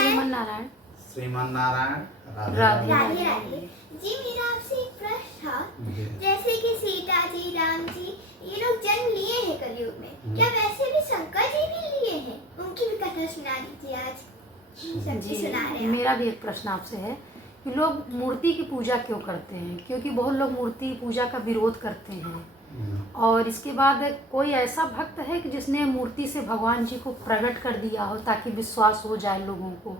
श्रीमन नारायण। श्रीमन नारायण। राधे राधे राधे। राधे। जी मेरा आपसे एक प्रश्न था, जैसे कि सीता जी, राम जी, ये लोग जन्म लिए हैं कलयुग में, क्या वैसे भी शंकर जी भी लिए हैं? उनकी भी कथा सुना दीजिए आज। सच्ची सुना रहे हैं आप। मेरा भी एक प्रश्न आपसे है कि लोग मूर्ति की पूजा क्यों करते हैं? क्योंकि बहुत लोग मूर्ति पूजा का विरोध करते हैं। और इसके बाद कोई ऐसा भक्त है कि जिसने मूर्ति से भगवान जी को प्रकट कर दिया हो ताकि विश्वास हो जाए लोगों को,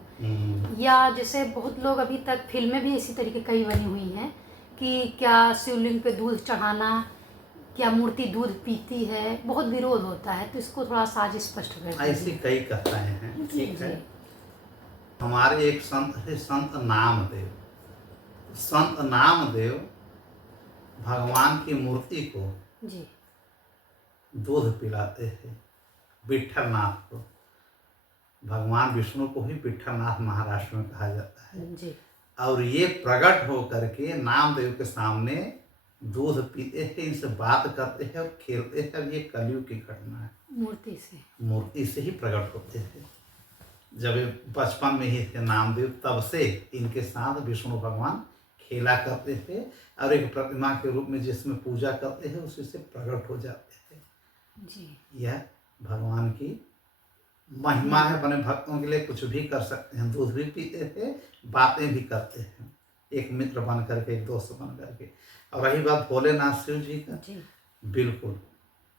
या जैसे बहुत लोग अभी तक फिल्में भी इसी तरीके कई बनी हुई हैं कि क्या शिवलिंग पे दूध चढ़ाना, क्या मूर्ति दूध पीती है, बहुत विरोध होता है। तो इसको थोड़ा सा आज स्पष्ट कर दीजिए। ऐसी कई कथाएं हैं। जी ठीक है। जी हमारे एक संत है, संत नामदेव। संत नामदेव भगवान की मूर्ति को जी दूध पिलाते हैं, विट्ठलनाथ को। भगवान विष्णु को ही विट्ठलनाथ महाराष्ट्र में कहा जाता है। जी और ये प्रकट हो करके नामदेव के सामने दूध पीते हैं, इनसे बात करते हैं और खेलते हैं। अब ये कलयुग की घटना है। मूर्ति से ही प्रकट होते थे। जब ये बचपन में ही थे नामदेव, तब से इनके साथ विष्णु भगवान खेला करते थे और एक प्रतिमा के रूप में जिसमें पूजा करते हैं उसी से प्रकट हो जाते थे। जी यह भगवान की महिमा है। अपने भक्तों के लिए कुछ भी कर सकते हैं। दूध भी पीते थे, बातें भी करते हैं, एक मित्र बन करके, एक दोस्त बन करके। और रही बात भोलेनाथ शिव जी का, बिल्कुल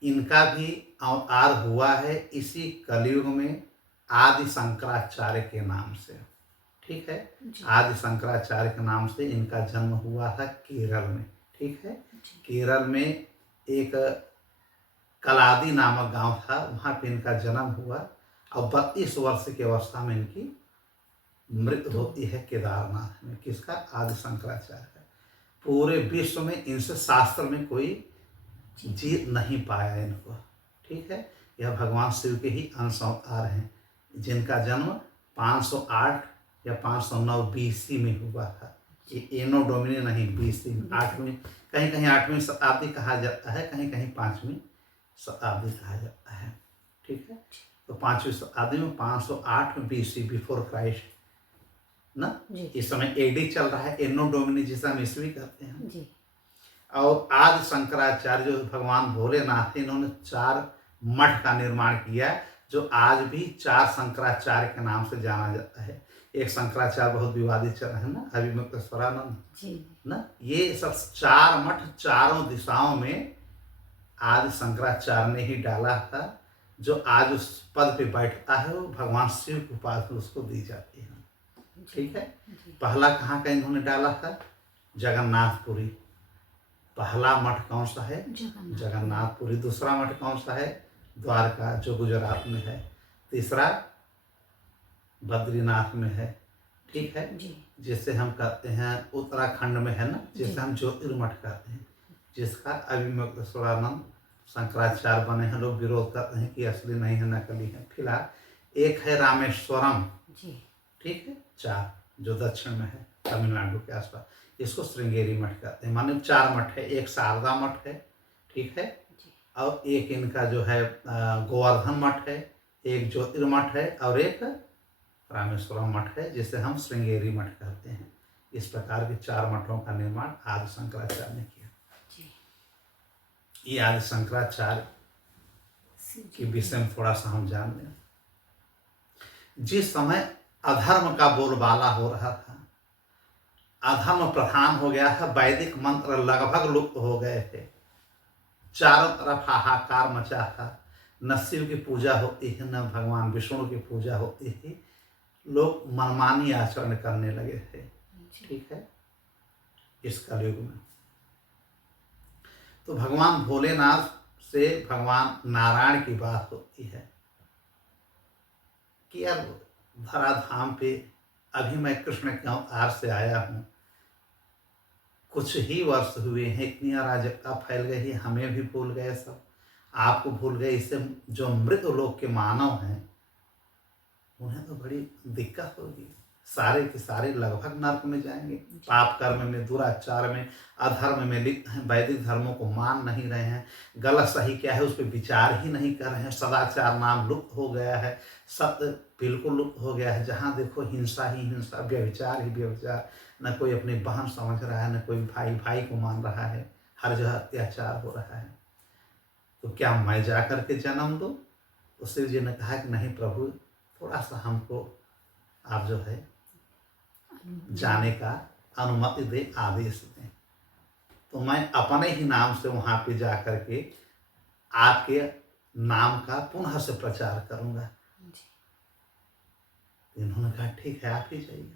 इनका भी अवतार हुआ है इसी कलयुग में आदि शंकराचार्य के नाम से। ठीक है। आदि शंकराचार्य के नाम से इनका जन्म हुआ था केरल में। ठीक है। केरल में एक कलादी नामक गांव था, वहाँ पे इनका जन्म हुआ और 32 वर्ष की अवस्था में इनकी मृत्यु होती है केदारनाथ में। किसका? आदि शंकराचार्य का। पूरे विश्व में इनसे शास्त्र में कोई जीत नहीं पाया इनको। ठीक है। यह भगवान शिव के ही अंश अवतार हैं, जिनका जन्म 508 या 509 BC में हुआ था। ये एनो डोमिनी नहीं, BC में, 8वीं, कहीं कहीं 8वीं शताब्दी कहा जाता है, कहीं कहीं 5वीं शताब्दी कहा जाता है। ठीक है। तो 5वीं शताब्दी में 508 BC, बिफोर क्राइस्ट ना। इस समय AD चल रहा है, एनो डोमिनी जिसे हम ईस्वी कहते हैं जी। और आदि शंकराचार्य जो भगवान भोलेनाथ थे, इन्होंने 4 मठ का निर्माण किया जो आज भी 4 शंकराचार्य के नाम से जाना जाता है। एक शंकराचार्य बहुत विवादित चल रहा है ना, अभिमुक्तेश्वरानंद ना। ये सब 4 मठ चारों दिशाओं में आदि शंकराचार्य ने ही डाला था। जो आज उस पद पे बैठता है वो भगवान शिव की उपाधि उसको दी जाती है। ठीक है। पहला कहाँ का इन्होंने डाला था? जगन्नाथपुरी। पहला मठ कौन सा है? जगन्नाथपुरी। दूसरा मठ कौन सा है? द्वारका, जो गुजरात में है। तीसरा बद्रीनाथ में है। ठीक है। जिसे हम कहते हैं उत्तराखंड में है ना, जिसे हम ज्योतिर्मठ कहते हैं, जिसका अभिमुक्तेश्वरानंद शंकराचार्य बने हैं। लोग विरोध करते हैं कि असली नहीं है, नकली है। फिलहाल एक है रामेश्वरम। ठीक है। 4 जो दक्षिण में है, तमिलनाडु के आसपास, इसको श्रृंगेरी मठ कहते हैं। माने 4 मठ है। एक शारदा मठ है। ठीक है। और एक इनका जो है गोवर्धन मठ है, एक ज्योतिर्मठ है और एक रामेश्वरम मठ है, जिसे हम श्रृंगेरी मठ कहते हैं। इस प्रकार के 4 मठों का निर्माण आदि शंकराचार्य ने किया। ये आदि शंकराचार्य के विषय में थोड़ा सा हम जान लें। जिस समय अधर्म का बोलबाला हो रहा था, अधर्म प्रधान हो गया था, वैदिक मंत्र लगभग लुप्त हो गए थे, चारों तरफ हाहाकार मचा था, न शिव की पूजा होती है, न भगवान विष्णु की पूजा होती थी। लोग मनमानी आचरण करने लगे थे। ठीक है। इस कलयुग में तो भगवान भोलेनाथ से भगवान नारायण की बात होती है कि यार धराधाम पे अभी मैं कृष्ण के अवतार से आया हूँ, कुछ ही वर्ष हुए हैं, इतनी अराजकता फैल गई है, हमें भी भूल गए, सब आपको भूल गए। इससे जो मृत लोक के मानव हैं उन्हें तो बड़ी दिक्कत होगी। सारे के सारे लगभग नरक में जाएंगे। पाप कर्म में, दुराचार में, अधर्म में लिप्त हैं, वैदिक धर्मों को मान नहीं रहे हैं, गलत सही क्या है उस पर विचार ही नहीं कर रहे हैं, सदाचार नाम लुप्त हो गया है, सत्य बिल्कुल लुप्त हो गया है। जहाँ देखो हिंसा ही हिंसा, व्यभिचार ही व्यभिचार, न कोई अपनी बहन समझ रहा है, न कोई भाई भाई को मान रहा है, हर जगह अत्याचार हो रहा है। तो क्या मैं जा कर के जन्म दूँ? तो शिव जी ने कहा कि नहीं प्रभु, थोड़ा सा हमको आप जो है जाने का अनुमति दे, आदेश दें, तो मैं अपने ही नाम से वहाँ पे जा कर के आपके नाम का पुनः से प्रचार करूँगा। इन्होंने कहा ठीक है, आप ही जाइए।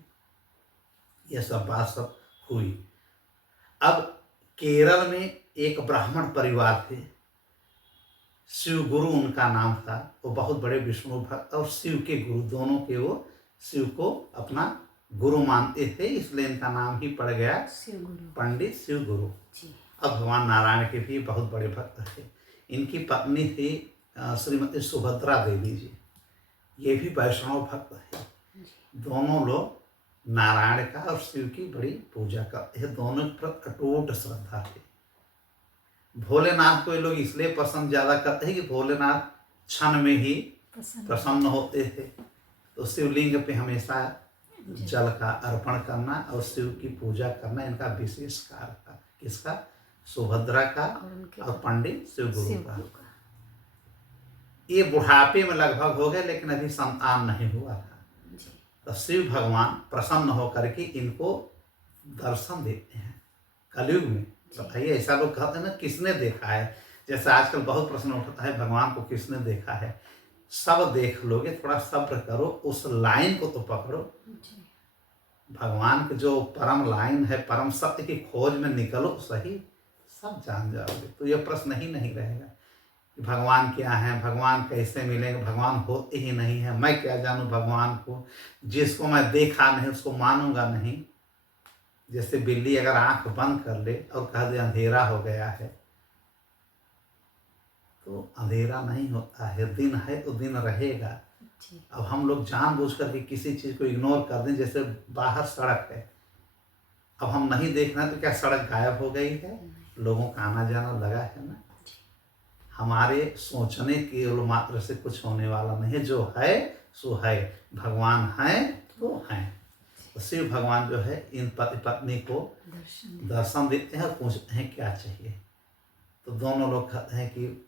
यह सब बात सब हुई। अब केरल में एक ब्राह्मण परिवार थे, शिव गुरु उनका नाम था। वो बहुत बड़े विष्णु भक्त और शिव के गुरु, दोनों के वो शिव को अपना गुरु मानते थे, इसलिए इनका नाम ही पड़ गया शिव गुरु, पंडित शिव गुरु। जी। अब भगवान नारायण के भी बहुत बड़े भक्त थे। इनकी पत्नी थी श्रीमती सुभद्रा देवी जी, ये भी वैष्णव भक्त है। दोनों लोग नारायण का और शिव की बड़ी पूजा करते हैं, दोनों पर अटूट श्रद्धा थी। भोलेनाथ को ये लोग इसलिए पसंद ज़्यादा करते हैं कि भोलेनाथ क्षण में ही प्रसन्न होते थे। तो शिवलिंग पे हमेशा जल का अर्पण करना और शिव की पूजा करना इनका विशेष कार्य था। किसका? सुभद्रा का और पंडित शिव गुरु का। ये बुढ़ापे में लगभग हो गए, लेकिन अभी संतान नहीं हुआ था। तो शिव भगवान प्रसन्न होकर के इनको दर्शन देते हैं कलयुग में। बताइए, ऐसा लोग कहते हैं ना, किसने देखा है? जैसे आजकल बहुत प्रश्न उठता है, भगवान को किसने देखा है? सब देख लोगे, थोड़ा सब्र करो, उस लाइन को तो पकड़ो। भगवान की जो परम लाइन है, परम सत्य की खोज में निकलो सही, सब जान जाओगे। तो यह प्रश्न ही नहीं रहेगा कि भगवान क्या है, भगवान कैसे मिलेंगे, भगवान होते ही नहीं है, मैं क्या जानूं भगवान को, जिसको मैं देखा नहीं उसको मानूंगा नहीं। जैसे बिल्ली अगर आंख बंद कर ले और कह दे अंधेरा हो गया है, तो अंधेरा नहीं होता है, दिन है तो दिन रहेगा। अब हम लोग जानबूझ करके किसी चीज़ को इग्नोर कर दें, जैसे बाहर सड़क है, अब हम नहीं देखना है तो क्या सड़क गायब हो गई है? लोगों का आना जाना लगा है ना। हमारे सोचने की मात्र से कुछ होने वाला नहीं है, जो है सो है, भगवान है तो है। तो शिव भगवान जो है इन पति पत्नी को दर्शन देते हैं और पूछते हैं क्या चाहिए। तो दोनों लोग कहते हैं कि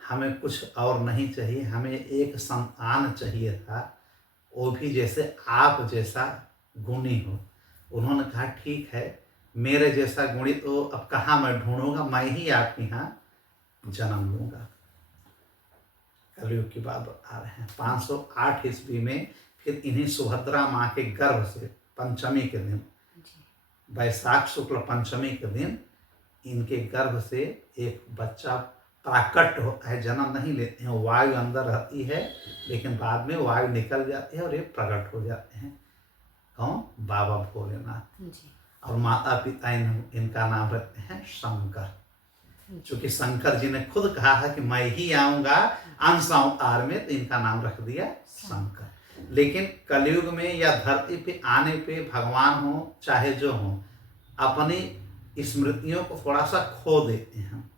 हमें कुछ और नहीं चाहिए, हमें एक संतान चाहिए था, वो भी जैसे आप जैसा गुणी हो। उन्होंने कहा ठीक है, मेरे जैसा गुणी तो अब कहाँ मैं ढूंढूंगा, मैं ही आपके यहाँ जन्म लूँगा। कलयुग की बात आ रहे हैं। 508 ईस्वी में फिर इन्हीं सुभद्रा माँ के गर्भ से पंचमी के दिन, वैशाख शुक्ल पंचमी के दिन, इनके गर्भ से एक बच्चा प्राकट होता है। जन्म नहीं लेते हैं, वायु अंदर रहती है, लेकिन बाद में वायु निकल जाती है और ये प्रकट हो जाते हैं। कौन? बाबा भोलेनाथ। और माता पिता इनका नाम रखते हैं शंकर, क्योंकि शंकर जी ने खुद कहा है कि मैं ही आऊँगा अंश अवतार में, तो इनका नाम रख दिया शंकर। लेकिन कलयुग में या धरती पे आने पे भगवान हो चाहे जो हो, अपनी स्मृतियों को थोड़ा सा खो देते हैं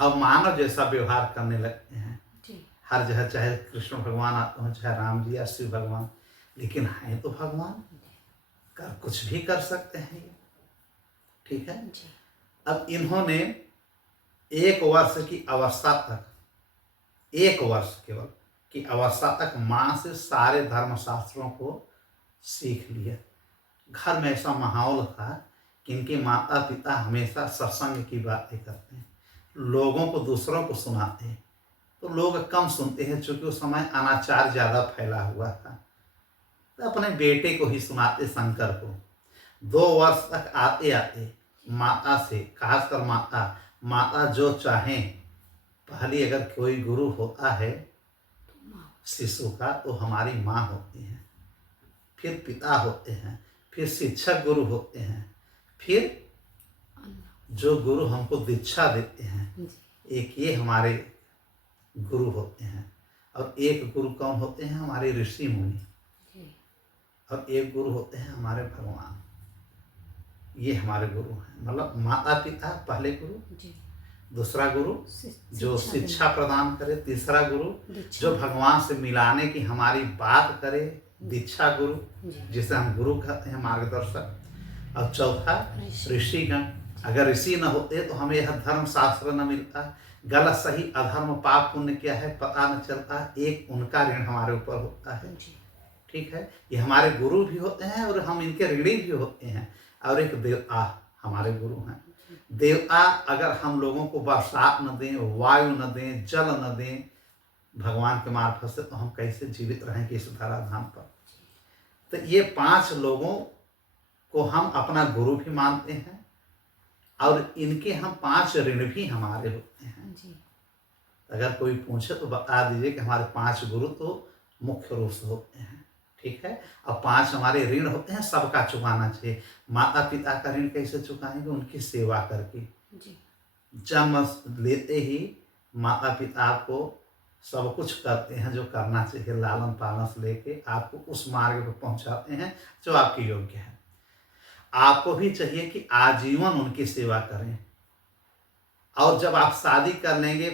और मानव जैसा व्यवहार करने लगते हैं हर जगह। चाहे कृष्ण भगवान आते हो, चाहे राम जी या शिव भगवान, लेकिन हैं तो भगवान, कर कुछ भी कर सकते हैं ये, ठीक है। अब इन्होंने 1 वर्ष की अवस्था तक, 1 वर्ष केवल की अवस्था तक माँ से सारे धर्मशास्त्रों को सीख लिया। घर में ऐसा माहौल था कि इनके माता पिता हमेशा सत्संग की बातें करते हैं, लोगों को दूसरों को सुनाते हैं। तो लोग कम सुनते हैं, चूँकि उस समय अनाचार ज़्यादा फैला हुआ था, तो अपने बेटे को ही सुनाते शंकर को। 2 वर्ष तक आते आते माता से, खासकर माता जो चाहें, पहली अगर कोई गुरु होता है शिशु का तो हमारी माँ होती है, फिर पिता होते हैं, फिर शिक्षक गुरु होते हैं, फिर जो गुरु हमको दीक्षा देते हैं, एक ये हमारे गुरु होते हैं। और एक गुरु कौन होते हैं? हमारे ऋषि मुनि। और एक गुरु होते हैं हमारे भगवान। ये हमारे गुरु हैं, मतलब माता पिता पहले गुरु, जी दूसरा गुरु जो शिक्षा प्रदान करे, तीसरा गुरु दीक्षा। जो भगवान से मिलाने की हमारी बात करे, दीक्षा गुरु जी जिसे हम गुरु कहते हैं, मार्गदर्शक। और चौथा ऋषिगण। अगर ऋषि न होते तो हमें यह धर्म शास्त्र न मिलता, गलत सही अधर्म पाप पुण्य क्या है पता न चलता। एक उनका ऋण हमारे ऊपर होता है, जी ठीक है। ये हमारे गुरु भी होते हैं और हम इनके ऋणी भी होते हैं। और एक देवता हमारे गुरु हैं। देवता अगर हम लोगों को बरसात न दें, वायु न दें, जल न दें भगवान के मार्फत से, तो हम कैसे जीवित रहेंगे इस धराधाम पर। तो ये 5 लोगों को हम अपना गुरु भी मानते हैं और इनके हम 5 ऋण भी हमारे होते हैं। जी अगर कोई पूछे तो बता दीजिए कि हमारे 5 गुरु तो मुख्य रूप से होते हैं, ठीक है। और 5 हमारे ऋण होते हैं, सबका चुकाना चाहिए। माता पिता का ऋण कैसे चुकाएंगे? उनकी सेवा करके। जी जन्म लेते ही माता पिता को सब कुछ करते हैं जो करना चाहिए, लालन पालन से लेके आपको उस मार्ग पर पहुंचाते हैं जो आपके योग्य है। आपको भी चाहिए कि आजीवन उनकी सेवा करें। और जब आप शादी कर लेंगे,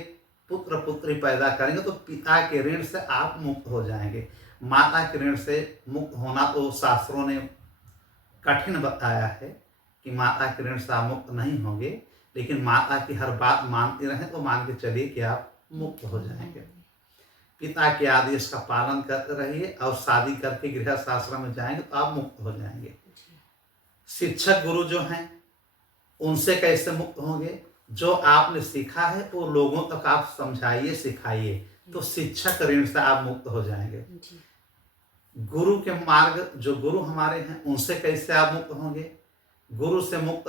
पुत्र पुत्री पैदा करेंगे, तो पिता के ऋण से आप मुक्त हो जाएंगे। माता के ऋण से मुक्त होना तो शास्त्रों ने कठिन बताया है कि माता के ऋण से आप मुक्त नहीं होंगे, लेकिन माता की हर बात मानते रहें तो मान के चलिए कि आप मुक्त हो जाएंगे। पिता के आदेश का पालन करते रहिए और शादी करके गृहस्थ आश्रम में जाएंगे तो आप मुक्त हो जाएंगे। शिक्षक गुरु जो हैं उनसे कैसे मुक्त होंगे? जो आपने सीखा है वो लोगों तक आप समझाइए, सिखाइए, तो शिक्षक ऋण से आप मुक्त हो जाएंगे। गुरु के मार्ग जो गुरु हमारे हैं उनसे कैसे आप मुक्त होंगे? गुरु से मुक्त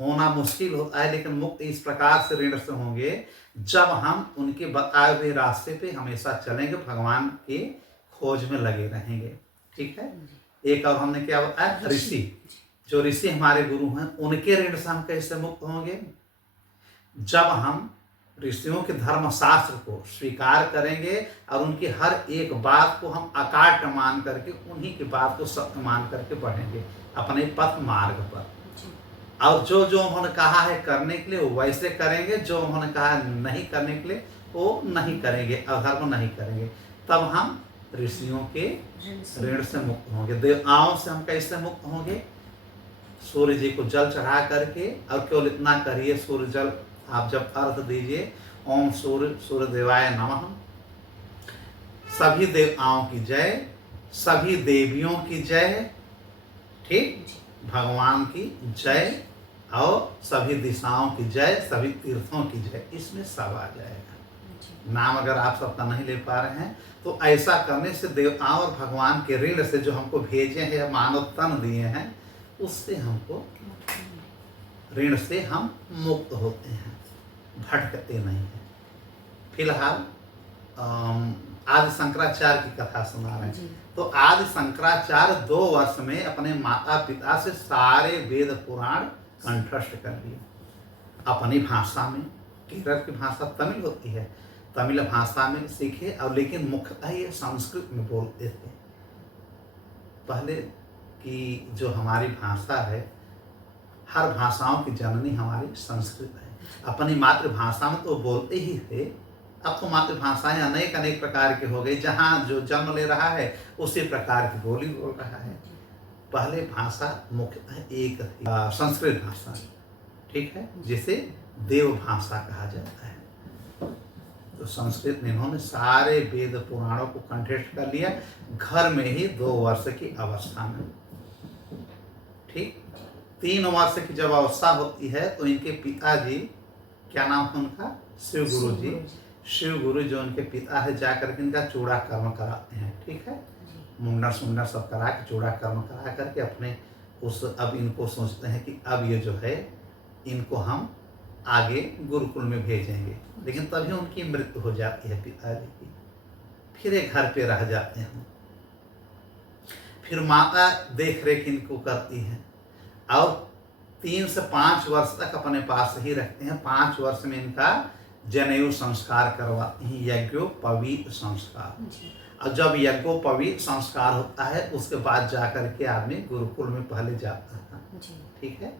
होना मुश्किल होता है, लेकिन मुक्त इस प्रकार से ऋण से होंगे जब हम उनके बताए हुए रास्ते पे हमेशा चलेंगे, भगवान के खोज में लगे रहेंगे, ठीक है। एक और हमने क्या बताया? ऋषि। जो ऋषि हमारे गुरु हैं उनके ऋण से हम कैसे मुक्त होंगे? जब हम ऋषियों के धर्मशास्त्र को स्वीकार करेंगे और उनकी हर एक बात को हम अकाट्य मान करके, उन्हीं की बात को सत्य मान करके बढ़ेंगे अपने पथ मार्ग पर। और जो जो उन्होंने कहा है करने के लिए वो वैसे करेंगे, जो उन्होंने कहा है नहीं करने के लिए वो नहीं करेंगे, अधर्म नहीं करेंगे। तब हम ऋषियों के ऋण से मुक्त होंगे। देवताओं से हम कैसे मुक्त होंगे? सूर्य जी को जल चढ़ा करके, और केवल इतना करिए, सूर्य जल आप जब अर्घ दीजिए, ओम सूर्य देवाय नमः, सभी देवताओं की जय, सभी देवियों की जय, ठीक, भगवान की जय, और सभी दिशाओं की जय, सभी तीर्थों की जय, इसमें सब आ जाएगा। नाम अगर आप सबका नहीं ले पा रहे हैं तो ऐसा करने से देवताओं और भगवान के ऋण से जो हमको भेजे हैं, मानव तन दिए हैं, उससे हमको ऋण से हम मुक्त होते हैं, भटकते नहीं हैं। फिलहाल आदि शंकराचार्य की कथा सुना रहे हैं। तो आदि शंकराचार्य 2 वर्ष में अपने माता पिता से सारे वेद पुराण कंठस्थ कर लिए अपनी भाषा में। केरल की भाषा तमिल होती है, तमिल भाषा में सीखे, और लेकिन मुख्यतः ये संस्कृत में बोलते थे। पहले की जो हमारी भाषा है, हर भाषाओं की जननी हमारी संस्कृत है। अपनी मातृभाषा में तो बोलते ही थे। अब तो मातृभाषाएं अनेक अनेक प्रकार की हो गई, जहाँ जो जन्म ले रहा है उसी प्रकार की बोली बोल रहा है। पहले भाषा मुख्यतः एक संस्कृत भाषा, ठीक है, जिसे देव भाषा कहा जाता है। तो संस्कृत में इन्होंने सारे वेद पुराणों को कंठस्थ कर लिया, घर में ही 2 वर्ष की अवस्था में, ठीक। 3 वर्ष की जब अवस्था होती है तो इनके पिताजी, क्या नाम है उनका? शिव गुरु जी। शिव गुरु जो उनके पिता है, जाकर के इनका चूड़ा कर्म कराते हैं, ठीक है। मुंडन सुंडन सब करा के, चूड़ा कर्म करा करके अपने उस, अब इनको सोचते हैं कि अब ये जो है इनको हम आगे गुरुकुल में भेजेंगे, लेकिन तभी उनकी मृत्यु हो जाती है पिताजी की। फिर एक घर पे रह जाते हैं। फिर माता देख रेख इनको करती है और 3 से 5 वर्ष तक अपने पास ही रखते हैं। 5 वर्ष में इनका जनेऊ संस्कार करवाते हैं, यज्ञोपवीत संस्कार। और जब यज्ञोपवीत संस्कार होता है उसके बाद जाकर के आदमी गुरुकुल में पहले जाता था। जी। ठीक है,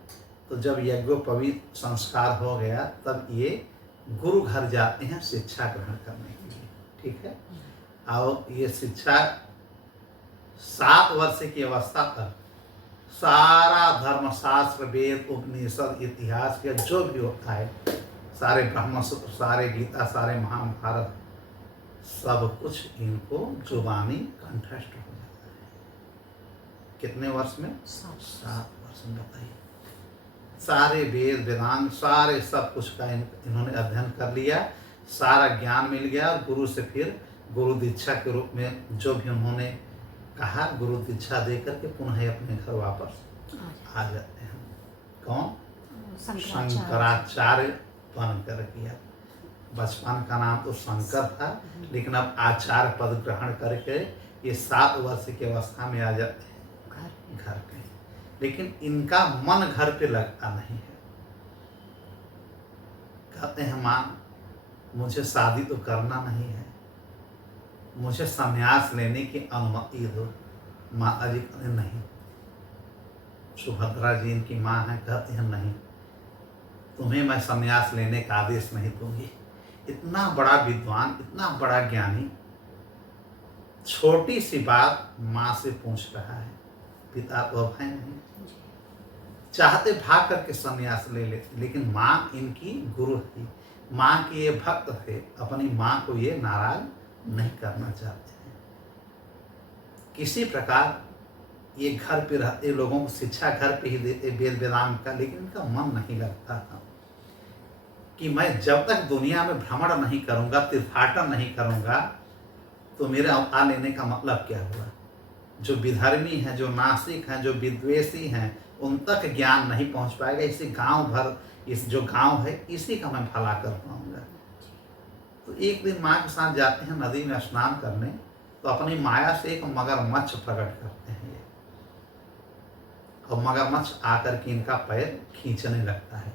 तो जब यज्ञोपवीत संस्कार हो गया तब ये गुरु घर जाते हैं शिक्षा ग्रहण करने के लिए। ठीक है, और ये शिक्षा 7 वर्ष की अवस्था तक सारा धर्मशास्त्र, वेद, उपनिषद, इतिहास का जो भी होता है, सारे ब्रह्मसूत्र, सारे गीता, सारे महाभारत, सब कुछ इनको जुबानी कंठस्थ हो जाता है। कितने वर्ष में? 7 वर्ष में। बताइए, सारे वेद, वेदांत, सारे सब कुछ का इन्होंने अध्ययन कर लिया, सारा ज्ञान मिल गया। और गुरु से फिर गुरु दीक्षा के रूप में जो भी उन्होंने कहा, गुरु दीक्षा देकर के पुनः अपने घर वापस आ जाते हैं। कौन? शंकराचार्य बनकर किया। बचपन का नाम तो शंकर था, लेकिन अब आचार्य पद ग्रहण करके ये 7 वर्ष की अवस्था में आ जाते हैं घर पे। लेकिन इनका मन घर पे लगता नहीं है। कहते हैं, माँ मुझे शादी तो करना नहीं है, मुझे संन्यास लेने की अनुमति दो। माता जी कहते नहीं। सुभद्रा जी इनकी माँ है, कहती हैं नहीं, तुम्हें मैं संन्यास लेने का आदेश नहीं दूंगी। इतना बड़ा विद्वान, इतना बड़ा ज्ञानी, छोटी सी बात माँ से पूछ रहा है। पिता तो अब है नहीं, चाहते भाग करके संन्यास ले लेते, लेकिन माँ इनकी गुरु थी, माँ के ये भक्त थे, अपनी माँ को ये नाराज नहीं करना चाहते हैं। किसी प्रकार ये घर पे रहते, लोगों को शिक्षा घर पे ही देते वेद वेदांत का, लेकिन इनका मन नहीं लगता था कि मैं जब तक दुनिया में भ्रमण नहीं करूँगा, तीर्थाटन नहीं करूँगा, तो मेरे अवतार लेने का मतलब क्या हुआ। जो विधर्मी हैं, जो नास्तिक हैं, जो विद्वेषी हैं, उन तक ज्ञान नहीं पहुँच पाएगा। इसी गांव भर, इस जो गांव है, इसी का मैं भला कर पाऊँगा। तो एक दिन माँ के साथ जाते हैं नदी में स्नान करने, तो अपनी माया से एक मगरमच्छ प्रकट करते हैं ये, और मगरमच्छ आकर के इनका पैर खींचने लगता है,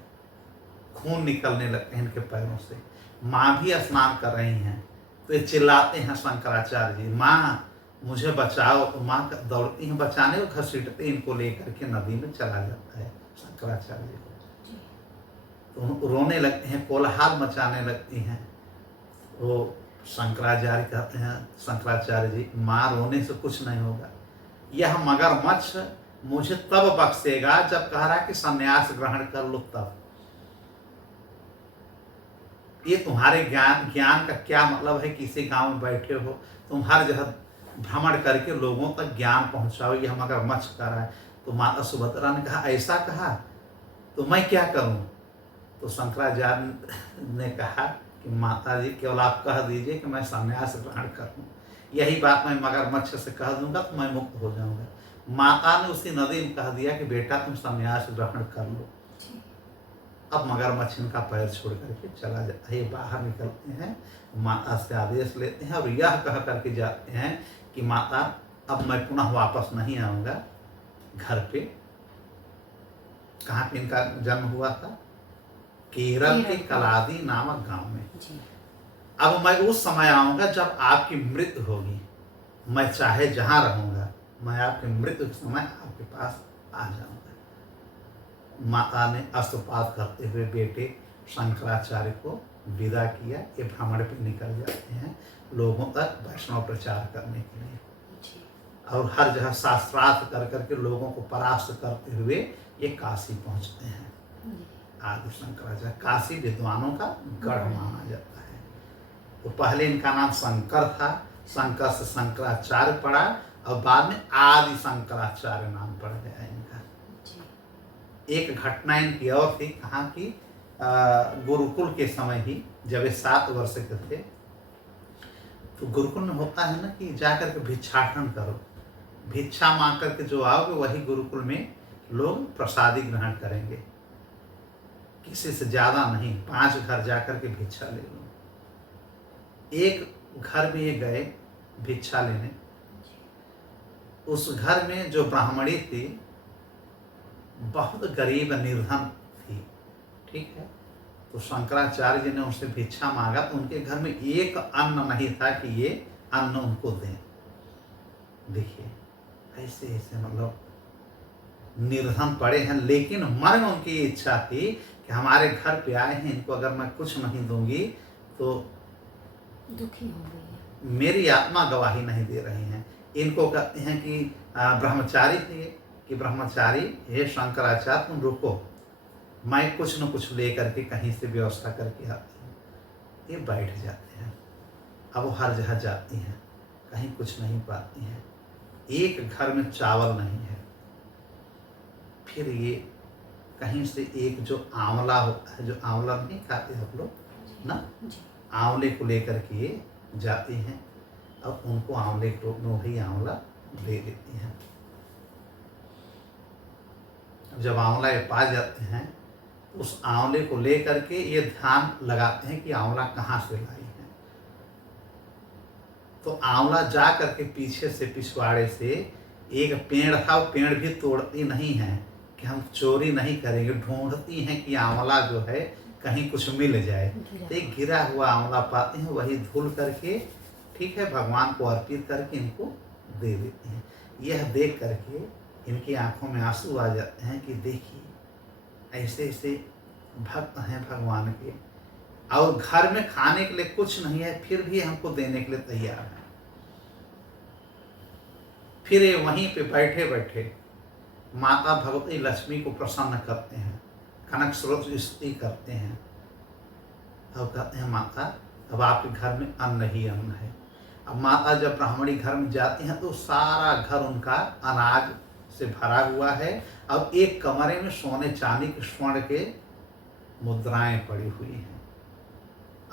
खून निकलने लगते हैं इनके पैरों से। माँ भी स्नान कर रही हैं, तो ये चिल्लाते हैं शंकराचार्य जी, माँ मुझे बचाओ। तो माँ दौड़ती हैं बचाने, और घसीटते इनको लेकर के नदी में चला जाता है शंकराचार्य जी को। तो रोने लगते हैं, कोलाहल मचाने लगती हैं। वो शंकराचार्य कहते हैं, शंकराचार्य जी, माँ रोने से कुछ नहीं होगा, यह मगरमच्छ मुझे तब बख्शेगा जब कह रहा कि संन्यास ग्रहण कर लो तब। ये तुम्हारे ज्ञान का क्या मतलब है? किसी गांव में बैठे हो, तुम हर जगह भ्रमण करके लोगों तक ज्ञान पहुंचाओ, यह मगरमच्छ कर रहा है। तो माता सुभद्रा ने कहा, ऐसा कहा तो मैं क्या करूं? तो शंकराचार्य ने कहा कि माता जी, केवल आप कह दीजिए कि मैं संन्यास ग्रहण कर लूँ, यही बात मैं मगरमच्छ से कह दूंगा तो मैं मुक्त हो जाऊंगा। माता ने उसी नदी में कह दिया कि बेटा तुम संन्यास ग्रहण कर लो। अब मगरमच्छ इनका पैर छोड़ करके चला जाता है। ये बाहर निकलते हैं, माता से आदेश लेते हैं और यह कह करके जाते हैं कि माता अब मैं पुनः वापस नहीं आऊँगा घर पे। कहाँ पे इनका जन्म हुआ था? केरल के कलादी नामक गांव में। अब मैं उस समय आऊँगा जब आपकी मृत्यु होगी, मैं चाहे जहाँ रहूँगा, मैं आपकी मृत्यु के समय आपके पास आ जाऊँगा। माता ने अस्त्रपात करते हुए बेटे शंकराचार्य को विदा किया। ये भ्रमण पे निकल जाते हैं लोगों तक वैष्णव प्रचार करने के लिए, और हर जगह शास्त्रार्थ कर करके लोगों को परास्त करते हुए ये काशी पहुंचते हैं। आदि शंकराचार्य काशी विद्वानों का गढ़ माना जाता है। तो पहले इनका नाम शंकर था, शंकर से शंकराचार्य पड़ा, और बाद में आदि शंकराचार्य नाम पड़ गया इनका। एक घटना इनकी और थी, कहाँ की? गुरुकुल के समय ही, जब ये 7 वर्ष के थे, तो गुरुकुल में होता है ना कि जाकर के भिक्षाटन करो, भिक्षा मांग करके जो आओगे वही गुरुकुल में लोग प्रसादी ग्रहण करेंगे, किसी से ज़्यादा नहीं। 5 घर जाकर के भिक्षा ले लो। एक घर में ये गए भिक्षा लेने, उस घर में जो ब्राह्मणी थी बहुत गरीब निर्धन थी। ठीक है, तो शंकराचार्य जी ने उनसे भिक्षा मांगा, तो उनके घर में एक अन्न नहीं था कि ये अन्न उनको दें। देखिए ऐसे ऐसे मतलब निर्धन पड़े हैं, लेकिन मन में उनकी इच्छा थी कि हमारे घर पे आए हैं, इनको अगर मैं कुछ नहीं दूंगी तो दुखी हो गई है। मेरी आत्मा गवाही नहीं दे रही हैं। इनको कहते हैं कि ब्रह्मचारी थे कि ब्रह्मचारी, हे शंकराचार्य तुम रुको, मैं कुछ न कुछ लेकर के कहीं से व्यवस्था करके आती हूँ। ये बैठ जाते हैं। अब वो हर जगह जाती हैं, कहीं कुछ नहीं पाती हैं, एक घर में चावल नहीं है। फिर ये कहीं से एक जो आंवला होता है, जो आंवला नहीं खाते आप लोग ना, जी। आंवले को लेकर के ये जाती हैं। अब उनको आंवले को वही आंवला दे देती हैं। जब आंवला ये पा जाते हैं तो उस आंवले को लेकर के ये ध्यान लगाते हैं कि आंवला कहाँ से लाई है। तो आंवला जा करके पीछे से, पिछवाड़े से एक पेड़ था, वो पेड़ भी तोड़ती नहीं है कि हम चोरी नहीं करेंगे, ढूंढती हैं कि आंवला जो है कहीं कुछ मिल जाए। तो एक गिरा हुआ आंवला पाते हैं, वही धुल करके ठीक है भगवान को अर्पित करके इनको दे देते हैं। यह देख करके इनकी आंखों में आंसू आ जाते हैं कि देखिए ऐसे ऐसे भक्त हैं भगवान के, और घर में खाने के लिए कुछ नहीं है फिर भी हमको देने के लिए तैयार है। फिर ये वहीं पे बैठे बैठे माता भगवती लक्ष्मी को प्रसन्न करते हैं, कनक स्रोत स्तुति करते हैं और कहते हैं माता अब आपके घर में अन्न ही अन्न है। अब माता जब ब्राह्मणी घर में जाती हैं तो सारा घर उनका अनाज से भरा हुआ है, और एक कमरे में सोने चांदी के स्वर्ण के मुद्राएं पड़ी हुई हैं।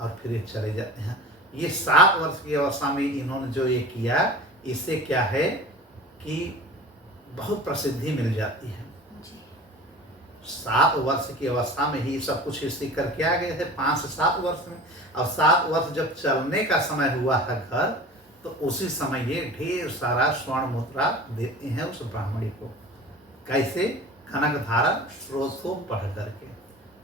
और फिर ये चले जाते हैं। ये 7 वर्ष की अवस्था में इन्होंने जो ये किया, इससे क्या है कि बहुत प्रसिद्धि मिल जाती है। 7 वर्ष की अवस्था में ही सब कुछ सीख करके आ गए थे, 5 से 7 वर्ष में। और 7 वर्ष जब चलने का समय हुआ है घर, तो उसी समय ये ढेर सारा स्वर्ण मुद्रा देते हैं उस ब्राह्मणी को। कैसे? कनकधारा स्रोत को पढ़ करके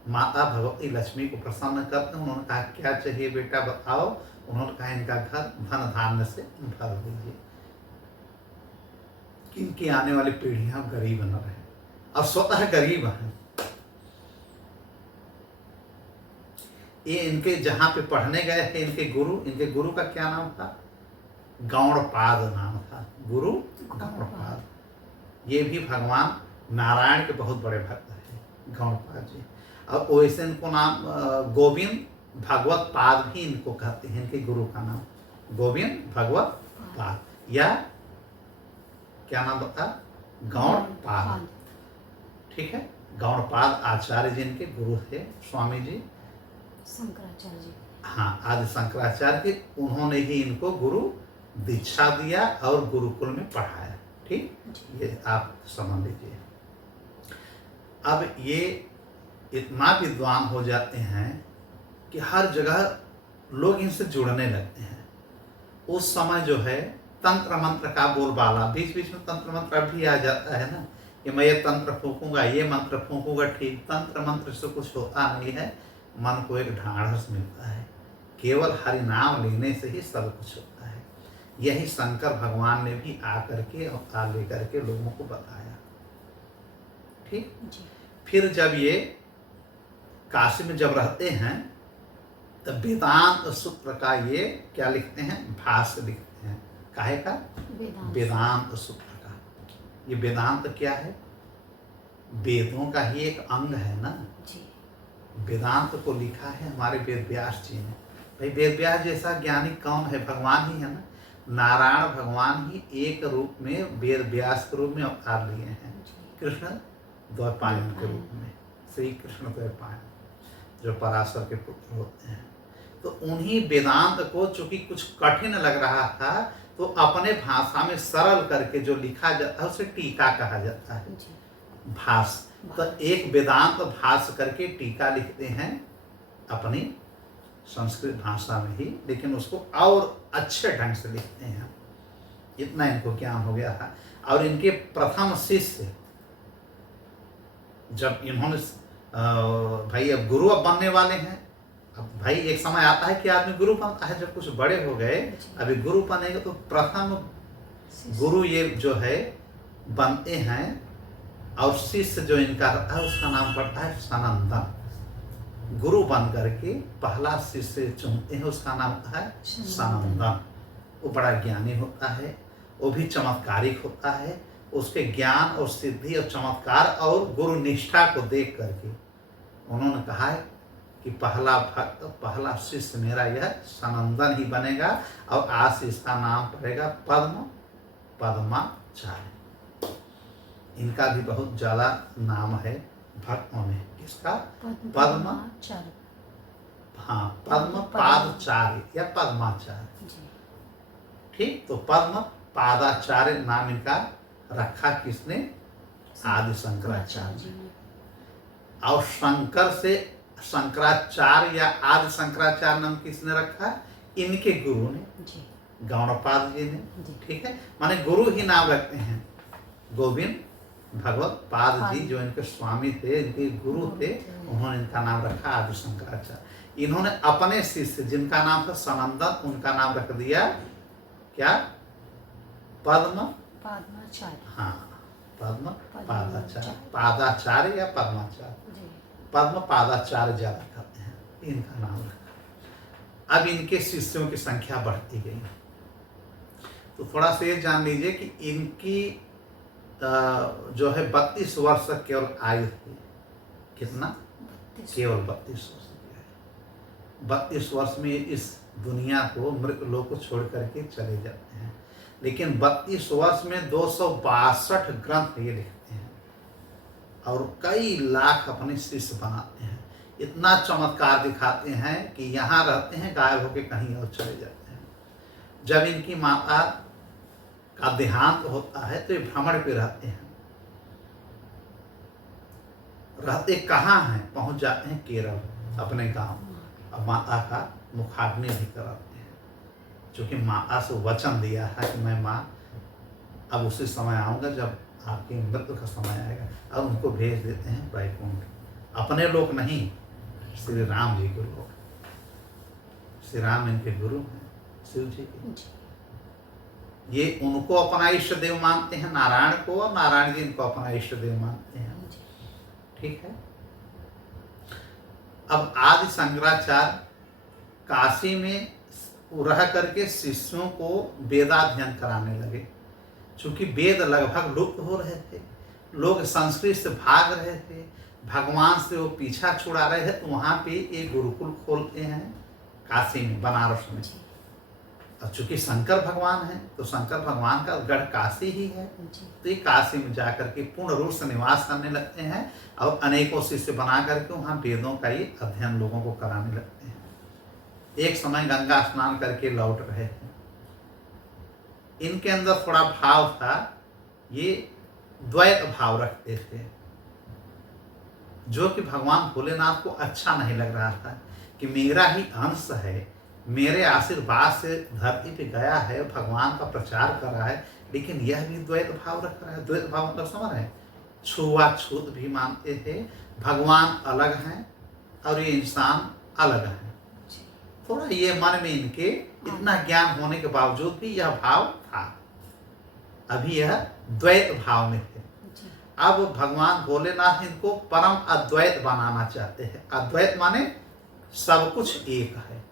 माता भगवती लक्ष्मी को प्रसन्न करते हैं। उन्होंने कहा क्या चाहिए बेटा बताओ। उन्होंने कहा इनका घर धन धान्य से भर दीजिए, किनकी आने वाली पीढ़ियां गरीब न रहे, और स्वतः गरीब हैं। ये इनके जहाँ पे पढ़ने गए थे इनके गुरु का क्या नाम था? गौड़पाद नाम था, गुरु गौड़पाद। ये भी भगवान नारायण के बहुत बड़े भक्त हैं गौड़पाद जी। और वैसे इनको नाम गोविंद भगवत पाद भी इनको कहते हैं। इनके गुरु का नाम गोविंद भगवत पाद, या क्या नाम बता? गौड़पाद। ठीक है, गौड़पाद आचार्य जी इनके गुरु थे, स्वामी जी शंकराचार्य जी। हाँ, आदि शंकराचार्य के। उन्होंने ही इनको गुरु दीक्षा दिया और गुरुकुल में पढ़ाया। ठीक, ये आप समझ लीजिए। अब ये इतना विद्वान हो जाते हैं कि हर जगह लोग इनसे जुड़ने लगते हैं। उस समय जो है तंत्र मंत्र का बोलबाला, बीच बीच में तंत्र मंत्र भी आ जाता है ना, कि मैं ये तंत्र फूकूंगा, ये मंत्र फूकूंगा। ठीक, तंत्र मंत्र से कुछ होता नहीं है, मन को एक ढाढ़स मिलता है। केवल हरि नाम लेने से ही सब कुछ होता है। यही शंकर भगवान ने भी आकर के अवतार लेकर के लोगों को बताया। ठीक, फिर जब ये काशी में जब रहते हैं तब वेदांत सूत्र का ये क्या लिखते हैं? भाष्य लिखते हैं। काहे का? वेदांत सूत्र का। ये वेदांत क्या है? वेदों का ही एक अंग है ना। वेदांत को लिखा है हमारे वेद व्यास जी ने। भाई वेद व्यास जैसा ज्ञानी कौन है? भगवान ही है ना। नारायण भगवान ही एक रूप में वेद व्यास के रूप में अवतार लिए हैं। कृष्ण द्वैपायन के रूप में, श्री कृष्ण द्वैपायन जो पराशर के पुत्र होते हैं। तो उन्हीं वेदांत को चूंकि कुछ कठिन लग रहा था तो अपने भाषा में सरल करके जो लिखा जाता है उसे टीका कहा जाता है, भाष्य। तो एक वेदांत भाष्य करके टीका लिखते हैं अपनी संस्कृत भाषा में ही, लेकिन उसको और अच्छे ढंग से लिखते हैं। इतना इनको ज्ञान हो गया था। और इनके प्रथम शिष्य जब इन्होंने भाई अब गुरु अब बनने वाले हैं, अब भाई एक समय आता है कि आदमी गुरु बनता है, जब कुछ बड़े हो गए, अभी गुरु बनेंगे तो प्रथम गुरु ये जो है बनते हैं, और शिष्य जो इनका रहता है उसका नाम पड़ता है सनंदन। गुरु बन करके पहला शिष्य चुनते हैं, उसका नाम होता है सनंदन। वो बड़ा ज्ञानी होता है, वो भी चमत्कारिक होता है। उसके ज्ञान और सिद्धि और चमत्कार और गुरु निष्ठा को देख करके उन्होंने कहा है कि पहला भक्त, पहला शिष्य मेरा यह सनंदन ही बनेगा, और आज से इसका नाम पड़ेगा पद्माचार्य। इनका भी बहुत ज़्यादा नाम है भक्तों में। किसका? पद्माचार्य। हाँ, पद्म पादचार्य या पद्माचार्य। ठीक, तो पद्म पादाचार्य नाम इनका रखा किसने? आदि शंकराचार्य जी। और शंकर से शंकराचार्य या आदि शंकराचार्य नाम किसने रखा? इनके गुरु ने, गौड़पाद जी ने। ठीक है, माने गुरु ही नाम रखते हैं। गोविंद भगवत पाद जी जो इनके स्वामी थे, इनके गुरु थे, उन्होंने इनका नाम रखा आदि शंकराचार्य। इन्होंने अपने शिष्य जिनका नाम था सनंदन, उनका नाम रख दिया क्या? पद्माचार्य। हाँ, पद्म पादाचार्य, पादाचार्य या पद्माचार्य। पद्म पादाचार्य ज्यादा करते हैं, इनका नाम रखा। अब इनके शिष्यों की संख्या बढ़ती गई। तो थोड़ा सा ये जान लीजिए कि इनकी जो है 32 वर्ष तक केवल आयु थी। कितना? केवल 32 वर्ष की है। 32 वर्ष में इस दुनिया को, मृत लोक को छोड़ करके चले जाते हैं। लेकिन 32 वर्ष में 262 ग्रंथ ये लिखते हैं और कई लाख अपने शिष्य बनाते हैं। इतना चमत्कार दिखाते हैं कि यहाँ रहते हैं, गायब होकर कहीं और चले जाते हैं। जब इनकी माता का देहांत होता है तो ये भ्रमण पे रहते हैं। रहते कहाँ हैं? पहुंच जाते हैं केरल, अपने गांव। अब माता का मुखाग्नि भी कराते हैं, क्योंकि माता से वचन दिया है कि मैं माँ अब उसी समय आऊँगा जब आपकी मृत्यु का समय आएगा। अब उनको भेज देते हैं वैकुंठ। अपने लोग नहीं, श्री राम जी के लोग। श्री राम इनके गुरु हैं, शिव जी के। ये उनको अपना इष्ट देव मानते हैं, नारायण को, और नारायण जी इनको अपना इष्ट देव मानते हैं। ठीक है। अब आदि शंकराचार्य काशी में रह करके शिष्यों को वेदाध्ययन कराने लगे। चूंकि वेद लगभग लुप्त हो रहे थे, लोग संस्कृत से भाग रहे थे, भगवान से वो पीछा छुड़ा रहे थे, तो वहाँ पे एक गुरुकुल खोलते हैं काशी में, बनारस में। और चूंकि शंकर भगवान है तो शंकर भगवान का गढ़ काशी ही है, तो ये काशी में जाकर के पूर्ण रूप से निवास करने लगते हैं और अनेकों शिष्य बना करके वहाँ वेदों का ये अध्ययन लोगों को कराने लगते हैं। एक समय गंगा स्नान करके लौट रहे थे। इनके अंदर थोड़ा भाव था, ये द्वैत भाव रखते थे, जो कि भगवान भोलेनाथ को अच्छा नहीं लग रहा था कि मेरा ही अंश है, मेरे आशीर्वाद से धरती पे गया है, भगवान का प्रचार कर रहा है, लेकिन यह भी द्वैत भाव रख रहा है। द्वैत भाव मतलब समझ रहे हैं? छुआछूत भी मानते थे, भगवान अलग हैं और ये इंसान अलग है। थोड़ा ये मन में इनके इतना ज्ञान होने के बावजूद भी यह भाव था। अभी यह द्वैत भाव में थे। अब भगवान भोलेनाथ इनको परम अद्वैत बनाना चाहते हैं। अद्वैत माने सब कुछ एक है,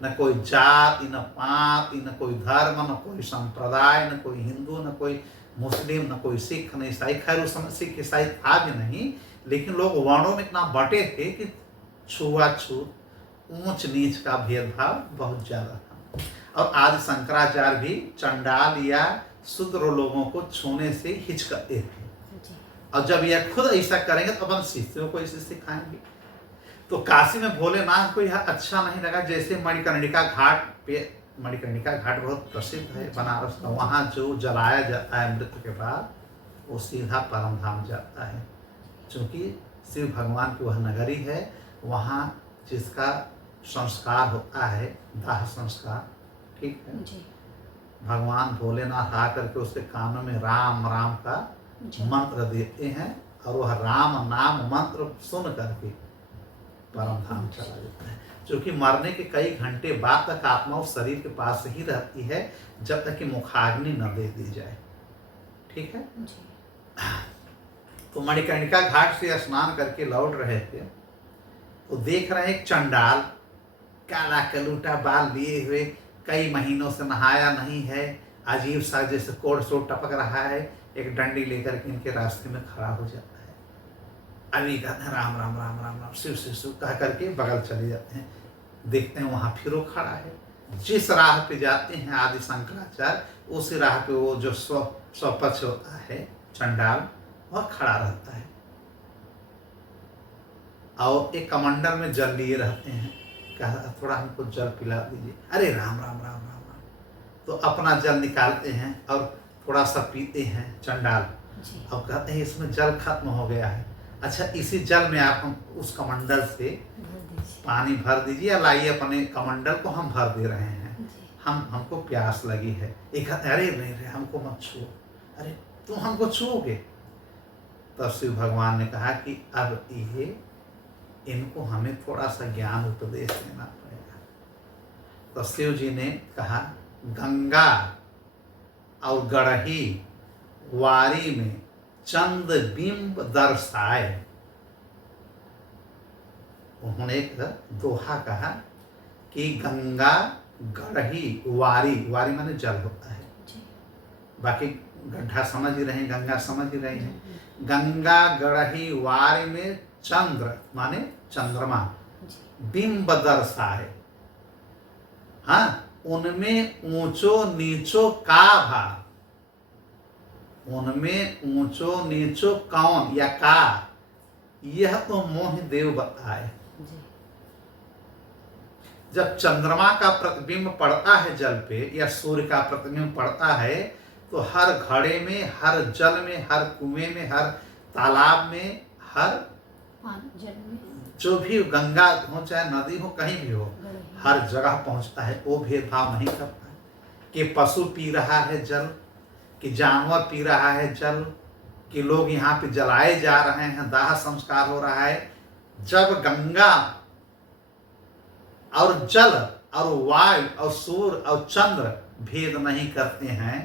न कोई जाति, न पाति, न कोई धर्म, न कोई संप्रदाय, न कोई हिंदू, न कोई मुस्लिम, न कोई सिख, न ईसाई। खैर उस समय सिख ईसाई था भी नहीं, लेकिन लोग वर्णों में इतना बटे थे कि छुआछूत, ऊंच नीच का भेदभाव बहुत ज्यादा था। और आदि शंकराचार्य भी चंडाल या शूद्र लोगों को छूने से हिचकते थे, और जब यह खुद ऐसा करेंगे तो अपन शिष्यों को इसे सिखाएंगे। तो काशी में भोलेनाथ को यह अच्छा नहीं लगा। जैसे मणिकर्णिका घाट पे, मणिकर्णिका घाट बहुत प्रसिद्ध है बनारस का, वहाँ जो जलाया जाता है मृत्यु के बाद, वो सीधा परम धाम जाता है। क्योंकि शिव भगवान की वह नगरी है, वहाँ जिसका संस्कार होता है दाह संस्कार, ठीक है, भगवान भोलेनाथ आकर के उसके कानों में राम राम का मंत्र देते हैं, और वह राम नाम मंत्र सुन करके परम धाम चला जाता है। जो कि मरने के कई घंटे बाद तक आत्मा उस शरीर के पास ही रहती है जब तक कि मुखाग्नि न दे दी जाए। ठीक है। तो मणिकर्णिका घाट से स्नान करके लौट रहे थे तो देख रहे एक चंडाल काला कलूटा बाल लिए हुए, कई महीनों से नहाया नहीं है, अजीब सा जैसे कोड़ सोड़ टपक रहा है, एक डंडी लेकर के इनके रास्ते में खड़ा हो जाता है। अभी कहते हैं राम राम राम राम राम शिव शिव शिव कह करके बगल चले जाते हैं। देखते हैं वहाँ फिर वो खड़ा है। जिस राह पे जाते हैं आदि शंकराचार्य उस राह पे वो जो स्वपक्ष होता है चंडाल वह खड़ा रहता है और एक कमंडल में जल लिए रहते हैं। कहा थोड़ा हमको जल पिला दीजिए। अरे राम राम राम राम राम। तो अपना जल निकालते हैं और थोड़ा सा पीते हैं चंडाल। अब कहते हैं इसमें जल खत्म हो गया है। अच्छा इसी जल में आप हम उस कमंडल से पानी भर दीजिए या लाइए अपने कमंडल को, हम भर दे रहे हैं, हमको प्यास लगी है। एक अरे नहीं रे हमको मत छुओ। अरे तुम हमको छुओगे? तब शिव भगवान ने कहा कि अब ये इनको हमें थोड़ा सा ज्ञान उपदेश देना पड़ेगा। तो शिव जी ने कहा गंगा और गढ़ही वारी में चंद बिंब दर्शाए। उन्होंने एक दोहा कहा कि गंगा गढ़ही वारी, वारी माने जल होता है, बाकी गड्ढा समझ ही रहे हैं, गंगा समझ ही रहे हैं। गंगा गढ़ही वारी में चंद्र माने चंद्रमा, बिंब दर्शाए। हाँ उनमें ऊंचो नीचो का भाव, उनमें ऊंचो नीचो कौन या का, यह तो मोह देव बताए। जब चंद्रमा का प्रतिबिंब पड़ता है जल पे या सूर्य का प्रतिबिंब पड़ता है तो हर घड़े में, हर जल में, हर कुएं में, हर तालाब में, हर जो भी गंगा हो चाहे नदी हो कहीं भी हो हर जगह पहुंचता है। वो भेदभाव नहीं करता कि पशु पी रहा है जल, कि जानवर पी रहा है जल, कि लोग यहाँ पे जलाए जा रहे हैं, दाह संस्कार हो रहा है। जब गंगा और जल और वायु और सूर्य और चंद्र भेद नहीं करते हैं,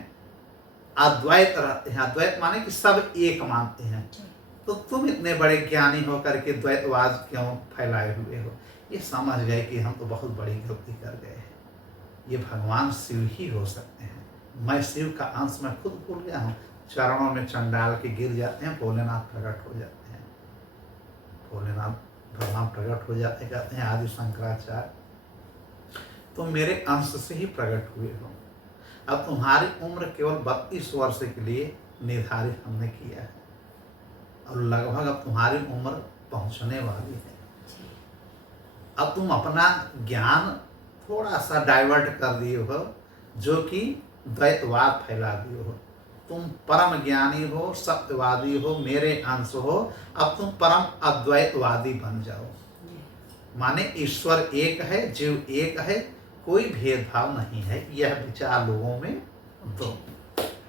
अद्वैत रहते हैं। अद्वैत माने कि सब एक मानते हैं। तो तुम इतने बड़े ज्ञानी होकर के द्वैतवाद क्यों फैलाए हुए हो? ये समझ गए कि हम तो बहुत बड़ी गलती कर गए हैं। ये भगवान शिव ही हो सकते हैं। मैं शिव का अंश मैं खुद भूल गया हूँ। चरणों में चंडाल के गिर जाते हैं, भोलेनाथ प्रकट हो जाते हैं। भोलेनाथ भगवान प्रकट हो जाते हैं। कहते हैं आदि शंकराचार्य तुम मेरे अंश से ही प्रकट हुए हो। अब तुम्हारी उम्र केवल 32 वर्ष के लिए निर्धारित हमने किया है और लगभग अब तुम्हारी उम्र पहुंचने वाली है। अब तुम अपना ज्ञान थोड़ा सा डाइवर्ट कर दिए हो, जो कि द्वैतवाद फैला दिए हो। तुम परम ज्ञानी हो, सत्यवादी हो, मेरे अंश हो। अब तुम परम अद्वैतवादी बन जाओ। माने ईश्वर एक है, जीव एक है, कोई भेदभाव नहीं है। यह विचार लोगों में दो।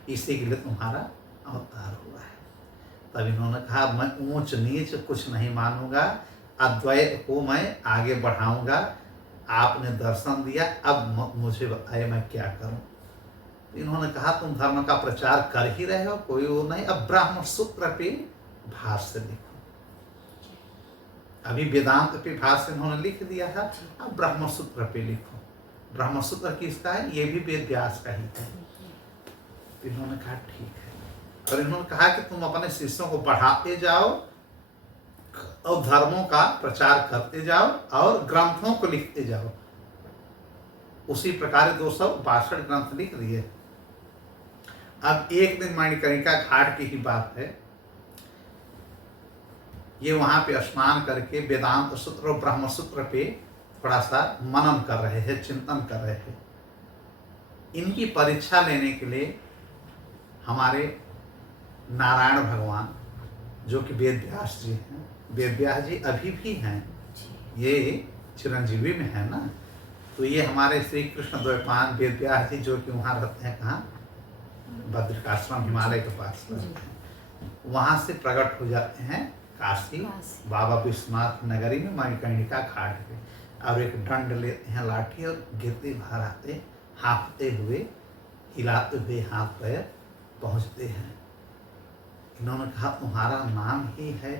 इसी के लिए तुम्हारा अवतार हुआ है। तब इन्होंने कहा मैं ऊंच नीच कुछ नहीं मानूंगा, अद्वैत को मैं आगे बढ़ाऊंगा। आपने दर्शन दिया, अब मुझे बताइए मैं क्या करूं। इन्होंने कहा तुम धर्म का प्रचार कर ही रहे हो, कोई वो नहीं, अब ब्रह्म सूत्र पे भाष्य लिखो। अभी वेदांत पे भाष्य इन्होंने लिख दिया था, अब ब्रह्म सूत्र पे लिखो। ब्रह्म सूत्र किसका है? ये भी वेद व्यास का ही है। इन्होंने कहा ठीक है। और इन्होंने कहा कि तुम अपने शिष्यों को बढ़ाते जाओ और धर्मों का प्रचार करते जाओ और ग्रंथों को लिखते जाओ। उसी प्रकार 262 ग्रंथ लिख दिए। अब एक दिन मणिकर्णिका घाट की ही बात है, ये वहां पे स्नान करके वेदांत सूत्र और ब्रह्म सूत्र पे थोड़ा सा मनन कर रहे थे, चिंतन कर रहे थे। इनकी परीक्षा लेने के लिए हमारे नारायण भगवान जो कि वेद व्यास जी हैं, वेद व्यास जी अभी भी हैं, ये चिरंजीवी में है ना। तो ये हमारे श्री कृष्ण द्वैपायन वेद व्यास जी जो कि वहाँ रहते हैं, कहाँ? बद्रिकाश्रम हिमालय के पास रहते हैं। वहाँ से प्रकट हो जाते हैं काशी बाबा विश्वनाथ नगरी में मणिकर्णिका घाट पे। और एक दंड लेते हैं लाठी और गिरते बाहर आते, हाँफते हुए, हिलाते हुए हाथ पैर पहुँचते हैं। इन्होंने कहा तुम्हारा नाम ही है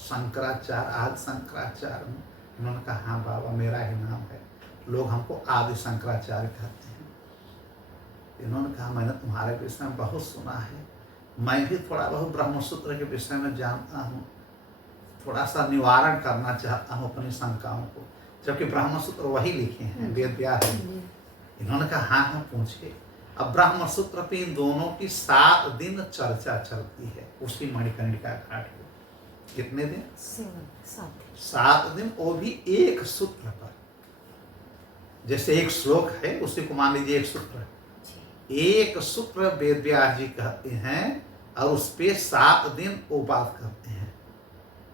शंकराचार्य, आदि शंकराचार्य। इन्होंने कहा हाँ बाबा मेरा ही नाम है, लोग हमको आदि शंकराचार्य कहते हैं। इन्होंने कहा मैंने तुम्हारे विषय में बहुत सुना है, मैं भी थोड़ा बहुत ब्रह्मसूत्र के विषय में जानता हूँ, थोड़ा सा निवारण करना चाहता हूँ अपनी शंकाओं को, जबकि ब्रह्मसूत्र वही लिखे हैं, वेद व्यास जी। इन्होंने कहा हाँ हाँ पूछिए। अब ब्रह्मसूत्र पे इन दोनों की 7 दिन चर्चा चलती है उसी मणिकर्णिका घाट पे। कितने दिन? 7 दिन, वो भी एक सूत्र पर। जैसे एक श्लोक है उसी को मान लीजिए एक सूत्र, एक सूत्र वेद व्यास जी कहते हैं और उस पे 7 दिन वो बात करते हैं।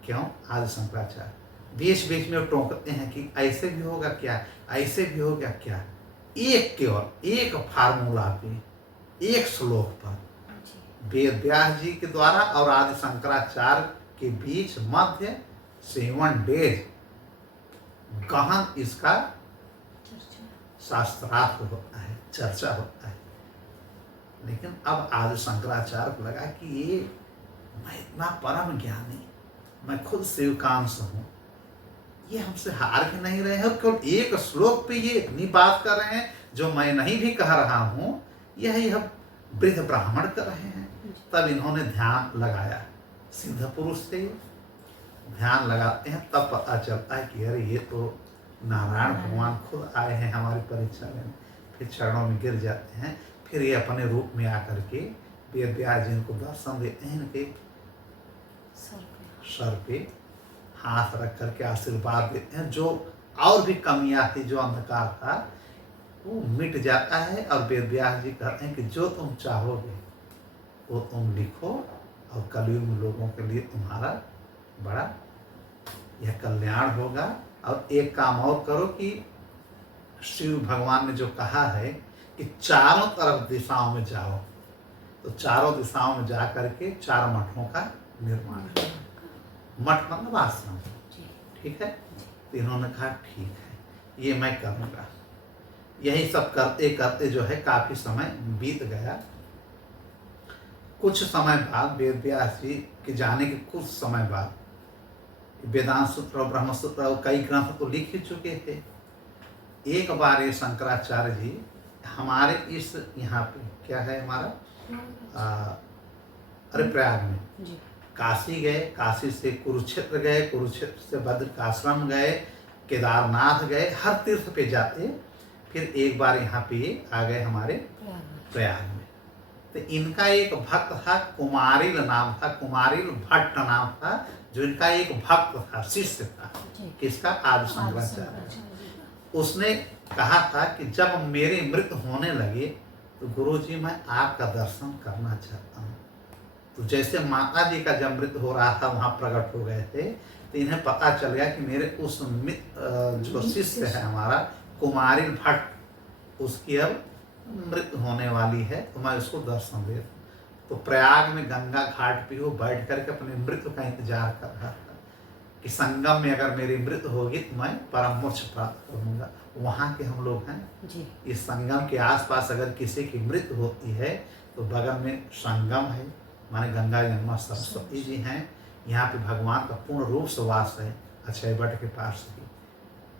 क्यों? आदि शंकराचार्य बीच बीच में टोकते हैं कि ऐसे भी होगा क्या, ऐसे भी होगा क्या। एक केवल एक फार्मूला पे, एक श्लोक पर वेद व्यास जी के द्वारा और आदि शंकराचार्य के बीच मध्य 7 डेज गहन इसका शास्त्रार्थ होता है, चर्चा होता है। लेकिन अब आदि शंकराचार्य को लगा कि ये मैं इतना परम ज्ञानी, मैं खुद शिवकांश हूँ, ये हमसे हार भी नहीं रहे हैं और केवल एक श्लोक पे ये इतनी बात कर रहे हैं जो मैं नहीं भी कह रहा हूँ, यह वृद्ध ब्राह्मण कर रहे हैं। तब इन्होंने ध्यान लगाया, सिद्ध पुरुष से ध्यान लगाते हैं तब पता चलता है कि अरे ये तो नारायण भगवान खुद आए हैं हमारी परीक्षा लेने। फिर चरणों में गिर जाते हैं, फिर ये अपने रूप में आकर के वेद व्यास जी को दर्शन देते हैं, इनके सर पे हाथ रख करके आशीर्वाद देते हैं। जो और भी कमियां थी, जो अंधकार था, वो मिट जाता है और वेद व्यास जी कहते हैं कि जो तुम चाहोगे वो तुम लिखो और कलयुग में लोगों के लिए तुम्हारा बड़ा यह कल्याण होगा। और एक काम और करो कि शिव भगवान ने जो कहा है कि चारों तरफ दिशाओं में जाओ, तो चारों दिशाओं में जा करके 4 मठों का निर्माण करो। मठ मतलब आश्रम, ठीक है। तो इन्होंने कहा ठीक है ये मैं करूँगा। यही सब करते करते जो है काफ़ी समय बीत गया। कुछ समय बाद वेद व्यास जी के जाने के कुछ समय बाद वेदांत सूत्र और ब्रह्म सूत्र और कई ग्रंथ तो लिख ही चुके थे। एक बार ये शंकराचार्य जी हमारे इस यहाँ पे क्या है हमारा अरे प्रयाग में काशी गए, काशी से कुरुक्षेत्र गए, कुरुक्षेत्र से बद्रिकाश्रम गए, केदारनाथ गए, हर तीर्थ पे जाते। फिर एक बार यहाँ पे आ गए हमारे प्रयाग में। तो इनका एक भक्त था, कुमारिल नाम था, कुमारिल भट्ट नाम था, जो इनका एक भक्त था, शिष्य था। किसका? आदि शंकराचार्य। उसने कहा था कि जब मेरे मृत होने लगे तो गुरुजी मैं आपका दर्शन करना चाहता हूँ। तो जैसे माता जी का जब मृत हो रहा था वहाँ प्रकट हो गए थे, तो इन्हें पता चल गया कि मेरे उस जो शिष्य है हमारा कुमारिल भट्ट, उसकी अब मृत्यु होने वाली है, तो मैं उसको दर्शन दे दूँ। तो प्रयाग में गंगा घाट पे वो बैठ करके अपने मृत्यु का इंतजार कर रहा था कि संगम में अगर मेरी मृत्यु होगी तो मैं परम मोक्ष प्राप्त करूँगा। वहाँ के हम लोग हैं जी। इस संगम के आसपास अगर किसी की मृत्यु होती है तो बगल में संगम है, माने गंगा यमुना सरस्वती जी हैं। यहाँ पे भगवान का पूर्ण रूप से वास है अक्षय वट के पास ही।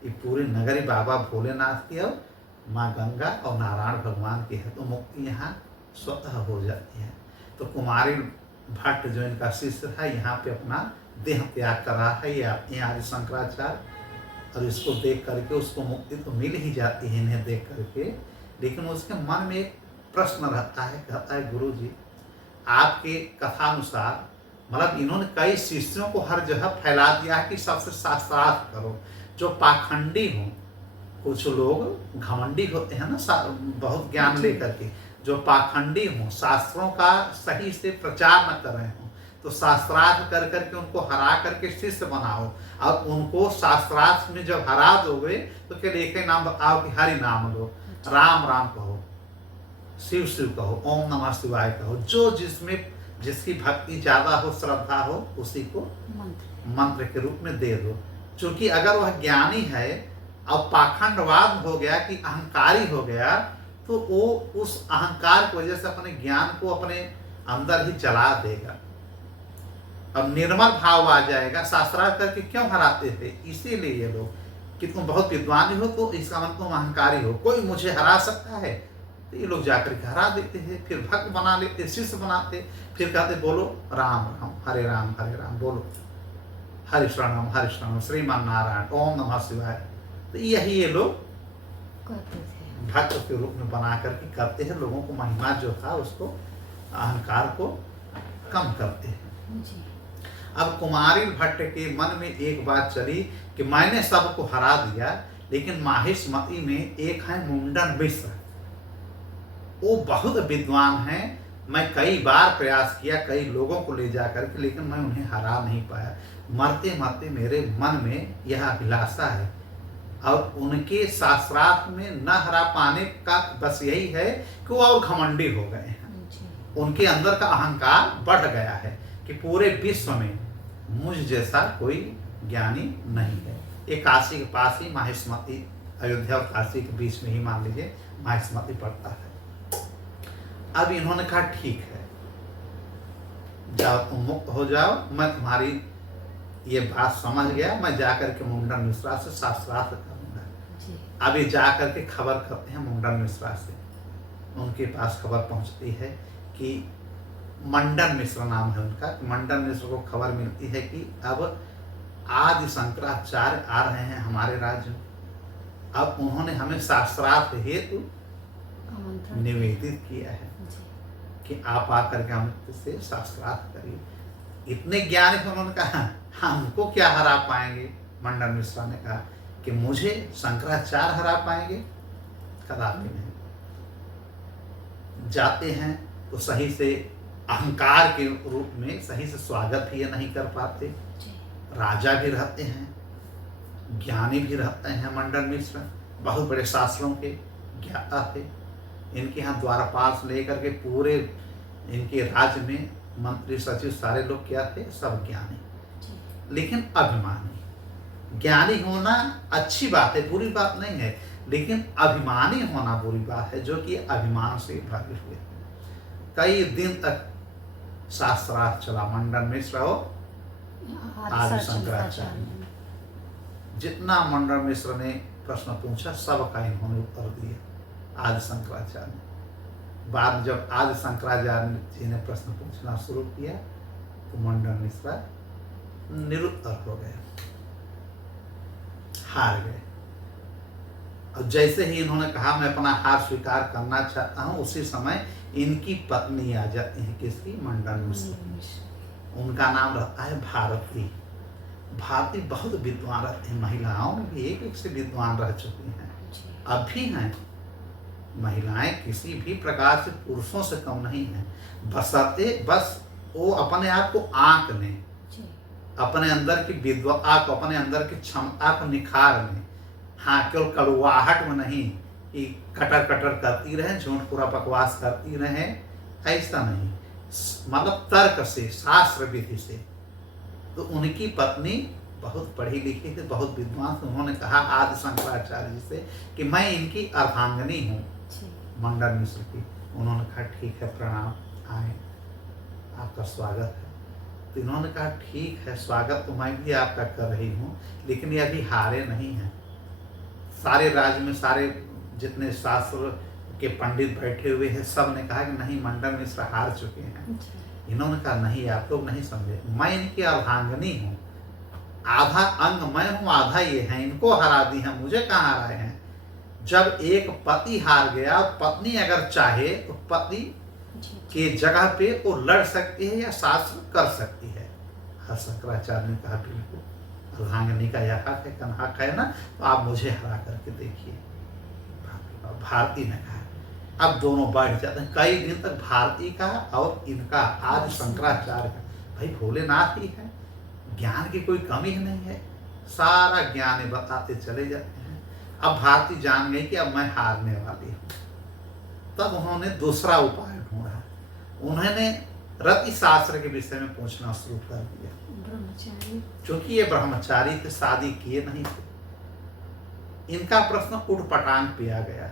ये पूरी नगरी बाबा भोलेनाथ की और माँ गंगा और नारायण भगवान की है, तो मुक्ति यहाँ स्वतः हो जाती है। तो कुमारी भट्ट जो इनका शिष्य था यहाँ पे अपना देह त्याग कर रहा है, ये आदि शंकराचार्य, और इसको देख करके उसको मुक्ति तो मिल ही जाती है इन्हें देख करके। लेकिन उसके मन में एक प्रश्न रहता है, कहता है गुरु जी आपके कथानुसार, मतलब इन्होंने कई शिष्यों को हर जगह फैला दिया है कि सबसे शास्त्रार्थ करो, जो पाखंडी हों। कुछ लोग घमंडी होते हैं ना, बहुत ज्ञान लेकर के, जो पाखंडी हों, शास्त्रों का सही से प्रचार न कर रहे हों, तो शास्त्रार्थ कर करके उनको हरा करके शिष्य बनाओ। और उनको शास्त्रार्थ में जब हरा दोगे तो केवल एक ही नाम बताओ कि हरि नाम लो, राम राम कहो, शिव शिव कहो, ओम नमः शिवाय कहो। जो जिसमें जिसकी भक्ति ज़्यादा हो, श्रद्धा हो, उसी को मंत्र के रूप में दे दो। क्योंकि अगर वह ज्ञानी है अब पाखंडवाद हो गया कि अहंकारी हो गया, तो वो उस अहंकार की वजह से अपने ज्ञान को अपने अंदर ही जला देगा। अब निर्मल भाव आ जाएगा, शास्त्रार्थ करके क्यों हराते थे? इसीलिए ये लोग कि तुम बहुत विद्वान हो तो इसका मतलब तुम अहंकारी हो, कोई मुझे हरा सकता है, तो ये लोग जाकर के हरा देते हैं, फिर भक्त बना लेते, शिष्य बनाते, फिर कहते बोलो राम राम हरे राम, बोलो हरि शरणम श्रीमान नारायण ओम नमः शिवाय। तो यही ये लोग कहते थे। भक्त के रूप में बना करके करते हैं, लोगों को महिमा जो था उसको, अहंकार को कम करते हैं। जी। अब कुमारिल भट्ट के मन में एक बात चली कि मैंने सबको हरा दिया, लेकिन माहिष्मति में एक है मुंडन मिश्र, वो बहुत विद्वान हैं, मैं कई बार प्रयास किया कई लोगों को ले जा करके, लेकिन मैं उन्हें हरा नहीं पाया। मरते मरते मेरे मन में यह अभिलाषा है, और उनके शास्त्रार्थ में न हरा पाने का बस यही है कि वो और घमंडी हो गए हैं, उनके अंदर का अहंकार बढ़ गया है कि पूरे विश्व में मुझ जैसा कोई ज्ञानी नहीं है। ये काशी के पास ही माहिष्मति, अयोध्या और काशी के बीच में ही मान लीजिए माहिष्मति पड़ता है। अब इन्होंने कहा ठीक है, जाओ तुम मुक्त हो जाओ, मैं तुम्हारी ये बात समझ गया, मैं जाकर के मुंडन मिश्रा से शास्त्रार्थ करूंगा। अब ये जाकर के खबर करते हैं मुंडन मिश्रा से, उनके पास खबर पहुंचती है कि मंडन मिश्र नाम है उनका, मंडन मिश्र को खबर मिलती है कि अब आदि शंकराचार्य आ रहे हैं हमारे राज्य में। अब उन्होंने हमें शास्त्रार्थ हेतु निवेदित किया है कि आप आकर के हमसे शास्त्रार्थ करिए। इतने ज्ञानी थे, उन्होंने कहा हमको क्या हरा पाएंगे? मंडन मिश्रा ने कहा कि मुझे शंकराचार्य हरा पाएंगे? कदापि नहीं। जाते हैं तो सही से अहंकार के रूप में सही से स्वागत भी ये नहीं कर पाते। राजा भी रहते हैं, ज्ञानी भी रहते हैं, मंडन मिश्र बहुत बड़े शास्त्रों के ज्ञाता थे। इनके यहाँ द्वारपाल से लेकर के पूरे इनके राज्य में मंत्री सचिव सारे लोग क्या थे? सब ज्ञानी, लेकिन अभिमानी। ज्ञानी होना अच्छी बात है, बुरी बात नहीं है, लेकिन अभिमानी होना बुरी बात है, जो कि अभिमान से भरे हुए। कई दिन तक शास्त्रार्थ चला मंडन मिश्र और आदि शंकराचार्य। जितना मंडन मिश्र ने प्रश्न पूछा सबका इन्होंने उत्तर दिया आदि शंकराचार्य ने। बाद में जब आदि शंकराचार्य जी ने प्रश्न पूछना शुरू किया तो मंडन मिश्र निरुत्तर हो गए, हार गए। और जैसे ही इन्होंने कहा मैं अपना हार स्वीकार करना चाहता हूँ, उसी समय इनकी पत्नी आ जाती है, किसकी? मंडन मिश्र। उनका नाम रहता है भारती। भारती बहुत विद्वान रहते हैं, महिलाओं में भी एक एक से विद्वान रह चुकी हैं, अब भी हैं। महिलाएं किसी भी प्रकार से पुरुषों से कम नहीं हैं, बशर्ते बस वो अपने आप को आंक लें, अपने अंदर की विद्वता को, अपने अंदर की क्षमता को निखार लें। हाँ, केवल कड़वाहट में नहीं कि कटर कटर करती रहे, झूठ पूरा बकवास करती रहे, ऐसा नहीं, मतलब तर्क से, शास्त्र विधि से। तो उनकी पत्नी बहुत पढ़ी लिखी थी, बहुत विद्वान थी। उन्होंने कहा आदि शंकराचार्य जी से कि मैं इनकी अर्धांगिनी हूँ, मंडन मिश्र की। उन्होंने कहा ठीक है, प्रणाम, आए, आपका स्वागत है। तो इन्होंने कहा ठीक है, स्वागत तो मैं भी आपका कर रही हूँ, लेकिन ये अभी हारे नहीं हैं। सारे राज्य में सारे जितने शास्त्र के पंडित बैठे हुए हैं, सब ने कहा कि नहीं, मंडन मिश्र हार चुके हैं। इन्होंने कहा नहीं, आप लोग नहीं समझे, मैं इनकी अर्धांगिनी हूँ, आधा अंग मैं हूँ, आधा ये है, इनको हरा दी है, मुझे कहाँ हराए हैं। जब एक पति हार गया, पत्नी अगर चाहे तो पति के जगह पे वो लड़ सकती है या शास्त्र कर सकती है। हर शंकराचार्य ने कहा बिल्कुल, अर्धांगिनी का यह हक है, हक है ना, तो आप मुझे हरा करके देखिए। भारती ने कहा। अब दोनों बैठ जाते हैं, कई दिन तक भारती का और इनका आदि शंकराचार्य का, भाई भोलेनाथ ही है, ज्ञान की कोई कमी ही नहीं है, सारा ज्ञान बताते चले जाते हैं। अब भारती जान गई कि अब मैं हारने वाली हूँ। तब उन्होंने दूसरा उपाय ढूंढा, उन्होंने रति शास्त्र के विषय में पूछना शुरू कर दिया। ब्रह्मचारी, क्योंकि ये ब्रह्मचारी थे, शादी किए नहीं थे, इनका प्रश्न उठपटांग पे आ गया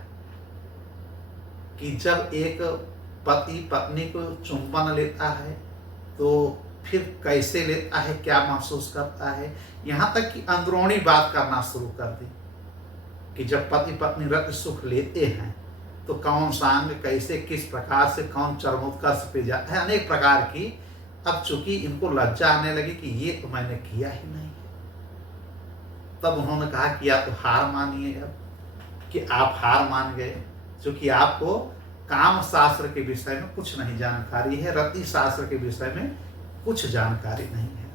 कि जब एक पति पत्नी को चुंबन लेता है तो फिर कैसे लेता है, क्या महसूस करता है। यहाँ तक कि अंदरूनी बात करना शुरू कर दी कि जब पति पत्नी रति सुख लेते हैं तो कौन सांग कैसे किस प्रकार से कौन चरमोत्कर्ष पे जाता है, अनेक प्रकार की। अब चूंकि इनको लज्जा आने लगी कि ये तो मैंने किया ही नहीं, तब उन्होंने कहा कि या तो हार मानिए, अब कि आप हार मान गए, क्योंकि आपको काम शास्त्र के विषय में कुछ नहीं जानकारी है, रति शास्त्र के विषय में कुछ जानकारी नहीं है।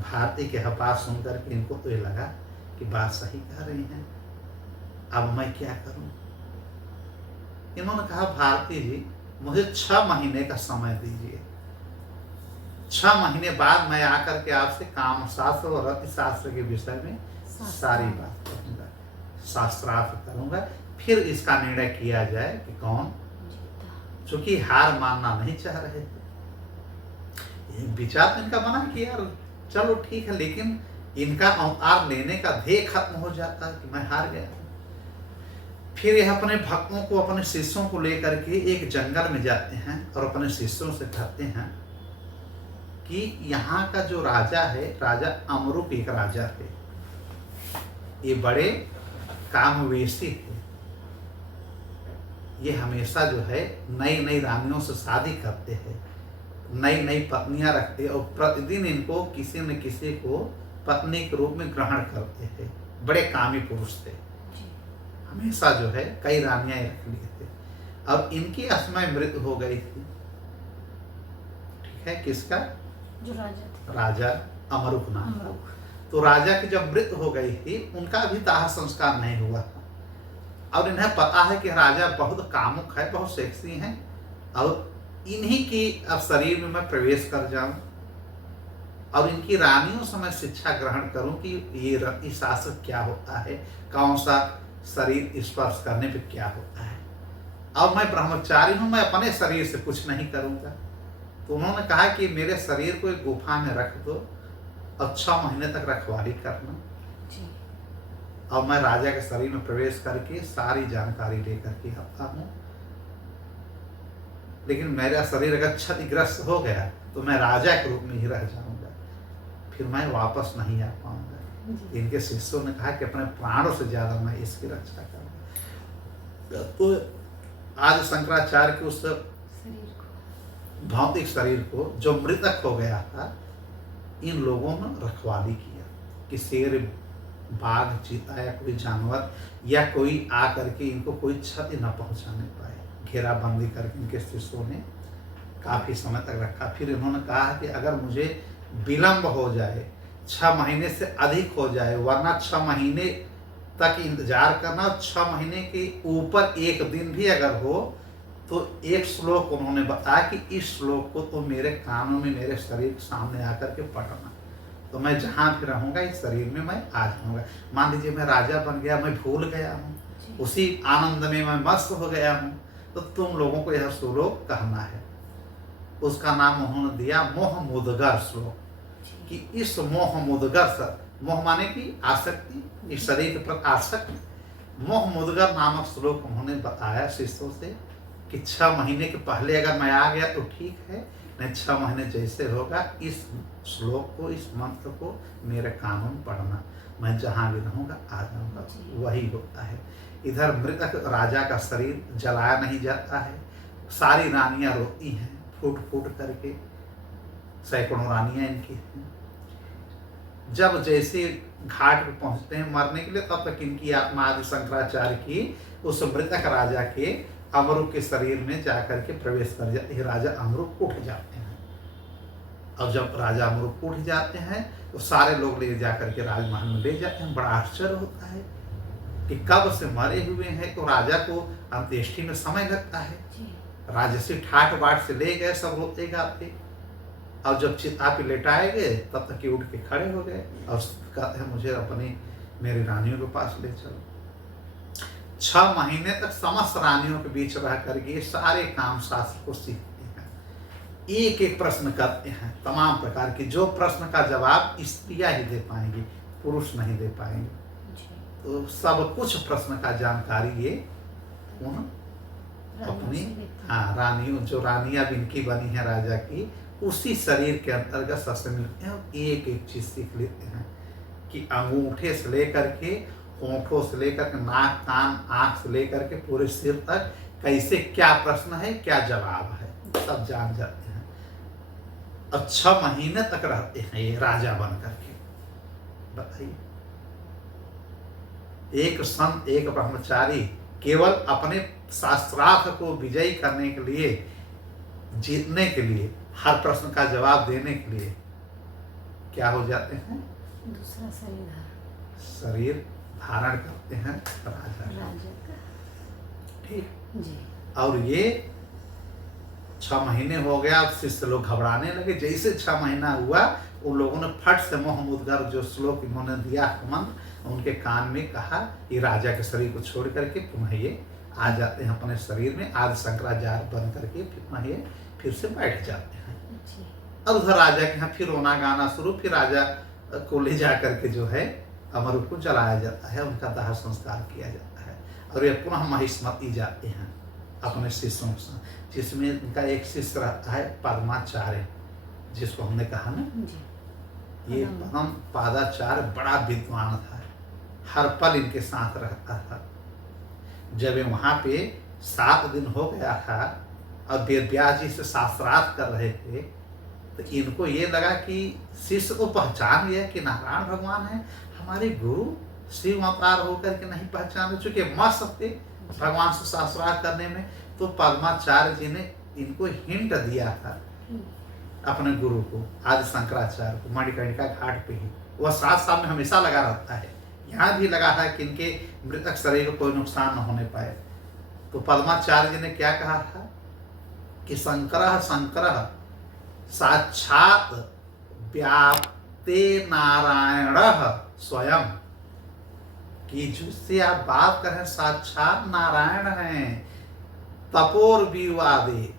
भारती के बात सुनकर के इनको तो ये लगा कि बात सही कह रही हैं, अब मैं क्या करूं। इन्होंने कहा भारती जी मुझे 6 महीने का समय दीजिए, 6 महीने बाद मैं आकर के आपसे काम शास्त्र और रति शास्त्र के विषय में सारी बात करूंगा, शास्त्रार्थ करूंगा, फिर इसका निर्णय किया जाए कि कौन। चूंकि हार मानना नहीं चाह रहे थे, विचार इनका बना कि यार चलो ठीक है, लेकिन इनका अवतार लेने का ध्येय खत्म हो जाता है कि मैं हार गया। फिर यह अपने भक्तों को, अपने शिष्यों को लेकर के एक जंगल में जाते हैं और अपने शिष्यों से कहते हैं कि यहाँ का जो राजा है, राजा अमरुक एक राजा है, ये बड़े कामवेशी थे, ये हमेशा जो है नई नई रानियों से शादी करते हैं, नई नई पत्नियां रखते और प्रतिदिन इनको किसी न किसी को पत्नी के रूप में ग्रहण करते हैं। बड़े कामी पुरुष थे, हमेशा जो है कई रानियां रख लिए थे। अब इनकी असमय मृत्यु हो गई थी, ठीक है, किसका, जो राजा थे, राजा अमरुक नाम। अमरुक। तो राजा की जब मृत्यु हो गई थी, उनका भी दाह संस्कार नहीं हुआ था। और इन्हें पता है कि राजा बहुत कामुक है, बहुत सेक्सी हैं, और इन्हीं की अब शरीर में मैं प्रवेश कर जाऊं और इनकी रानियों से मैं शिक्षा ग्रहण करूं कि ये रति शास्त्र क्या होता है, कौन सा शरीर स्पर्श करने पे क्या होता है। और मैं ब्रह्मचारी हूं, मैं अपने शरीर से कुछ नहीं करूंगा। तो उन्होंने कहा कि मेरे शरीर को एक गुफा में रख दो और 6 महीने तक रखवाली करना, और मैं राजा के शरीर में प्रवेश करके सारी जानकारी लेकर के आता हूँ। लेकिन मेरा शरीर अगर क्षतिग्रस्त हो गया तो मैं राजा के रूप में ही रह जाऊंगा, फिर मैं वापस नहीं आ पाऊंगा। इनके शिष्यों ने कहा कि अपने प्राणों से ज्यादा मैं इसकी रक्षा करूंगा। तो आज शंकराचार्य के उस भौतिक शरीर को जो मृतक हो गया था, इन लोगों ने रखवाली किया कि शेर, बाघ, चीता या कोई जानवर या कोई आकर के इनको कोई क्षति न पहुंचाने पाए। घेराबंदी करके इनके शिष्यों ने काफी समय तक रखा। फिर इन्होंने कहा कि अगर मुझे विलंब हो जाए, 6 महीने से अधिक हो जाए, वरना 6 महीने तक इंतजार करना, 6 महीने के ऊपर एक दिन भी अगर हो तो एक श्लोक उन्होंने बताया कि इस श्लोक को तो मेरे कानों में, मेरे शरीर के सामने आकर के पढ़ना, तो मैं जहाँ भी रहूँगा इस शरीर में मैं आ जाऊँगा। मान लीजिए मैं राजा बन गया, मैं भूल गया हूँ, उसी आनंद में मैं मस्त हो गया हूँ, तो तुम लोगों को यह श्लोक कहना है। उसका नाम उन्होंने दिया मोह मुदगर श्लोक, कि इस मोह मुदगर, मोह माने की आसक्ति, इस शरीर के प्रति आसक्ति, मोह मुदगर नामक श्लोक उन्होंने बताया शिष्यों से कि 6 महीने के पहले अगर मैं आ गया तो ठीक है, नहीं 6 महीने जैसे होगा इस श्लोक को, इस मंत्र को मेरे कानों में पढ़ना, मैं जहाँ भी रहूँगा आ जाऊँगा। वही होता है। इधर मृतक राजा का शरीर जलाया नहीं जाता है, सारी रानियां रोती हैं फूट फूट करके, सैकड़ों रानियां इनकी हैं। जब जैसे घाट पे पहुंचते हैं मरने के लिए, तब तक इनकी आत्मा आदि शंकराचार्य की उस मृतक राजा के अमरुक के शरीर में जाकर के प्रवेश कर जाती है। राजा अमरुक उठ जाते हैं, और जब राजा अमरुक उठ जाते हैं तो सारे लोग ले जाकर के राजमहल में ले जाते हैं। बड़ा आश्चर्य होता है कि कब से मरे हुए हैं, तो राजा को अंत्येष्टि में समय लगता है। राजसी ठाट बाट से ले गए, सब रोते गाते, और जब चिता पे लेटाए गए तब तक उठ के खड़े हो गए और कहते हैं मुझे अपनी मेरी रानियों के पास ले चलो। 6 महीने तक समस्त रानियों के बीच रह करके सारे काम शास्त्र को सीखते हैं, एक एक प्रश्न करते हैं, तमाम प्रकार के जो प्रश्न का जवाब स्त्रियां ही दे पाएंगी, पुरुष नहीं दे पाएंगे। तो सब कुछ प्रश्न का जानकारी ये उन अपनी रानियों, जो रानी अब इनकी बनी है राजा की, उसी शरीर के अंतर्गत सबसे मिलते हैं और एक एक चीज सीख लेते हैं कि अंगूठे से लेकर के, होंठों से लेकर के, नाक कान आंख से लेकर के पूरे सिर तक कैसे क्या प्रश्न है क्या जवाब है सब जान जाते हैं। और 6 महीने तक रहते हैं ये राजा बन करके। बताइए, एक संत एक ब्रह्मचारी केवल अपने शास्त्रार्थ को विजयी करने के लिए, जीतने के लिए, हर प्रश्न का जवाब देने के लिए क्या हो जाते हैं, दूसरा शरीर धारण करते हैं राजा का। ठीक जी। और ये 6 महीने हो गया, अब शिष्य लोग घबराने लगे। जैसे 6 महीना हुआ उन लोगों ने फट से मोहमुदगर जो श्लोक इन्होंने दिया मंत्र उनके कान में कहा, ये राजा के शरीर को छोड़ करके पुनः ये आ जाते हैं अपने शरीर में, आदि शंकराचार्य बन करके पुनः ये फिर से बैठ जाते हैं। अब उधर राजा के यहाँ फिर रोना गाना शुरू, फिर राजा को ले जा करके जो है अमर को जलाया जाता है, उनका दाह संस्कार किया जाता है और ये पुनः महिष्मती जाते हैं अपने शिष्यों के साथ, जिसमें उनका एक शिष्य रहता है पद्माचार्य, जिसको हमने कहा ना ये पद्म पादाचार्य बड़ा विद्वान था, हर पल इनके साथ रहता था। जब ये वहाँ पे 7 दिन हो गया था और वेदव्यास जी से शास्त्रार्थ कर रहे थे तो इनको ये लगा कि शिष्य को पहचान लिया कि नारायण भगवान है, हमारे गुरु शिव अवतार होकर के नहीं पहचाने, चूंकि मस्त थे भगवान से शास्त्रार्थ करने में। तो पद्माचार्य जी ने इनको हिंट दिया था अपने गुरु को, आदि शंकराचार्य को, मणिकर्णिका घाट पे ही। वह 7 साल में हमेशा लगा रहता है, यहाँ भी लगा है कि इनके मृतक शरीर को कोई नुकसान न होने पाए। तो पद्माचार्य जी ने क्या कहा था कि शंकर साक्षात व्याप्ते नारायण स्वयं, कि जिससे आप बात करें साक्षात नारायण हैं। तपोर विवादे,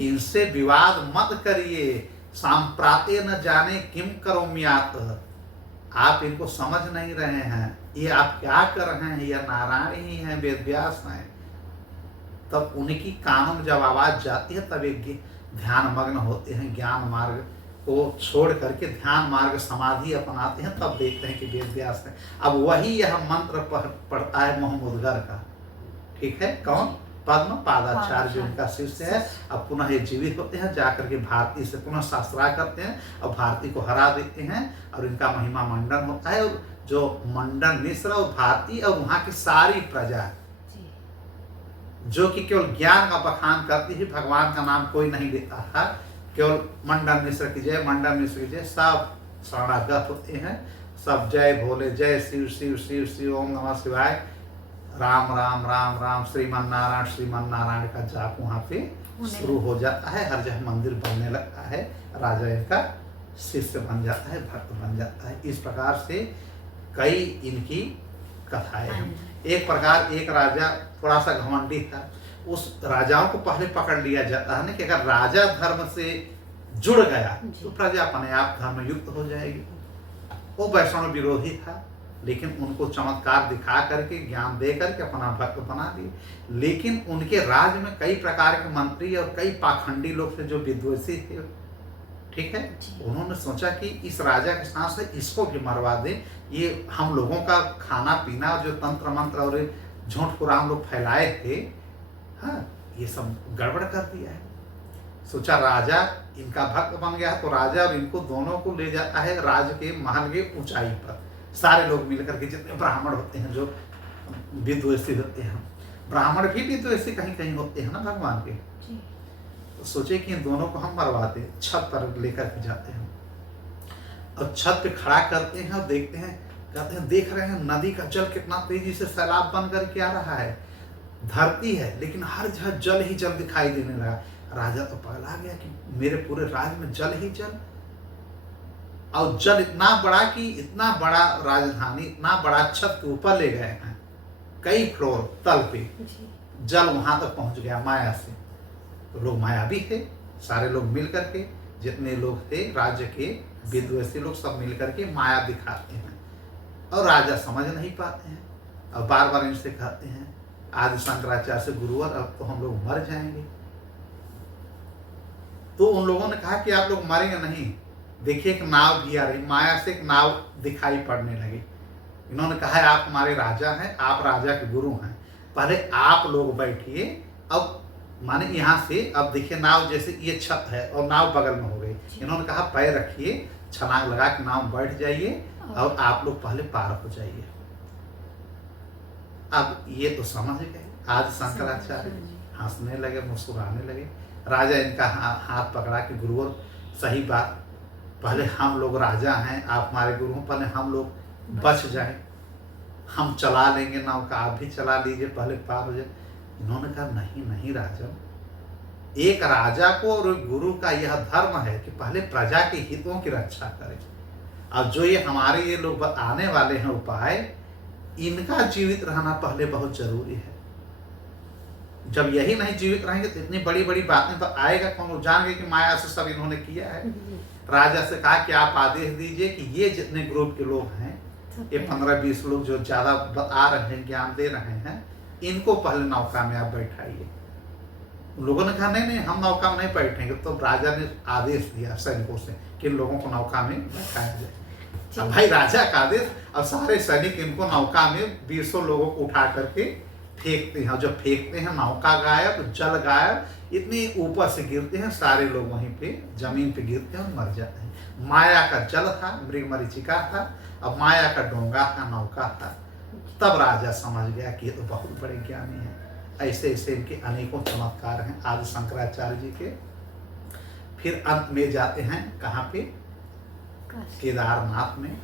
इनसे विवाद मत करिए। सांप्राते न जाने किम करोम्यात, आप इनको समझ नहीं रहे हैं, ये आप क्या कर रहे हैं, ये नारायण ही हैं, वेदव्यास हैं। तब उनकी कानों में जब आवाज जाती है तब एक ध्यान मग्न होते हैं, ज्ञान मार्ग को छोड़ करके ध्यान मार्ग समाधि अपनाते हैं, तब देखते हैं कि वेदव्यास है। अब वही यह मंत्र पढ़ता है मोहमुदगर का, ठीक है, कौन, पद्म पादाचार्य जो इनका शिष्य है। अब पुनः ये जीवित होते हैं, जाकर के भारती से पुनः शास्त्रार्थ करते हैं और भारती को हरा देते हैं और इनका महिमा मंडन होता है। और जो मंडन मिश्र और भारती और वहाँ की सारी प्रजा जो कि केवल ज्ञान का बखान करती ही, भगवान का नाम कोई नहीं लेता था, केवल मंडन मिश्र की जय, मंडन मिश्र की जय, सब शरणागत होते हैं, सब जय भोले, जय शिव शिव शिव शिव, ओम नमः शिवाय, राम राम राम राम, श्रीमन नारायण का जाप वहाँ पे शुरू हो जाता है। हर जगह मंदिर बनने लगता है, राजा इनका शिष्य बन जाता है, भक्त बन जाता है। इस प्रकार से कई इनकी कथाएं हैं। एक प्रकार एक राजा थोड़ा सा घमंडी था, उस राजाओं को पहले पकड़ लिया जाता है ना कि अगर राजा धर्म से जुड़ गया तो प्रजा अपने आप धर्म युक्त हो जाएगी। वो वैष्णव विरोधी था, लेकिन उनको चमत्कार दिखा करके, ज्ञान दे करके अपना भक्त बना दिए। लेकिन उनके राज्य में कई प्रकार के मंत्री और कई पाखंडी लोग थे जो विद्वेषी थे, ठीक है। उन्होंने सोचा कि इस राजा के साथ से इसको भी मरवा दें, ये हम लोगों का खाना पीना जो तंत्र मंत्र और झूठ पुराण लोग फैलाए थे, हाँ, ये सब गड़बड़ कर दिया है। सोचा राजा इनका भक्त बन गया, तो राजा और इनको दोनों को ले जाता है राज के महल के ऊंचाई पर। सारे लोग मिलकर के, जितने ब्राह्मण होते हैं जो विद्वेषी होते हैं, ब्राह्मण भी विद्वेषी कहीं कहीं होते हैं ना भगवान के, तो सोचे कि इन दोनों को हम मरवाते, छत पर लेकर के जाते हैं और छत पे खड़ा करते हैं और देखते हैं, कहते हैं देख रहे हैं नदी का जल कितना तेजी से सैलाब बन करके आ रहा है। धरती है लेकिन हर जगह जल ही जल दिखाई देने लगा। राजा तो पगला गया कि मेरे पूरे राज्य में जल ही जल, और जल इतना बड़ा कि इतना बड़ा राजधानी, इतना बड़ा छत के ऊपर ले गए हैं, कई फ्लोर तल पे जल वहां तक पहुंच गया माया से। तो लोग मायावी थे, सारे लोग मिल करके, जितने लोग थे राज्य के विद्वेषी लोग सब मिल करके माया दिखाते हैं। और राजा समझ नहीं पाते हैं और बार बार इनसे कहते हैं आदि शंकराचार्य से, गुरुवर अब तो हम लोग मर जाएंगे। तो उन लोगों ने कहा कि आप लोग मरेंगे नहीं, देखिए एक नाव भी आ रही, माया से एक नाव दिखाई पड़ने लगी। इन्होंने कहा आप हमारे राजा हैं, आप राजा के गुरु हैं, पहले आप लोग बैठिए। अब माने यहाँ से अब देखिए नाव जैसे ये छत है और नाव बगल में हो गई। इन्होंने कहा पैर रखिए, छलांग लगा के नाव बैठ जाइए और आप लोग पहले पार हो जाइए। अब ये तो समझ गए। आज शंकराचार्य हंसने लगे, मुस्कुराने लगे। राजा इनका हाथ पकड़ा कि गुरुवर सही बात, पहले हम लोग राजा हैं, आप हमारे गुरु हैं, पहले हम लोग बच जाएं, हम चला लेंगे नाव का, आप भी चला लीजिए, पहले पार हो जाए। इन्होंने कहा नहीं नहीं राजन, एक राजा को और गुरु का यह धर्म है कि पहले प्रजा के हितों की रक्षा करें। अब जो ये हमारे ये लोग आने वाले हैं उपाय, इनका जीवित रहना पहले बहुत जरूरी है। जब यही नहीं जीवित रहेंगे तो इतनी बड़ी बड़ी बातें तो आएगा कौन। लोग जान गए कि माया से सब इन्होंने किया है। राजा से कहा कि आप आदेश दीजिए कि ये जितने ग्रुप के लोग हैं, ये 15-20 लोग जो ज्यादा बता रहे हैं, ज्ञान दे रहे हैं, इनको पहले नौका में आप बैठाइए। उन लोगों ने कहा नहीं नहीं हम नौका में नहीं बैठेंगे। तो राजा ने आदेश दिया सैनिकों से कि इन लोगों को नौका में बैठाया जाए। अब भाई राजा का आदेश, अब सारे सैनिक इनको नौका में 200 लोगों को उठा करके फेंकते हैं। जब फेंकते हैं नौका गायब, जल गायब, इतनी ऊपर से गिरते हैं, सारे लोग वहीं पे जमीन पे गिरते हैं और मर जाते हैं। माया का जल था, मृगमरीचिका था, अब माया का डोंगा था, नौका था। तब राजा समझ गया कि ये तो बहुत बड़े ज्ञानी हैं। ऐसे ऐसे इनके अनेकों चमत्कार हैं आदि शंकराचार्य जी के। फिर अंत में जाते हैं कहाँ पे, केदारनाथ में,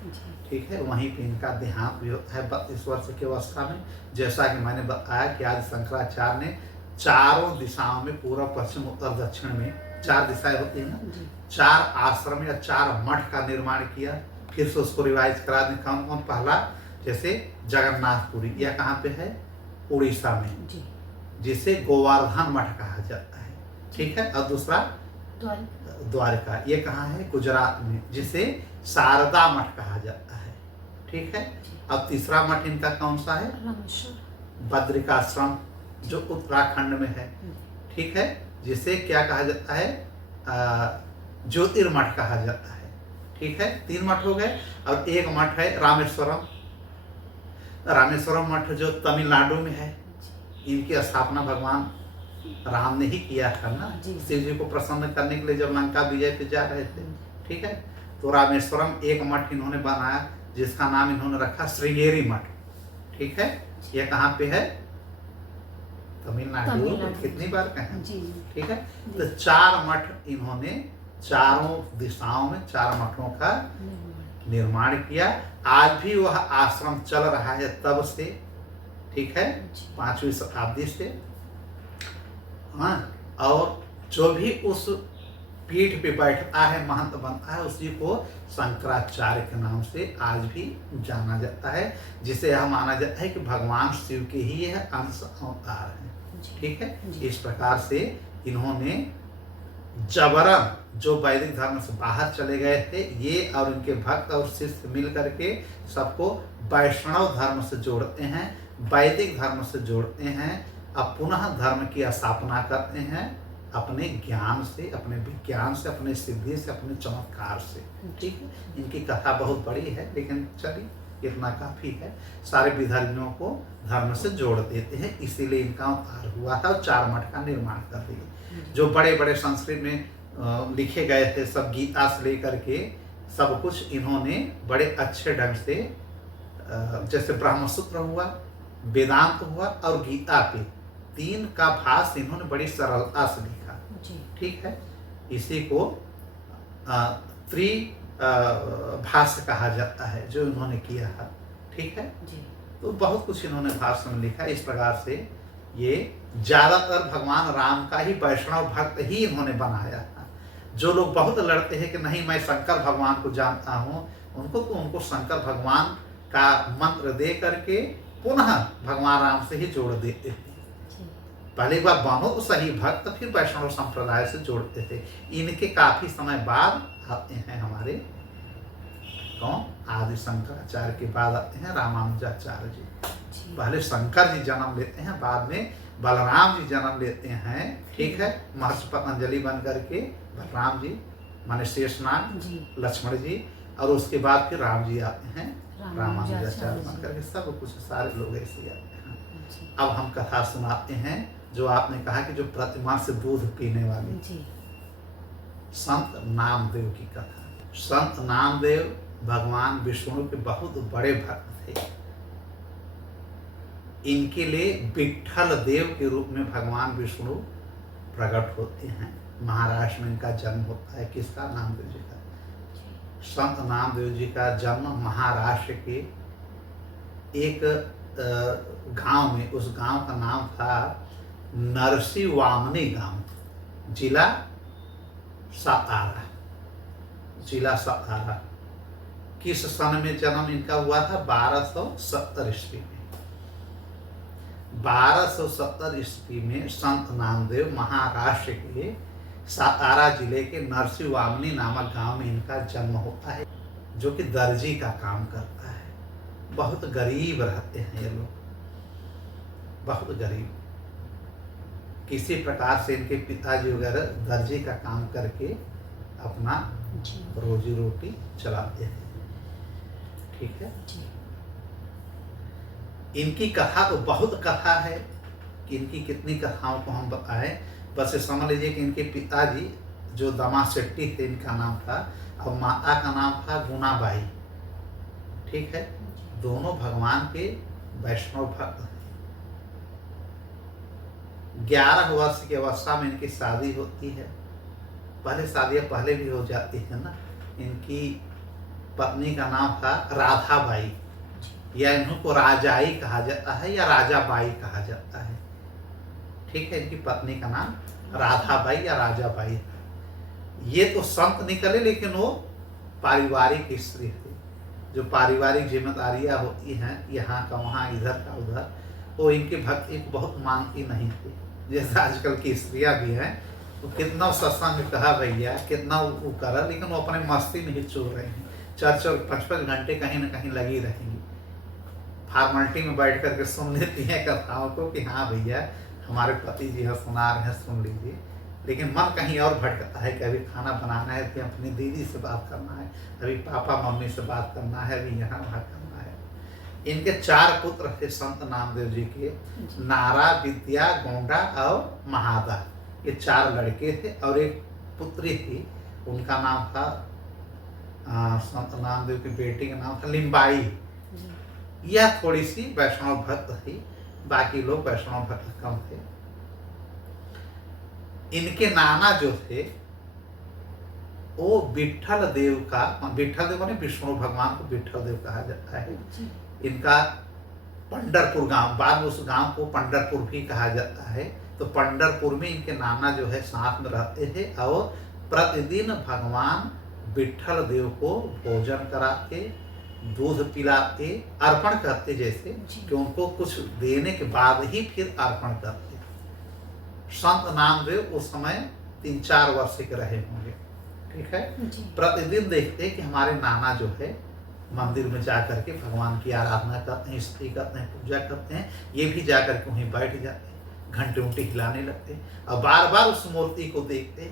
ठीक है। वहीं पे इनका देहांत भी होता है 32 वर्ष की अवस्था में। जैसा कि मैंने बताया कि आदि शंकराचार्य ने चारों दिशाओं में, पूर्व पश्चिम उत्तर दक्षिण में 4 दिशाएं होती हैं ना, 4 आश्रम या 4 मठ का निर्माण किया। फिर से उसको रिवाइज करा दें कौन कौन। पहला जैसे जगन्नाथपुरी, यह कहाँ पे है, उड़ीसा में, जिसे गोवर्धन मठ कहा जाता है, ठीक है। और दूसरा द्वारका, ये कहाँ है, गुजरात में, जिसे शारदा मठ कहा जाता है, ठीक है। अब तीसरा मठ इनका कौन सा है, बद्रिकाश्रम, जो उत्तराखंड में है, ठीक है, जिसे क्या कहा जाता है, ज्योतिर्मठ कहा जाता है, ठीक है। 3 मठ हो गए। और एक मठ है रामेश्वरम। रामेश्वरम मठ जो तमिलनाडु में है, इनकी स्थापना भगवान राम ने ही किया था ना, शिव जी को प्रसन्न करने के लिए जब लंका विजय पे जा रहे थे, ठीक है। तो रामेश्वरम एक मठ इन्होंने बनाया, जिसका नाम इन्होंने रखा श्रृंगेरी मठ, ठीक है। यह कहाँ पे है, तमिलनाडु। कितनी बार कहें, ठीक है। तो 4 मठ इन्होंने चारों दिशाओं में 4 मठों का निर्माण किया। आज भी वह आश्रम चल रहा है तब से, ठीक है, 5वीं शताब्दी से। हाँ, और जो भी उस पीठ पे बैठता है, महंत बनता है, उसी को शंकराचार्य के नाम से आज भी जाना जाता है, जिसे यह माना जाता है कि भगवान शिव के ही यह अंश अवतार है, ठीक है। इस प्रकार से इन्होंने जबरन जो वैदिक धर्म से बाहर चले गए थे, ये और इनके भक्त और शिष्य मिल करके सबको वैष्णव धर्म से जोड़ते हैं, वैदिक धर्म से जोड़ते हैं। अब पुनः धर्म की स्थापना करते हैं अपने ज्ञान से, अपने विज्ञान से, अपने सिद्धि से, अपने चमत्कार से, ठीक है। इनकी कथा बहुत बड़ी है, लेकिन चलिए इतना काफ़ी है। सारे विधर्मियों को धर्म से जोड़ देते हैं, इसीलिए इनका अवतार हुआ था और 4 मठ का निर्माण कर दिए। जो बड़े बड़े संस्कृत में लिखे गए थे, सब गीता से लेकर के सब कुछ इन्होंने बड़े अच्छे ढंग से, जैसे ब्रह्मसूत्र हुआ, वेदांत हुआ और गीता पे 3 का भाष्य इन्होंने बड़ी सरलता से लिखा, ठीक है। इसी को भाष्य कहा जाता है जो इन्होंने किया है, ठीक है। तो बहुत कुछ इन्होंने भाष्य में लिखा। इस प्रकार से ये ज्यादातर भगवान राम का ही वैष्णव भक्त ही इन्होंने बनाया था। जो लोग बहुत लड़ते हैं कि नहीं मैं शंकर भगवान को जानता हूँ, उनको शंकर भगवान का मंत्र दे करके पुनः भगवान राम से ही जोड़ देते थे। पहले एक बार बनो तो सही भक्त, फिर वैष्णव संप्रदाय से जोड़ते थे। इनके काफी समय बाद आते हैं हमारे कौन? आदि शंकराचार्य के बाद आते हैं रामानुजाचार्य जी। जी। पहले शंकर जी जन्म लेते हैं, बाद में बलराम जी जन्म लेते हैं, ठीक है, महर्षि पतंजलि बन करके। बलराम जी माने शेषनाग, जी। लक्ष्मण जी, और उसके बाद फिर राम जी आते हैं रामानुजाचार्य बन जी। करके। सब कुछ सारे लोग ऐसे ही आते हैं। जी। अब हम कथा सुनाते हैं जो आपने कहा कि जो प्रतिमा से दूध पीने वाली, जी। संत नामदेव की कथा। संत नामदेव भगवान विष्णु के बहुत बड़े भक्त थे। इनके लिए विट्ठल देव के रूप में भगवान विष्णु प्रकट होते हैं। महाराष्ट्र में इनका जन्म होता है। किसका? नामदेव जी का। संत नामदेव जी का जन्म महाराष्ट्र के एक गांव में, उस गांव का नाम था नरसिंहवामनी गांव, जिला सातारा, जिला सातारा। किस सन में जन्म इनका हुआ था? 1270 ईस्वी में। 1270 ईस्वी में संत नामदेव महाराष्ट्र के सातारा जिले के नरसिंहवामनी नामक गांव में इनका जन्म होता है, जो कि दर्जी का काम करता है। बहुत गरीब रहते हैं ये लोग, बहुत गरीब। किसी प्रकार से इनके पिताजी वगैरह दर्जी का काम करके अपना रोजी रोटी चलाते हैं, ठीक है। इनकी कथा तो बहुत कथा है कि इनकी कितनी कथाओं को हम बताएं। बस ये समझ लीजिए कि इनके पिताजी जो दमा शेट्टी थे, इनका नाम था, और माता का नाम था गुनाबाई, ठीक है। दोनों भगवान के वैष्णव भक्त हैं। 11 वर्ष की अवस्था में इनकी शादी होती है। पहले शादियाँ पहले भी हो जाती है ना। इनकी पत्नी का नाम था राधाबाई, या इनको राजाई कहा जाता है या राजाबाई कहा जाता है, ठीक है। इनकी पत्नी का नाम राधाबाई या राजाबाई। ये तो संत निकले, लेकिन वो पारिवारिक स्त्री थी। जो पारिवारिक जिम्मेदारियां होती हैं, यहाँ का वहाँ, इधर का उधर, वो इनकी भक्ति को बहुत मानती नहीं थी। जैसे आजकल की स्त्रियां भी हैं, वो कितना सत्संग कहा भैया, कितना वो करा, लेकिन वो अपने मस्ती में ही चूर रहे हैं। 4-4, 5-5 घंटे कहीं ना कहीं लगी रहेंगी। फॉर्मेलिटी में बैठ करके सुन लेती हैं कथाओं को कि हाँ भैया हमारे पति जी हैं, सुना रहे हैं, सुन लीजिए। लेकिन मन कहीं और भटकता है कि अभी खाना बनाना है, अभी अपनी दीदी से बात करना है, अभी पापा मम्मी से बात करना है, अभी यहाँ वहाँ करना है। इनके 4 पुत्र थे संत नामदेव जी के, नारा, विद्या, गोंडा और महादा। ये 4 लड़के थे, और एक पुत्री थी, उनका नाम था संत नामदेव की बेटी का नाम था लिम्बाई। यह थोड़ी सी वैष्णव भक्त थी, बाकी लोग वैष्णव भक्त कम थे। इनके नाना जो थे वो विट्ठल देव का, विट्ठल देव माने विष्णु भगवान को विट्ठल देव कहा जाता है। इनका पंढरपुर गांव, बाद में उस गांव को पंढरपुर भी कहा जाता है। तो पंढरपुर में इनके नाना जो है साथ में रहते थे, और प्रतिदिन भगवान विट्ठल देव को भोजन कराते, दूध पिलाते, अर्पण करते, जैसे कि उनको कुछ देने के बाद ही फिर अर्पण करते। संत नामदेव उस समय 3-4 वर्ष के रहे होंगे, ठीक है। प्रतिदिन देखते कि हमारे नाना जो है मंदिर में जाकर के भगवान की आराधना करते हैं, स्तुति करते हैं, पूजा करते हैं। ये भी जाकर के वहीं बैठ जाते, घंटे उंटे हिलाने लगते, और बार बार उस मूर्ति को देखते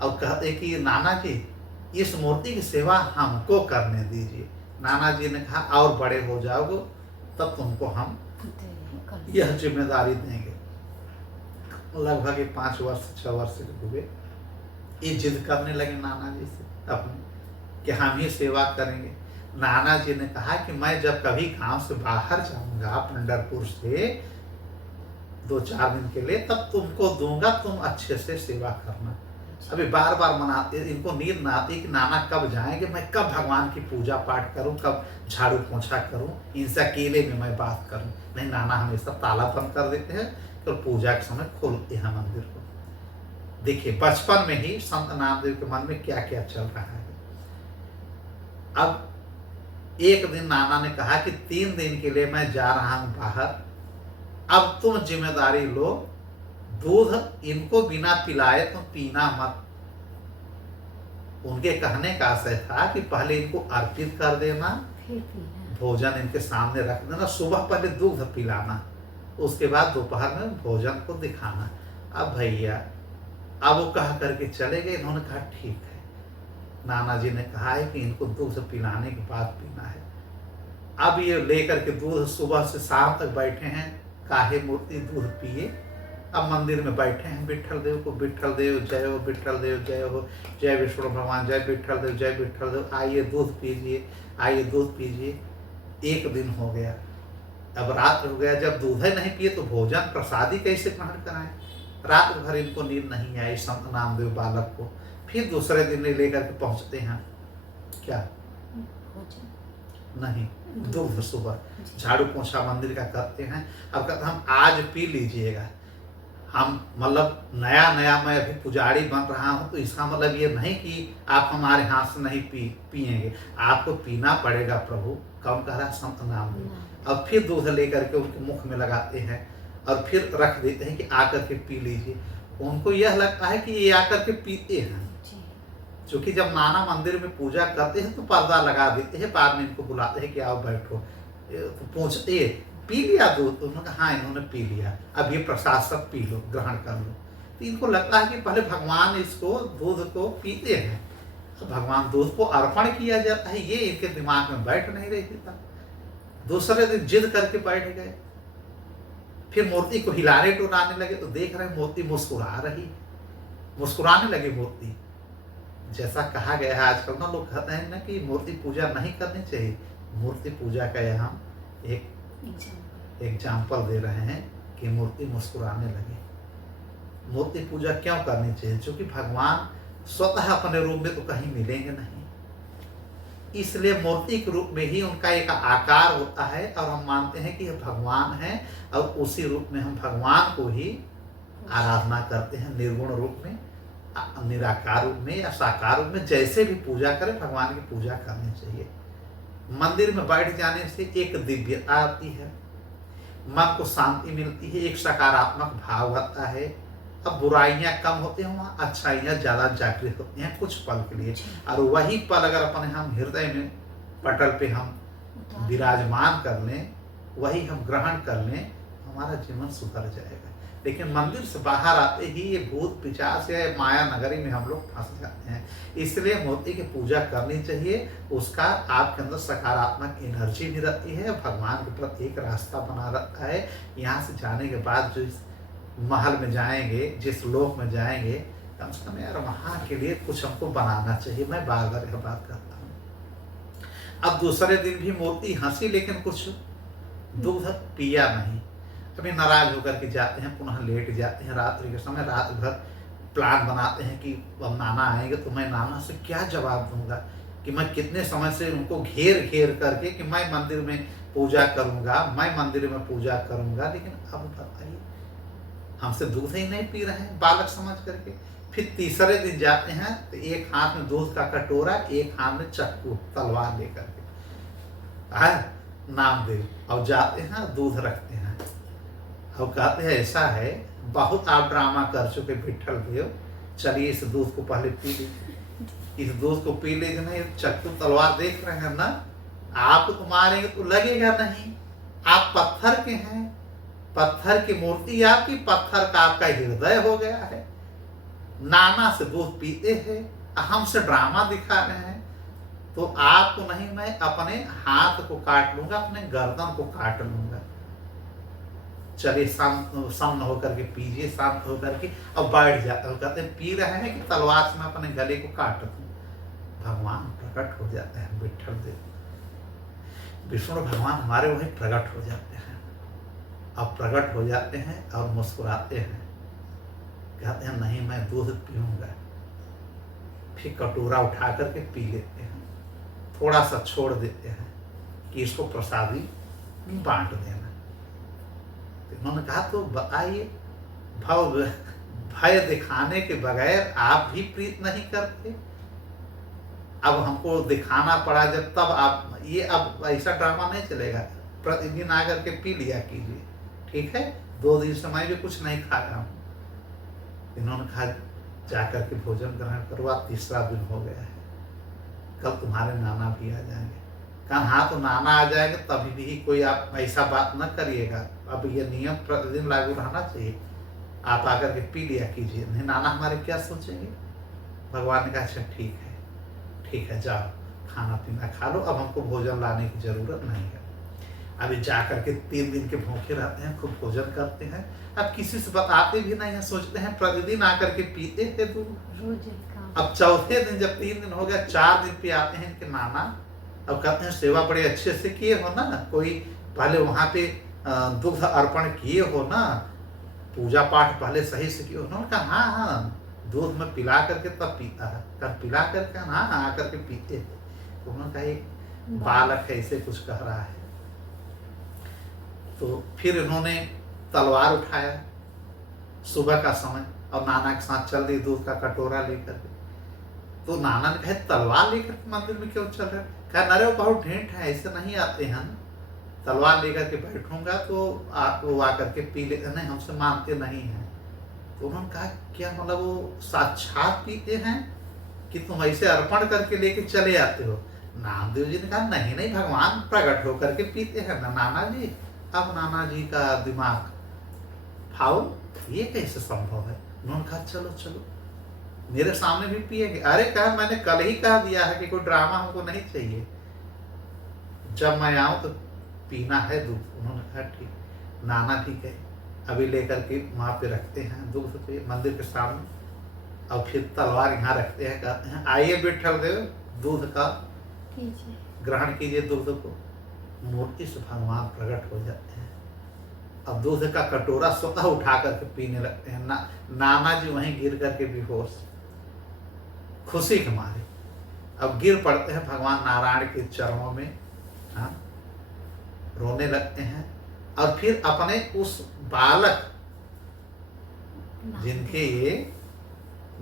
और कहते कि नाना जी इस मूर्ति की सेवा हमको करने दीजिए। नाना जी ने कहा और बड़े हो जाओगे तब तुमको हम यह जिम्मेदारी देंगे। लगभग 5 वर्ष 6 वर्ष के हुए, ये जिद करने लगे नाना जी से अपने कि हम ही सेवा करेंगे। नाना जी ने कहा कि मैं जब कभी गांव से बाहर जाऊंगा पंढरपुर से 2-4 दिन के लिए, तब तुमको दूंगा, तुम अच्छे से सेवा करना। अभी बार बार मनाते, इनको नींद ना आती कि नाना कब जाएंगे, मैं कब भगवान की पूजा पाठ करूं, कब झाड़ू पोछा करूं, इनसे अकेले में मैं बात करूं। नहीं, नाना हमेशा ताला बंद कर देते हैं, तो पूजा के समय खोलते हैं मंदिर को। देखिए बचपन में ही संत नामदेव के मन में क्या क्या चल रहा है। अब एक दिन नाना ने कहा कि 3 दिन के लिए मैं जा रहा हूं बाहर, अब तुम जिम्मेदारी लो, दूध इनको बिना पिलाए तुम पीना मत। उनके कहने का आशय था कि पहले इनको अर्पित कर देना, फिर पीना। भोजन इनके सामने रख देना, सुबह पहले दूध पिलाना, उसके बाद दोपहर में भोजन को दिखाना। अब भैया अब वो कह करके चले गए। इन्होंने कहा ठीक है, नाना जी ने कहा है कि इनको दूध पिलाने के बाद पीना है। अब ये लेकर के दूध सुबह से शाम तक बैठे हैं, काहे मूर्ति दूध पिए। अब मंदिर में बैठे हैं, विट्ठल देव को विट्ठल देव जय हो, विट्ठल देव जय हो, जय विष्णु भगवान, जय विट्ठल देव, जय विट्ठल देव, आइए दूध पीजिए, आइए दूध पीजिए। एक दिन हो गया, अब रात हो गया, जब दूध ही नहीं पिए तो भोजन प्रसादी कैसे ग्रहण कराएं। रात भर इनको नींद नहीं आई संत नामदेव बालक को। फिर दूसरे दिन लेकर के पहुंचते हैं, क्या नहीं दूध सुबह झाड़ू पोछा मंदिर का करते हैं। अब कहते हम आज पी लीजिएगा, हम मतलब नया नया मैं अभी पुजारी बन रहा हूँ, तो इसका मतलब ये नहीं कि आप हमारे हाथ से नहीं पिएंगे, आपको पीना पड़ेगा प्रभु। कौन कह रहा है? संत नामदेव। अब फिर दूध लेकर के उनके मुख में लगाते हैं और फिर रख देते हैं कि आकर के पी लीजिए। उनको यह लगता है कि ये आकर के पीते हैं, क्योंकि जब नाना मंदिर में पूजा करते हैं तो पर्दा लगा देते हैं, बाद में इनको बुलाते हैं कि आओ बैठो, तो पूछते पी लिया दूध? तो उन्होंने कहा हाँ इन्होंने पी लिया, अब ये प्रसाद सब पी लो, ग्रहण कर लो। तो इनको लगता है कि पहले भगवान इसको दूध को पीते हैं, तो भगवान दूध को अर्पण किया जाता है, ये इनके दिमाग में बैठ नहीं रही था। दूसरे दिन जिद करके बैठ गए, फिर मूर्ति को हिलाने डुलाने लगे, तो देख रहे मूर्ति मुस्कुरा रही, मुस्कुराने लगी मूर्ति। जैसा कहा गया है आजकल ना, लोग कहते हैं ना कि मूर्ति पूजा नहीं करनी चाहिए। मूर्ति पूजा का यहाँ हम एक एग्जाम्पल दे रहे हैं कि मूर्ति मुस्कुराने लगे। मूर्ति पूजा क्यों करनी चाहिए? क्योंकि भगवान स्वतः अपने रूप में तो कहीं मिलेंगे नहीं, इसलिए मूर्ति के रूप में ही उनका एक आकार होता है, और हम मानते हैं कि यह भगवान है, और उसी रूप में हम भगवान को ही आराधना करते हैं, निर्गुण रूप में, निराकार रूप में या साकार रूप में। जैसे भी पूजा करें, भगवान की पूजा करनी चाहिए। मंदिर में बैठ जाने से एक दिव्यता आती है, मन को शांति मिलती है, एक सकारात्मक भाव आता है। अब बुराइयां कम होती हैं, वहाँ अच्छाइयाँ ज़्यादा जागृत होती हैं कुछ पल के लिए, और वही पल अगर अपने हम हृदय में पटल पे हम विराजमान कर लें, वही हम ग्रहण कर लें, हमारा जीवन सुधर जाएगा। लेकिन मंदिर से बाहर आते ही ये भूत पिशाच या माया नगरी में हम लोग फंस जाते हैं। इसलिए मूर्ति की पूजा करनी चाहिए, उसका आपके अंदर सकारात्मक एनर्जी भी रहती है, भगवान के प्रति एक रास्ता बना रहता है। यहाँ से जाने के बाद जिस महल में जाएंगे, जिस लोक में जाएंगे, कम से कम यार वहाँ के लिए कुछ हमको बनाना चाहिए। मैं बार बार यह बात करता हूँ। अब दूसरे दिन भी मूर्ति हंसी, लेकिन कुछ दूध पिया नहीं। कभी नाराज होकर के जाते हैं, पुनः लेट जाते हैं। रात्रि के समय रात भर प्लान बनाते हैं कि अब नाना आएंगे तो मैं नाना से क्या जवाब दूंगा, कि मैं कितने समय से उनको घेर घेर करके कि मैं मंदिर में पूजा करूंगा, मैं मंदिर में पूजा करूंगा, लेकिन अब बताइए हमसे दूध ही नहीं पी रहे हैं बालक समझ करके। फिर तीसरे दिन जाते हैं तो एक हाथ में दूध का कटोरा, एक हाथ में चक्कू तलवार लेकर के नामदेव, और जाते हैं दूध रखते हैं। अब कहते हैं ऐसा है, बहुत आप ड्रामा कर चुके विट्ठल देव, चलिए इस दूध को पहले पी लीजिए, इस दूध को पी लीजिए। नहीं, चक्कू तलवार देख रहे हैं ना, आप तो मारेंगे तो लगेगा नहीं, आप पत्थर के हैं, पत्थर की मूर्ति आपकी, पत्थर का आपका हृदय हो गया है। नाना से दूध पीते हैं, हमसे ड्रामा दिखा रहे हैं, तो आपको नहीं, मैं अपने हाथ को काट लूंगा, अपने गर्दन को काट लूंगा। चलिए शांत होकर के पीजिए, शांत होकर के। अब बैठ जाता है, कहते हैं पी रहे हैं कि तलवार से मैं अपने गले को काट दूं। भगवान प्रकट हो जाते हैं, विट्ठल देव, विष्णु भगवान हमारे वहीं प्रकट हो जाते हैं। अब प्रकट हो जाते हैं और मुस्कुराते हैं, कहते हैं नहीं मैं दूध पीऊंगा। फिर कटोरा उठा करके पी लेते हैं, थोड़ा सा छोड़ देते हैं कि इसको प्रसादी बांट देना। उन्होंने कहा तो बताइए, भय दिखाने के बगैर आप भी प्रीत नहीं करते, अब हमको दिखाना पड़ा जब, तब आप ये, अब ऐसा ड्रामा नहीं चलेगा। प्रतिदिन आकर के पी लिया कीजिए, ठीक है, 2 दिन से मैं भी कुछ नहीं खाया हूँ। इन्होंने कहा जाकर के भोजन ग्रहण करो, आज तीसरा दिन हो गया है, कल तुम्हारे नाना भी आ जाएंगे। कहा हाँ, तो नाना आ जाएंगे तभी भी कोई आप ऐसा बात न करिएगा, अब ये नियम प्रतिदिन लागू रहना चाहिए, आप आकर के पी लिया कीजिए, नहीं नाना हमारे क्या सोचेंगे। भगवान ने कहा अच्छा ठीक है जाओ खाना पीना खा लो, अब हमको भोजन लाने की जरूरत नहीं है। अभी जा करके 3 दिन के भूखे रहते हैं, खूब भोजन करते हैं, अब किसी से बताते भी नहीं है, सोचते हैं प्रतिदिन आकर के पीते थे दूध। रोज एक काम। अब चौथे दिन जब 3 दिन हो गया, 4 दिन पे आते हैं इनके नाना। अब कहते हैं सेवा बड़े अच्छे से किए हो ना, कोई पहले वहाँ पे दुग्ध अर्पण किए हो ना, पूजा पाठ पहले सही से किए हो ना। कहा हाँ, दूध में पिला करके तब पीता है, तब पिला करके हाँ आकर के पीते थे। तो उन्होंने कहा एक बालक ऐसे कुछ कह रहा है। तो फिर इन्होंने तलवार उठाया सुबह का समय और नाना के साथ चल दी दूध का कटोरा लेकर के। तो नाना ने कहा तलवार लेकर के मंदिर में क्यों चल रहे? कहा नरे वो बहुत ढेंट है, ऐसे नहीं आते हैं, तलवार लेकर के बैठूंगा तो वो आकर के पी ले, नहीं हमसे मानते नहीं हैं। तो उन्होंने कहा क्या मतलब वो साक्षात पीते हैं कि तुम ऐसे अर्पण करके लेके चले आते हो? नामदेव जी ने कहा नहीं भगवान प्रकट होकर के पीते हैं ना नाना जी। अब नाना जी का दिमाग फाउल, ये कैसे संभव है? उन्होंने कहा चलो मेरे सामने भी पिएंगे। अरे कहा मैंने कल ही कह दिया है कि कोई ड्रामा हमको नहीं चाहिए, जब मैं आऊं तो पीना है दूध। उन्होंने कहा ठीक। नाना ठीक है, अभी लेकर के वहाँ पे रखते हैं दूध पे मंदिर के सामने, और फिर तलवार यहाँ रखते हैं, कहते हैं आइए विट्ठल देव दूध का ग्रहण कीजिए दूध को। मूर्ति से भगवान प्रकट हो जाते हैं, अब दूध का कटोरा स्वतः उठा करके पीने लगते हैं। नाना जी वहीं गिर करके बेहोश, खुशी के मारे अब गिर पड़ते हैं भगवान नारायण के चरणों में, हाँ रोने लगते हैं। और फिर अपने उस बालक जिनके ये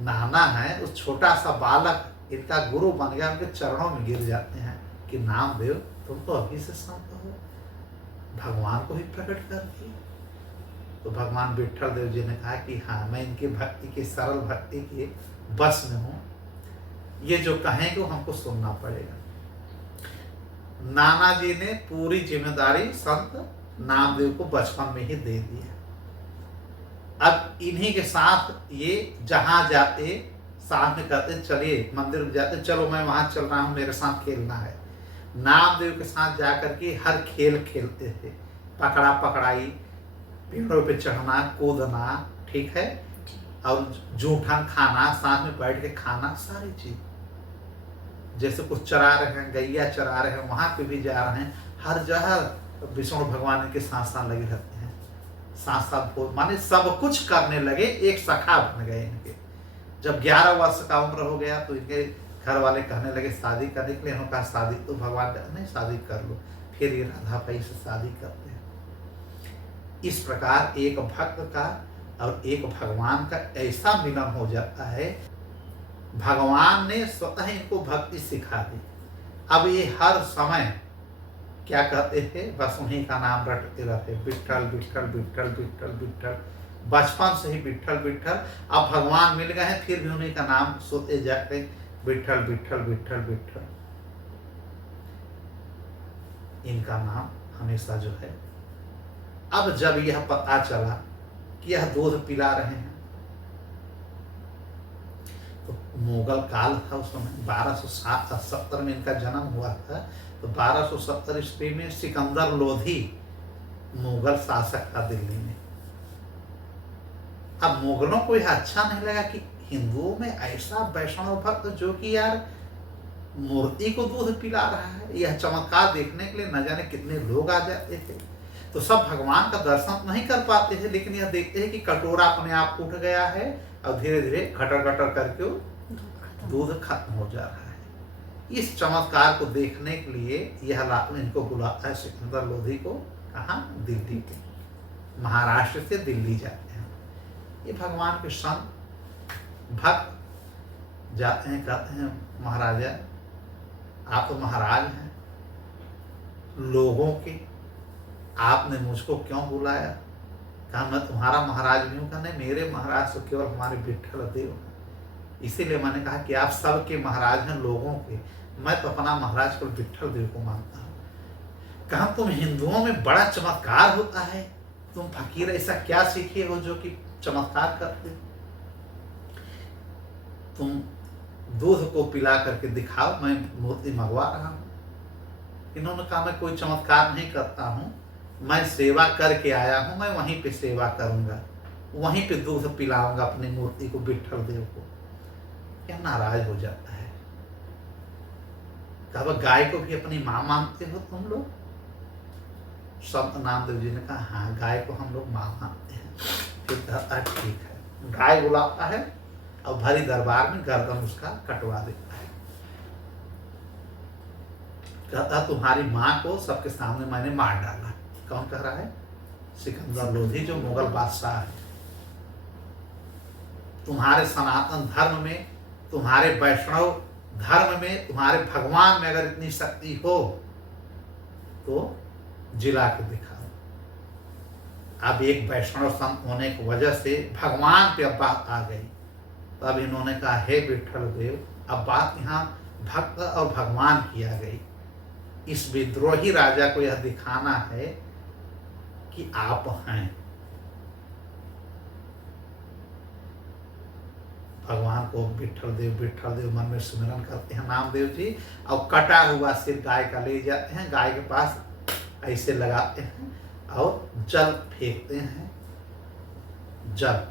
नाना है, उस छोटा सा बालक इनका गुरु बन गया, उनके चरणों में गिर जाते हैं कि नामदेव तुम तो अभी से संत हो, भगवान को ही प्रकट कर दिए। तो भगवान विट्ठल देव जी ने कहा कि हाँ मैं इनकी भक्ति की, सरल भक्ति के बस में हूँ, ये जो कहेंगे वो हमको सुनना पड़ेगा। नाना जी ने पूरी जिम्मेदारी संत नामदेव को बचपन में ही दे दिया। अब इन्हीं के साथ ये जहां जाते साथ में कहते चलिए मंदिर में जाते, चलो मैं वहां चल रहा हूं, मेरे साथ खेलना है। नामदेव के साथ जाकर के हर खेल खेलते थे, पकड़ा पकड़ाई, पेड़ों पे चढ़ना कूदना, ठीक है, और जूठन खाना, साथ में बैठ के खाना, सारी चीज। जैसे कुछ चरा रहे हैं, गैया चरा रहे हैं, वहां पे भी जा रहे हैं, हर जगह विष्णु भगवान के साथ साथ लगे रहते हैं, साथ साथ माने सब कुछ करने लगे, एक सखा बन गए इनके। जब 11 वर्ष का उम्र हो गया तो इनके घर वाले कहने लगे शादी करने के लिए। इन्होंने कहा शादी तो भगवान नहीं, शादी कर लो। फिर ये राधा पाई से शादी करते हैं। इस प्रकार एक भक्त का और एक भगवान का ऐसा मिलन हो जाता है, भगवान ने स्वतः इनको भक्ति सिखा दी। अब ये हर समय क्या कहते थे, बस उन्हीं का नाम रटते रहते, विट्ठल विट्ठल विट्ठल विट्ठल विट्ठल, बचपन से ही विट्ठल विट्ठल। अब भगवान मिल गए हैं फिर भी उन्हीं का नाम सोते जाते, विट्ठल विट्ठल विट्ठल विट्ठल। इनका नाम हमेशा जो है। अब जब यह पता चला कि यह दूध पिला रहे हैं, तो मुगल काल था उस समय, 1270 में इनका जन्म हुआ था। तो 1270 ईस्वी में सिकंदर लोधी मुगल शासक था दिल्ली में। अब मुगलों को यह अच्छा नहीं लगा कि हिंदुओं में ऐसा वैष्णव भक्त जो कि यार मूर्ति को दूध पिला रहा है, यह चमत्कार देखने के लिए न जाने कितने लोग आ जाते थे। तो सब भगवान का दर्शन नहीं कर पाते थे, लेकिन यह देखते हैं कि कटोरा अपने आप उठ गया है और धीरे धीरे खटर खटर करके दूध खत्म हो जा रहा है। इस चमत्कार को देखने के लिए यह इनको बुलाता है सिकंदर लोधी को, कहाँ, दिल्ली के, महाराष्ट्र से दिल्ली जाते हैं। ये भगवान के संत भक्त जाते हैं, कहते हैं महाराजा आप तो महाराज हैं लोगों के, आपने मुझको क्यों बुलाया? कहा मैं तुम्हारा महाराज नहीं हूँ। कहा नहीं, मेरे महाराज तो केवल हमारे विट्ठल देव हैं, इसीलिए मैंने कहा कि आप सबके महाराज हैं लोगों के, मैं तो अपना महाराज को विट्ठल देव को मानता हूँ। कहा तुम हिंदुओं में बड़ा चमत्कार होता है, तुम फकीर ऐसा क्या सीखे हो जो कि चमत्कार करते हो? तुम दूध को पिला करके दिखाओ, मैं मूर्ति मंगवा रहा हूँ। इन्होंने कहा मैं कोई चमत्कार नहीं करता हूँ, मैं सेवा करके आया हूँ, मैं वहीं पे सेवा करूँगा, वहीं पे दूध पिलाऊंगा अपनी मूर्ति को, विट्ठल देव को। क्या नाराज हो जाता है। कहा गाय को भी अपनी माँ मानते हो तुम लोग? संत नामदेव जी ने कहा हाँ, गाय को हम लोग माँ मानते हैं। फिर कहता है ठीक है। गाय बुलाता है और भरी दरबार में गर्दन उसका कटवा देता है। कहता तुम्हारी माँ को सबके सामने मैंने मार डाला। कौन कह रहा है? सिकंदर लोधी, जो मुगल बादशाह है। तुम्हारे सनातन धर्म में, तुम्हारे वैष्णव धर्म में, तुम्हारे भगवान में अगर इतनी शक्ति हो तो जिला के दिखाओ। अब एक वैष्णव संत होने की वजह से भगवान पे अब बात आ गई। तब इन्होंने कहा हे विट्ठल देव, अब बात यहाँ भक्त और भगवान की आ गई। इस विद्रोही राजा को यह दिखाना है कि आप हैं। भगवान को विट्ठल देव मन में स्मरण करते हैं नामदेव जी, और कटा हुआ सिर गाय का ले जाते हैं, गाय के पास ऐसे लगाते हैं और जल फेंकते हैं। जल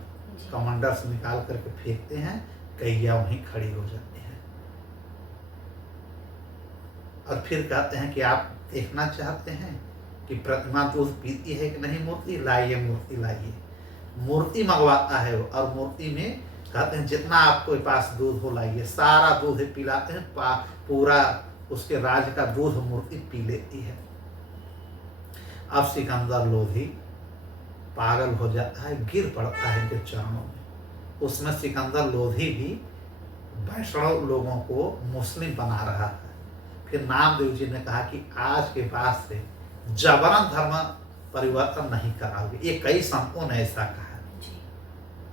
कमंडल से निकाल करके फेंकते हैं, गैया वहीं खड़ी हो जाती है। और फिर कहते हैं कि आप देखना चाहते हैं कि प्रतिमा दूध पीती है कि नहीं मूर्ति? लाइए मूर्ति लाइए। मूर्ति मंगवाता है वो, और मूर्ति में कहते हैं जितना आपके पास दूध हो लाइए। सारा दूध पिलाते हैं, पूरा उसके राज का दूध मूर्ति पी लेती है। अब सिकंदर लोधी पागल हो जाता है, गिर पड़ता है इनके चरणों में। उसमें सिकंदर लोधी भी वैष्णव लोगों को मुस्लिम बना रहा है। फिर नामदेव जी ने कहा कि आज के बाद से जबरन धर्म परिवर्तन नहीं कराओगे। ये कई संतों ने ऐसा कहा,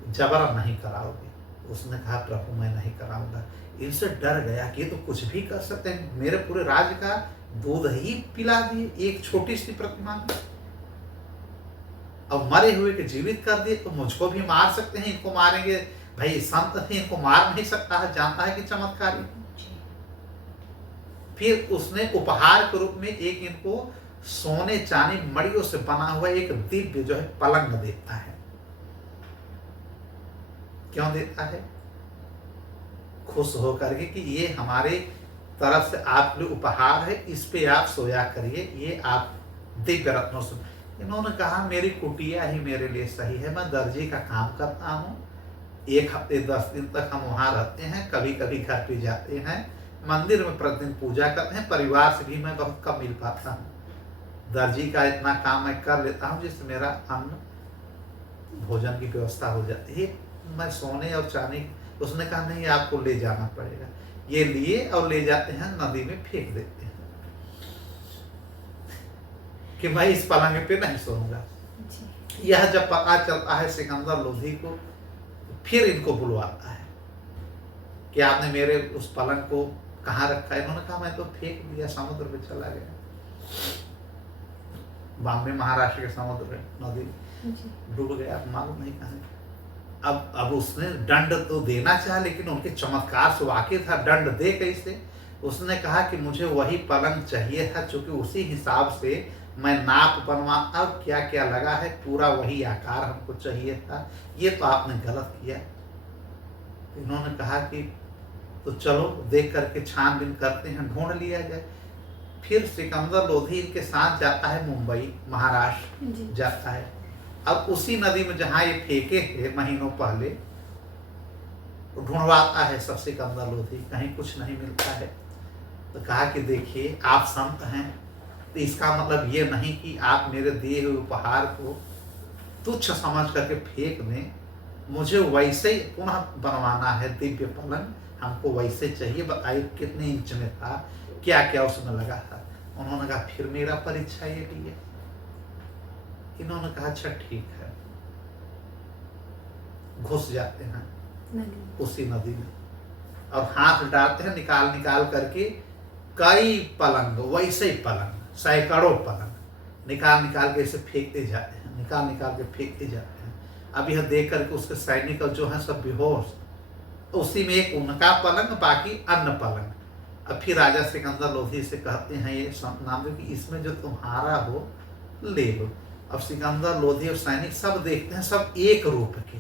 जबरन नहीं कराओगे। उसने कहा प्रभु मैं नहीं कराऊंगा। इनसे डर गया कि ये तो कुछ भी कर सकते हैं, मेरे पूरे राज्य का दूध ही पिला दिए एक छोटी सी प्रतिमा में, अब मरे हुए के जीवित कर दिए, तो मुझको भी मार सकते हैं, इनको मारेंगे भाई संत है, इनको मार नहीं सकता है, जानता है कि चमत्कारी। फिर उसने उपहार के रूप में एक इनको सोने चांदी मड़ियों से बना हुआ एक दिव्य जो है पलंग देता है। क्यों देता है? खुश होकर के कि ये हमारे तरफ से आपके लिए उपहार है, इस पे आप सोया करिए, ये आप दिव्य रत्नों से। इन्होंने कहा मेरी कुटिया ही मेरे लिए सही है, मैं दर्जी का काम करता हूँ, 1 हफ्ते 10 दिन तक हम वहाँ रहते हैं, कभी कभी घर पे जाते हैं, मंदिर में प्रतिदिन पूजा करते हैं, परिवार से भी मैं बहुत कम मिल पाता हूँ। दर्जी का इतना काम मैं कर लेता हूँ जिससे मेरा अन्न भोजन की व्यवस्था हो जाती है। मैं सोने और चांदी, उसने कहा नहीं आपको ले जाना पड़ेगा। ये लिए और ले जाते हैं, नदी में फेंक देते हैं कि मैं इस पलंग पे नहीं सोऊंगा। यह जब पता चलता है सिकंदर लोधी को, फिर इनको बुलवाता है कि आपने मेरे उस पलंग को कहाँ रखा है? इन्होंने कहा मैं तो फेंक दिया, समुद्र में चला गया। बॉम्बे महाराष्ट्र के समुद्र में नदी डूब गया, मालूम नहीं कहाँ। अब उसने दंड तो देना चाहा, लेकिन उनके चमत्कार से वाकिफ था, दंड दे कैसे? उसने कहा कि मुझे वही पलंग चाहिए था, चूंकि उसी हिसाब से मैं नाप बनवाता हूँ, क्या क्या लगा है पूरा वही आकार हमको चाहिए था, ये तो आपने गलत किया। इन्होंने कहा कि तो चलो देख करके छानबीन करते हैं, ढूंढ लिया जाए। फिर सिकंदर लोधी के साथ जाता है मुंबई, महाराष्ट्र जाता है। अब उसी नदी में जहाँ ये फेंके थे महीनों पहले, ढूंढवाता है सब सिकंदर लोधी, कहीं कुछ नहीं मिलता है। तो कहा कि देखिए आप संत हैं, तो इसका मतलब ये नहीं कि आप मेरे दिए हुए उपहार को तुच्छ समझ करके फेंक दें, मुझे वैसे ही पुनः बनवाना है दिव्य पलंग, हमको वैसे चाहिए। बताइए कितने इंच में था, क्या क्या उसमें लगा था? उन्होंने कहा फिर मेरा परीक्षा ये लिए। इन्होंने कहा अच्छा ठीक है, घुस जाते हैं उसी नदी में। और हाथ डालते हैं निकाल निकाल करके कई पलंग, वैसे ही पलंग, सैकड़ों पलंग निकाल निकाल के इसे फेंकते जाते हैं, निकाल निकाल के फेंकते जाते हैं। अब यह देख करके उसके सैनिक जो हैं सब बेहोश, उसी में एक उनका पलंग, बाकी अन्य पलंग। अब फिर राजा सिकंदर लोधी से कहते हैं ये नाम दो कि इसमें जो तुम्हारा हो ले लो। अब सिकंदर लोधी और सैनिक सब देखते हैं, सब एक रूप के,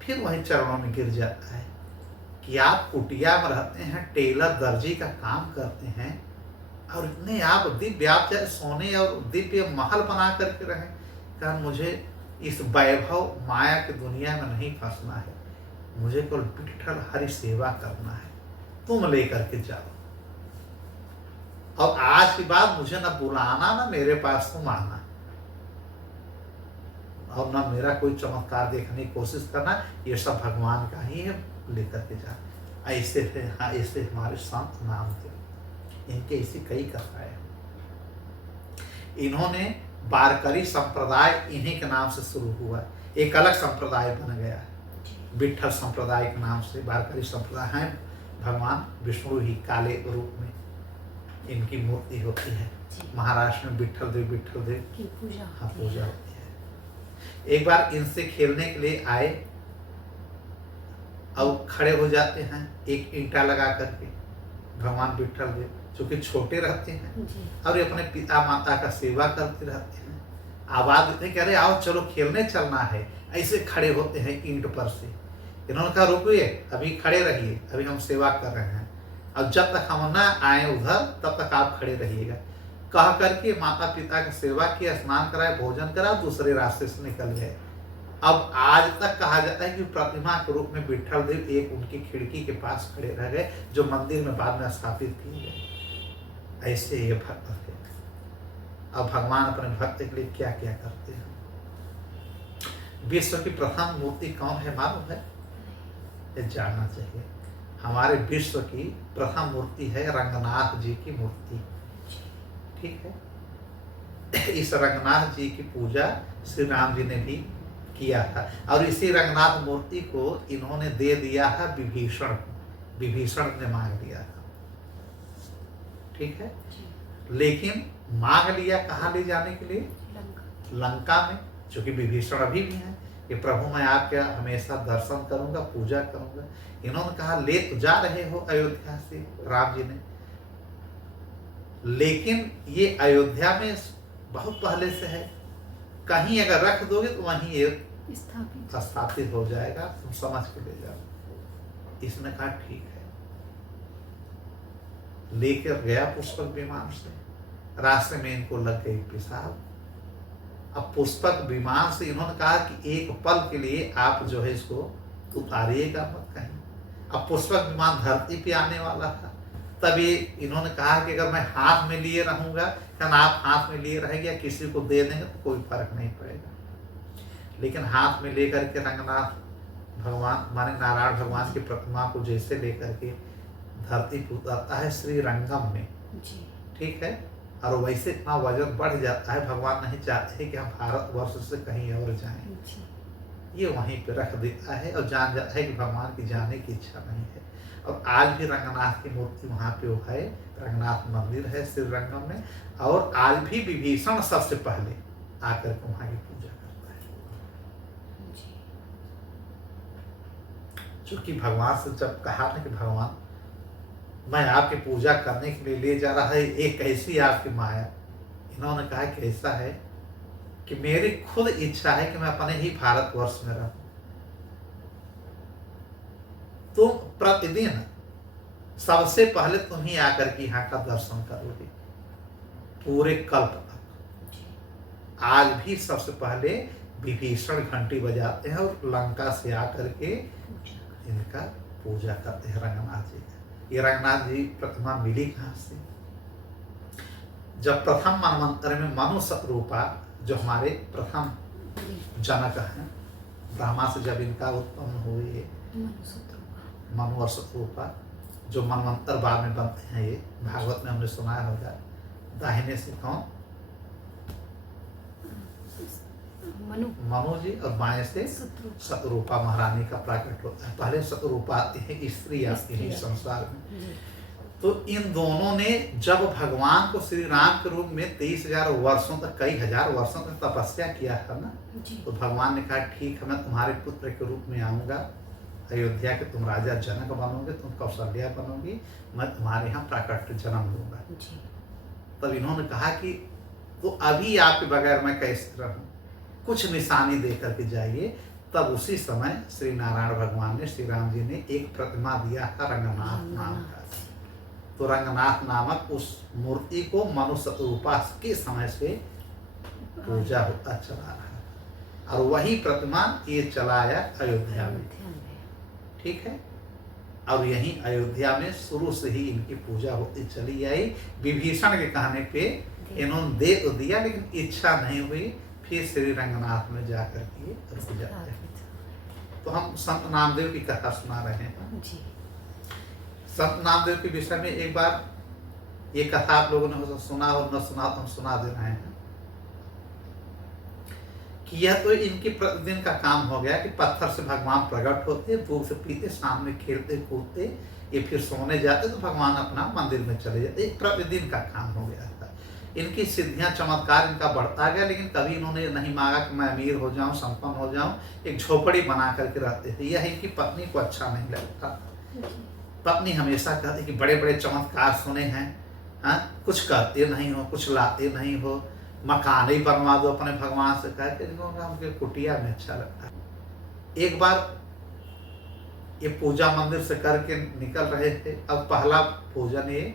फिर वही चरणों में गिर जाता है कि आप कुटिया में रहते हैं, टेलर दर्जी का काम करते हैं, और इतने आप दिव्य, आप चाहे सोने और दिव्य महल बना करके रहें, कारण मुझे इस वैभव माया की दुनिया में नहीं फंसना है, मुझे केवल विठ्ठल हरि सेवा करना है, तुम लेकर के जाओ। और आज के बाद मुझे न बुलाना, न मेरे पास तुम आना, और न मेरा कोई चमत्कार देखने की कोशिश करना, ये सब भगवान का ही है, लेकर के जा। ऐसे थे, हाँ ऐसे हमारे संत नाम थे, इनके ऐसी कई कथाएं। इन्होंने वारकरी संप्रदाय इन्हीं के नाम से शुरू हुआ, एक अलग संप्रदाय बन गया, विठ्ठल संप्रदाय के नाम से वारकरी संप्रदाय है। भगवान विष्णु ही काले रूप में इनकी मूर्ति होती है। महाराष्ट्र में विठ्ठल देव की पूजा, हाँ पूजा होती है। एक बार इनसे खेलने के लिए आए और खड़े हो जाते हैं एक ईंटा लगा करके, भगवान विठ्ठल देव चूंकि छोटे रहते हैं और अपने पिता माता का सेवा करते रहते हैं, आवाज देते कि अरे आओ चलो खेलने चलना है, ऐसे खड़े होते हैं ईंट पर से। इन्होंने कहा रुकिए, अभी खड़े रहिए, अभी हम सेवा कर रहे हैं, और जब तक हम ना आए उधर तब तक आप खड़े रहिएगा। कह करके माता पिता की सेवा की, स्नान कराए, भोजन करा, दूसरे रास्ते से निकल गए। अब आज तक कहा जाता है कि प्रतिमा के रूप में विठ्ठल देव एक उनकी खिड़की के पास खड़े रह गए, जो मंदिर में बाद में स्थापित किए गए। ऐसे ये भक्त थे। अब भगवान अपने भक्त के लिए क्या क्या करते हैं। विश्व की प्रथम मूर्ति कौन है मालूम है? ये जानना चाहिए। हमारे विश्व की प्रथम मूर्ति है रंगनाथ जी की मूर्ति, ठीक है। इस रंगनाथ जी की पूजा श्री राम जी ने भी किया था, और इसी रंगनाथ मूर्ति को इन्होंने दे दिया है विभीषण को, विभीषण ने मांग लिया था, ठीक है। लेकिन मांग लिया कहाँ ले जाने के लिए? लंका में, चूंकि विभीषण अभी भी है कि प्रभु मैं आपके हमेशा दर्शन करूंगा, पूजा करूंगा। इन्होंने कहा ले तो जा रहे हो अयोध्या से राम जी ने, लेकिन ये अयोध्या में बहुत पहले से है, कहीं अगर रख दोगे तो वहीं ये स्थापित हो जाएगा, तुम समझ के ले जाओ। इसने कहा ठीक है, लेकर गया पुष्पक विमान से, रास्ते में इनको लग गई पेशाब। अब पुष्पक विमान से इन्होंने कहा कि एक पल के लिए आप जो है इसको उतारिएगा मत कहीं। अब पुष्पक विमान धरती पे आने वाला था, तभी इन्होंने कहा कि अगर मैं हाथ में लिए रहूंगा, क्या आप हाथ में लिए रहेंगे या किसी को दे देंगे तो कोई फर्क नहीं पड़ेगा। लेकिन हाथ में लेकर के रंगनाथ भगवान माने नारायण भगवान की प्रतिमा को जैसे लेकर के धरती पर उतरता है श्री रंगम में, ठीक है, और वैसे इतना वजन बढ़ जाता है, भगवान नहीं चाहते कि हम भारतवर्ष से कहीं और जाएं, ये वहीं पे रख देता है और जान जाता है कि भगवान की जाने की इच्छा नहीं है। और आज भी रंगनाथ की मूर्ति वहाँ पे वो है, रंगनाथ मंदिर है श्री रंगम में, और आज भी विभीषण सबसे पहले आकर के वहाँ की पूजा करता है। चूंकि भगवान से जब कहा ना कि भगवान मैं आपकी पूजा करने के लिए ले जा रहा है, एक कैसी आपकी माया, इन्होंने कहा कि ऐसा है कि मेरी खुद इच्छा है कि मैं अपने ही भारतवर्ष में रहूं, तुम प्रतिदिन सबसे पहले तुम ही आकर के यहाँ का दर्शन करोगे पूरे कल्प तक। आज भी सबसे पहले विभीषण घंटी बजाते हैं और लंका से आकर के इनका पूजा करते हैं रंगनाथ जी। ये रंगनाथ जी प्रतिमा मिली कहाँ से? जब प्रथम मनवंतर में मनुष्य रूपा, जो हमारे प्रथम जनक हैं, ब्रह्मा से जब इनका उत्पन्न हुए मनु और शत्रुपा, जो मनवंतर बाद में बनते हैं, ये भागवत में हमने सुनाया होगा। दाहिने से कौन? मनु जी, और बाएं से शतरूपा महारानी का प्रकट होता है। पहले शतरूपा आती है, स्त्री आती है इस संसार में। तो इन दोनों ने जब भगवान को श्री राम के रूप में 23,000 वर्षों तक, कई हजार वर्षों तक तपस्या किया है ना, तो भगवान ने कहा ठीक है, मैं तुम्हारे पुत्र के रूप में आऊँगा अयोध्या के, तुम राजा जनक बनोगे, तुम कौशल्या बनोगी, मैं तुम्हारे यहाँ प्राकट्य जन्म दूंगा। तब इन्होंने कहा कि तो अभी आपके बगैर मैं कैसे रहूं, कुछ निशानी दे करके जाइए। तब उसी समय श्री नारायण भगवान ने, श्री राम जी ने एक प्रतिमा दिया था रंगनाथ नाम का। तो रंगनाथ नामक उस मूर्ति को मनुष्य रूपा के समय से पूजा होता चला रहा, और वही प्रतिमा ये चलाया अयोध्या में, ठीक है। और यहीं अयोध्या में शुरू से ही इनकी पूजा होती चली आई। विभीषण के कहने पे इन्होंने दे तो दिया, लेकिन इच्छा नहीं हुई, फिर श्री रंगनाथ में जाकर के रुक जाते हैं। तो हम संत नामदेव की कथा सुना रहे हैं। संत नामदेव के विषय में एक बार ये कथा आप लोगों ने सुना और न सुना, तो हम सुना दे रहे हैं कि यह तो इनके प्रतिदिन का काम हो गया कि पत्थर से भगवान प्रकट होते, दूध से पीते, शाम में खेलते कूदते, ये फिर सोने जाते, तो भगवान अपना मंदिर में चले जाते। एक प्रतिदिन का काम हो गया था। इनकी सिद्धियां, चमत्कार इनका बढ़ता गया, लेकिन कभी इन्होंने नहीं मांगा कि मैं अमीर हो जाऊं, संपन्न हो जाऊं। एक झोपड़ी बना करके रहते थे। यह इनकी पत्नी को अच्छा नहीं लगता। पत्नी हमेशा कहती कि बड़े बड़े चमत्कार सुने हैं, हाँ, कुछ करते नहीं हो, कुछ लाते नहीं हो, मकान ही बनवा दो अपने भगवान से, कहते उनके कुटिया में अच्छा लगता है। एक बार ये पूजा मंदिर से करके निकल रहे थे। अब पहला भोजन ये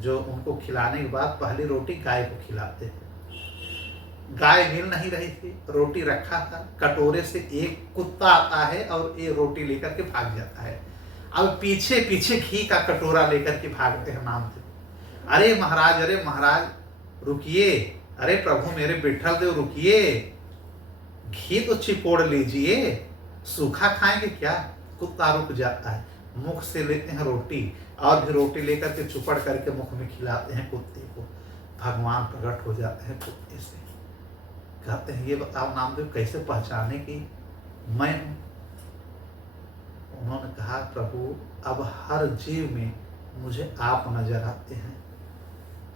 जो उनको खिलाने के बाद पहली रोटी गाय को खिलाते थे। गाय मिल नहीं रही थी, रोटी रखा था, कटोरे से एक कुत्ता आता है और ये रोटी लेकर के भाग जाता है। अब पीछे पीछे घी का कटोरा लेकर के भागते हैं नाम से, अरे महाराज रुकिए, अरे प्रभु मेरे विठल देव रुकिए, घी तो चिपोड़ लीजिए, सूखा खाएंगे क्या। कुत्ता रुक जाता है, मुख से लेते हैं रोटी और भी रोटी लेकर के चुपड़ करके मुख में खिलाते हैं कुत्ते को। भगवान प्रकट हो जाते हैं कुत्ते से, कहते हैं ये बताओ नामदेव कैसे पहचाने कि मैं हूं। उन्होंने कहा प्रभु अब हर जीव में मुझे आप नजर आते हैं,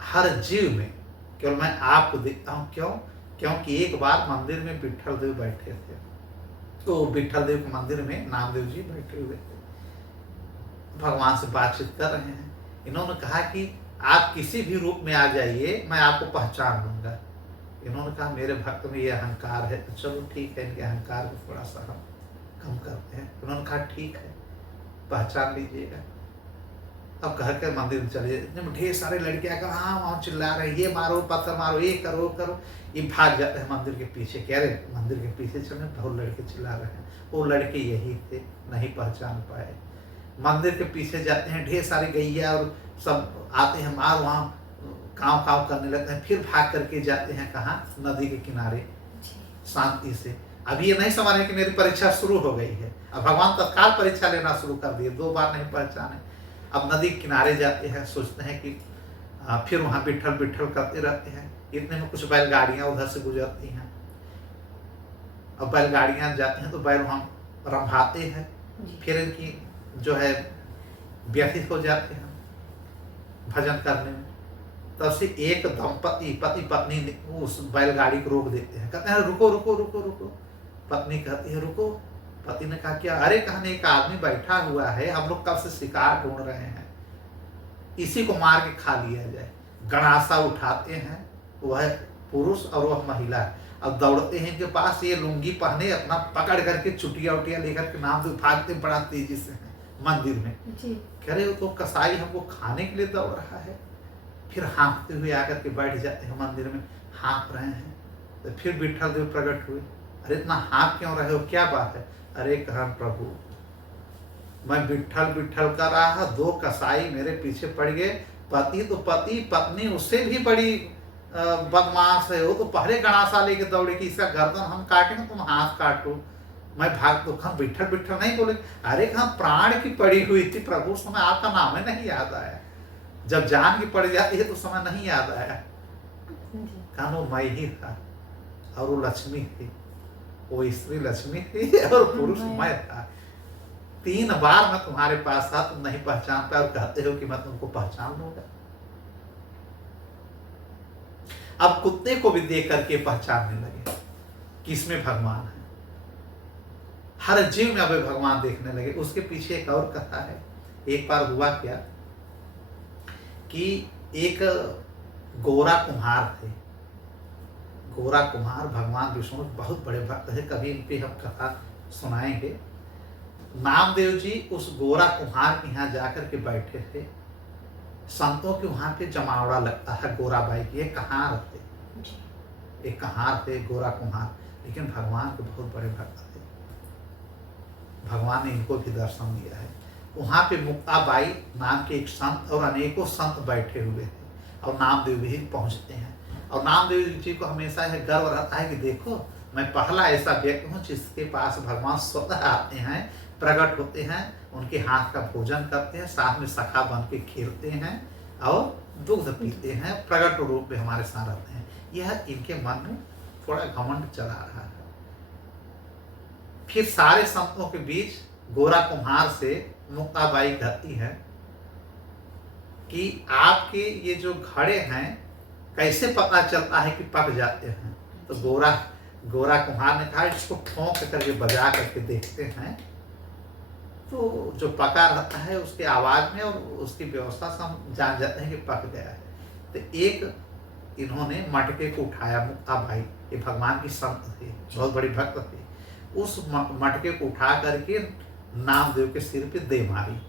हर जीव में केवल मैं आपको देखता हूँ। क्यों? क्योंकि एक बार मंदिर में विठल देव बैठे थे, तो विठल देव के मंदिर में नामदेव जी बैठे हुए थे, भगवान से बातचीत कर रहे हैं। इन्होंने कहा कि आप किसी भी रूप में आ जाइए, मैं आपको पहचान लूंगा। इन्होंने कहा मेरे भक्त में ये अहंकार है, तो चलो ठीक है, इनके अहंकार को थोड़ा सा हम कम करते हैं। उन्होंने कहा ठीक है, पहचान लीजिएगा। अब कह कर मंदिर में चले जाते, ढेर सारे लड़कियां का हाँ वहाँ चिल्ला रहे हैं, ये मारो पत्थर मारो, ये करो करो। ये भाग जाते हैं मंदिर के पीछे, कह रहे मंदिर के पीछे चले, बहुत लड़के चिल्ला रहे हैं। वो लड़के यही थे, नहीं पहचान पाए। मंदिर के पीछे जाते हैं, ढेर सारी गैया और सब आते हैं, मार वहाँ काँव काँव करने लगते हैं। फिर भाग करके जाते हैं कहाँ, नदी के किनारे शांति से। अभी ये नहीं समझ रहे कि मेरी परीक्षा शुरू हो गई है। अब भगवान तत्काल परीक्षा लेना शुरू कर दिए, 2 बार नहीं पहचाने। अब नदी किनारे जाते हैं, सोचते हैं कि फिर वहाँ बिठल बिठल करते रहते हैं। इतने में कुछ बैलगाड़ियाँ उधर से गुजरती हैं। अब बैलगाड़ियाँ जाते हैं तो बैल वहाँ रंभाते हैं, फिर इनकी जो है व्यथित हो जाते हैं भजन करने में। तब से एक दंपति पति पत्नी उस बैलगाड़ी को रोक देते हैं, कहते हैं रुको रुको रुको रुको। पत्नी कहती है रुको। पति ने कहा क्या? अरे कहने एक आदमी बैठा हुआ है, हम लोग कब से शिकार ढूंढ रहे हैं, इसी को मार के खा लिया जाए। गणासा उठाते हैं, वह पुरुष और वह महिला। अब दौड़ते हैं इनके पास, ये लुंगी पहने अपना पकड़ करके चुटिया उटिया लेकर के नाम से भागते बड़ा तेजी से मंदिर में। कह रहे हो तो कसाई हमको खाने के लिए दौड़ रहा है। फिर हाँफते हुए आकर के बैठ जाते हैं मंदिर में, हाँफ रहे हैं। तो फिर विठल देव प्रकट हुए। अरे इतना हाँफ क्यों रहे हो, क्या बात है? अरे कहा प्रभु मैं विठल विठल कर रहा, 2 कसाई मेरे पीछे पड़ गए। पति तो पति, पत्नी उससे भी बड़ी बदमाश है, वो तो पहले गणासा लेके दौड़े कि इसका गर्दन हम काटेंगे, तुम हाथ काटो। मैं भाग तो कहा विठल विठल नहीं बोले। अरे कहा प्राण की पड़ी हुई थी प्रभु, समय आपका नाम ही नहीं याद आया। जब जान की पड़ जाती है तो समय नहीं याद आया। कहा वो मैं ही था और वो लक्ष्मी थी, वो स्त्री लक्ष्मी थी और पुरुष मैं था। 3 बार मैं तुम्हारे पास था, तुम नहीं पहचान पाए और कहते हो कि मैं तुमको पहचान लूंगा। अब कुत्ते को भी देख करके पहचानने लगे कि इसमें भगवान है। हर जीव में अब भगवान देखने लगे। उसके पीछे एक और कथा है। एक बार हुआ क्या कि एक गोरा कुम्हार थे। गोरा कुम्हार भगवान विष्णु के बहुत बड़े भक्त है, कभी इन पे हम कथा सुनाएंगे। नामदेव जी उस गोरा कुम्हार के यहाँ जाकर के बैठे थे। संतों के वहाँ पे जमावड़ा लगता है गोराबाई की। एक कहार थे, एक कहार थे गोरा कुम्हार, लेकिन भगवान के बहुत बड़े भक्त थे। भगवान ने इनको भी दर्शन दिया है। वहाँ पे मुक्ताबाई नाम के एक संत और अनेकों संत बैठे हुए थे और नामदेव भी पहुँचते हैं। और नामदेव जी को हमेशा यह गर्व रहता है कि देखो, मैं पहला ऐसा व्यक्ति हूँ जिसके पास भगवान स्वतः आते हैं, प्रकट होते हैं, उनके हाथ का भोजन करते हैं, साथ में सखा बन के खेलते हैं और दूध पीते हैं, प्रकट रूप में हमारे साथ रहते हैं। यह इनके मन में थोड़ा घमंड चला रहा है। फिर सारे संतों के बीच गोरा कुम्हार से मुक्ताबाई कहती है कि आपके ये जो घड़े हैं कैसे पता चलता है कि पक जाते हैं? तो गोरा कुम्हार ने कहा इसको ठोंक करके बजा करके देखते हैं, तो जो पका रहता है उसके आवाज में और उसकी व्यवस्था से हम जान जाते हैं कि पक गया है। तो एक इन्होंने मटके को उठाया। मुक्ताबाई ये भगवान की संत थी, बहुत बड़ी भक्त थी। उस मटके को उठा करके नामदेव के सिर पे दे मारी,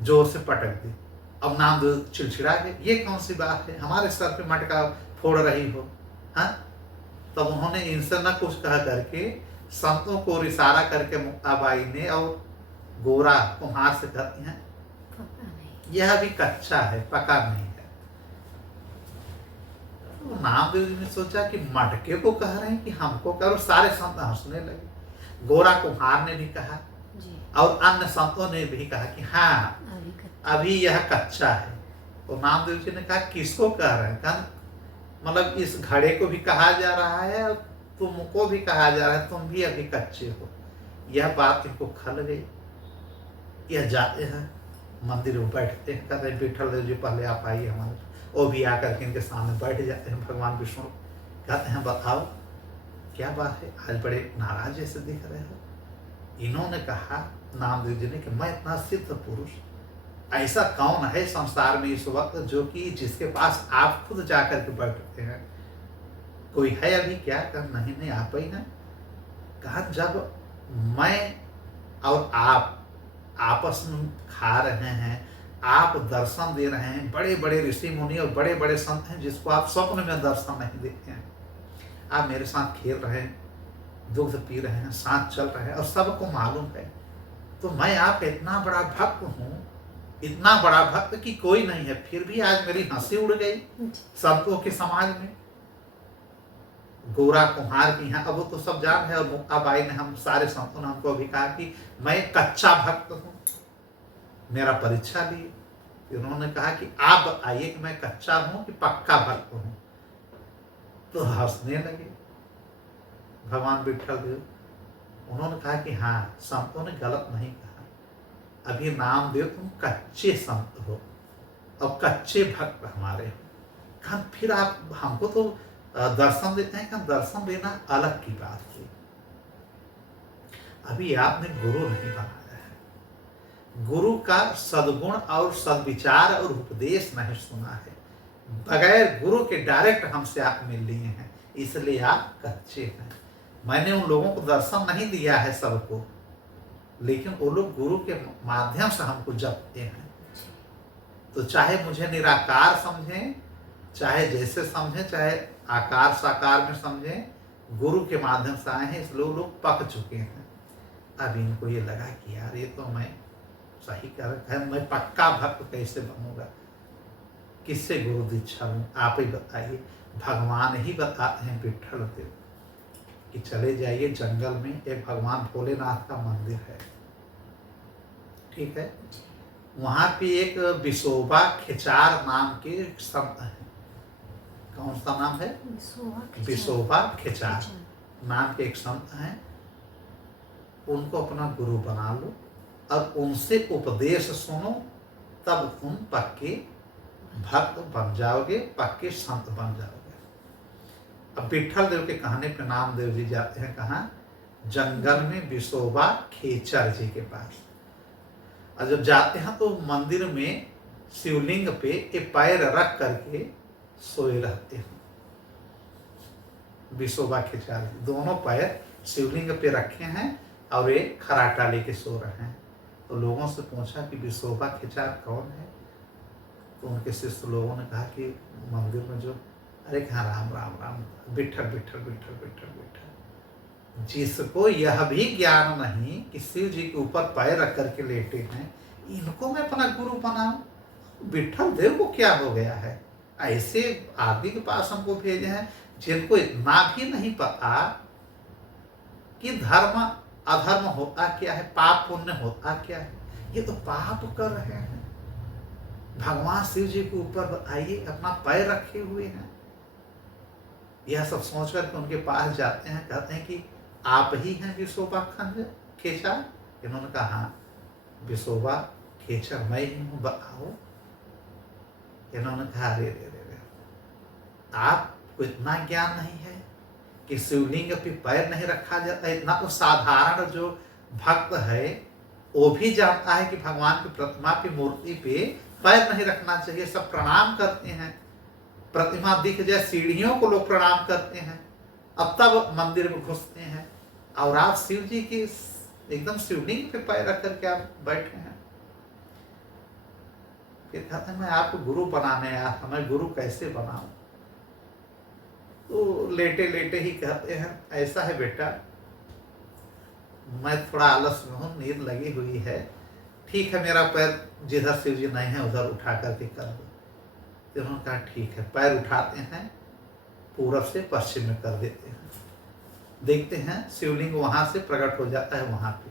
जोर से पटक दी। अब नामदेव चिड़चिड़ा गए, ये कौन सी बात है, हमारे सर पे मटका फोड़ रही हो? हाँ, तब उन्होंने इनसे न कुछ कह करके संतों को इशारा करके मुक्ताबाई ने और गोरा कुम्हार से कहती हैं यह अभी कच्चा है, पका नहीं है। तो नामदेव जी ने सोचा कि मटके को कह रहे हैं कि हमको करो। सारे संत हंसने लगे। गोरा कुम्हार ने भी कहा और अन्य संतों ने भी कहा कि हाँ अभी यह कच्चा है। तो नामदेव जी ने कहा किसको कह रहे हैं? कहा मतलब इस घड़े को भी कहा जा रहा है और तुमको भी कहा जा रहा है, तुम भी अभी कच्चे हो। यह बात इनको खल गई। यह जाते हैं मंदिर में बैठते हैं, कहते हैं विठल देव जी पहले आप आइए हमारे। वो भी आकर के इनके सामने बैठ जाते हैं। भगवान विष्णु कहते हैं बताओ क्या बात है, आज बड़े नाराज जैसे दिख रहे हो। इन्होंने कहा नामदेव जी ने कि मैं इतना सिद्ध पुरुष, ऐसा कौन है संसार में इस वक्त जो कि जिसके पास आप खुद जाकर के बैठते हैं? कोई है अभी क्या? कहा नहीं आप ही हैं। कहा जब मैं और आप आपस में खा रहे हैं, आप दर्शन दे रहे हैं, बड़े बड़े ऋषि मुनि और बड़े बड़े संत हैं जिसको आप स्वप्न में दर्शन नहीं देते हैं, आप मेरे साथ खेल रहे हैं, दूध पी रहे हैं, साथ चल रहे हैं और सबको मालूम है। तो मैं आपका इतना बड़ा भक्त हूँ, इतना बड़ा भक्त कि कोई नहीं है, फिर भी आज मेरी हंसी उड़ गई संतों के समाज में। गोरा कुम्हार की यहाँ अब वो तो सब जान है। और मुक्ताबाई ने हम सारे संतों ने हमको भी कहा कि मैं कच्चा भक्त हूँ, मेरा परीक्षा लिए। उन्होंने कहा कि आप बताइए कि मैं कच्चा हूँ कि पक्का भक्त हूँ? तो हंसने लगे भगवान विठल देव। उन्होंने कहा कि हाँ संतों ने गलत नहीं कहा, अभी नामदेव तुम कच्चे संत हो और कच्चे भक्त हमारे हो। कहा फिर आप हमको तो दर्शन देते हैं। कहा दर्शन देना अलग की बात है, अभी आपने गुरु नहीं बनाया है, गुरु का सद्गुण और सद्विचार और उपदेश नहीं सुना है, बगैर गुरु के डायरेक्ट हमसे आप मिल लिए हैं, इसलिए आप कच्चे हैं। मैंने उन लोगों को दर्शन नहीं दिया है सबको, लेकिन वो लोग गुरु के माध्यम से हमको जपते हैं। तो चाहे मुझे निराकार समझें, चाहे जैसे समझें, चाहे आकार साकार में समझें, गुरु के माध्यम से आए हैं, इसलिए लोग पक चुके हैं। अब इनको ये लगा कि यार ये तो मैं सही कह रहा है, मैं पक्का भक्त कैसे बनूंगा, किससे गुरु दीक्षा लूँ? आप ही बताइए। भगवान ही बताते हैं विठल देव कि चले जाइए जंगल में, एक भगवान भोलेनाथ का मंदिर है, ठीक है, वहाँ पे एक विशोबा खेचार नाम के संत है। कौन सा नाम है? विशोबा खेचार। नाम के एक संत हैं, उनको अपना गुरु बना लो और उनसे उपदेश सुनो, तब तुम पक्के भक्त बन जाओगे, पक्के संत बन जाओगे। अब विट्ठल देव के कहने पे नामदेव जी जाते हैं कहाँ? जंगल में विसोबा खेचर जी के पास। और जब जाते हैं तो मंदिर में शिवलिंग पे ये पैर रख करके सोए रहते हैं। विसोबा खेचर जी दोनों पैर शिवलिंग पे रखे हैं और ये खराटा लेके सो रहे हैं। तो लोगों से पूछा कि विसोबा खेचर कौन है? तो उनके शिष्य लोगों ने कहा कि मंदिर में जो, अरे कहाँ राम राम राम, विट्ठल विट्ठल विट्ठल विट्ठल विट्ठल। जिसको यह भी ज्ञान नहीं कि शिव जी के ऊपर पैर रख करके लेटे हैं, इनको मैं अपना गुरु बनाऊं? विट्ठल देव को क्या हो गया है? ऐसे आदमी के पास हमको भेजे हैं जिनको इतना भी नहीं पता कि धर्म अधर्म होता क्या है, पाप पुण्य होता क्या है। ये तो पाप कर रहे हैं। भगवान शिव जी के ऊपर आइए अपना पैर रखे हुए हैं। यह सब सोच कर उनके पास जाते हैं, कहते हैं कि आप ही हैं विसोबा खेचर? इन्होंने कहा हाँ, विसोबा खेचर मैं ही हूँ, बताओ। इन्होंने कहा अरे रे रे रे, आपको इतना ज्ञान नहीं है कि शिवलिंग पे पैर नहीं रखा जाता? इतना तो साधारण जो भक्त है वो भी जानता है कि भगवान की प्रतिमा की मूर्ति पे पैर नहीं रखना चाहिए। सब प्रणाम करते हैं, प्रतिमा दिख जाए सीढ़ियों को लोग प्रणाम करते हैं, अब तब मंदिर में घुसते हैं। और आप शिव जी की एकदम शिवलिंग पे पैर रख करके आप बैठे हैं। फिर कहते हैं मैं आपको गुरु बनाने आया था, मैं गुरु कैसे बनाऊं? तो लेटे लेटे ही कहते हैं ऐसा है बेटा, मैं थोड़ा आलस में हूँ, नींद लगी हुई है, ठीक है मेरा पैर जिधर शिव जी नहीं है उधर उठा करके कर दो। तो उन्होंने कहा ठीक है। पैर उठाते हैं, पूरब से पश्चिम में कर देते हैं। देखते हैं शिवलिंग वहां से प्रकट हो जाता है वहां पे।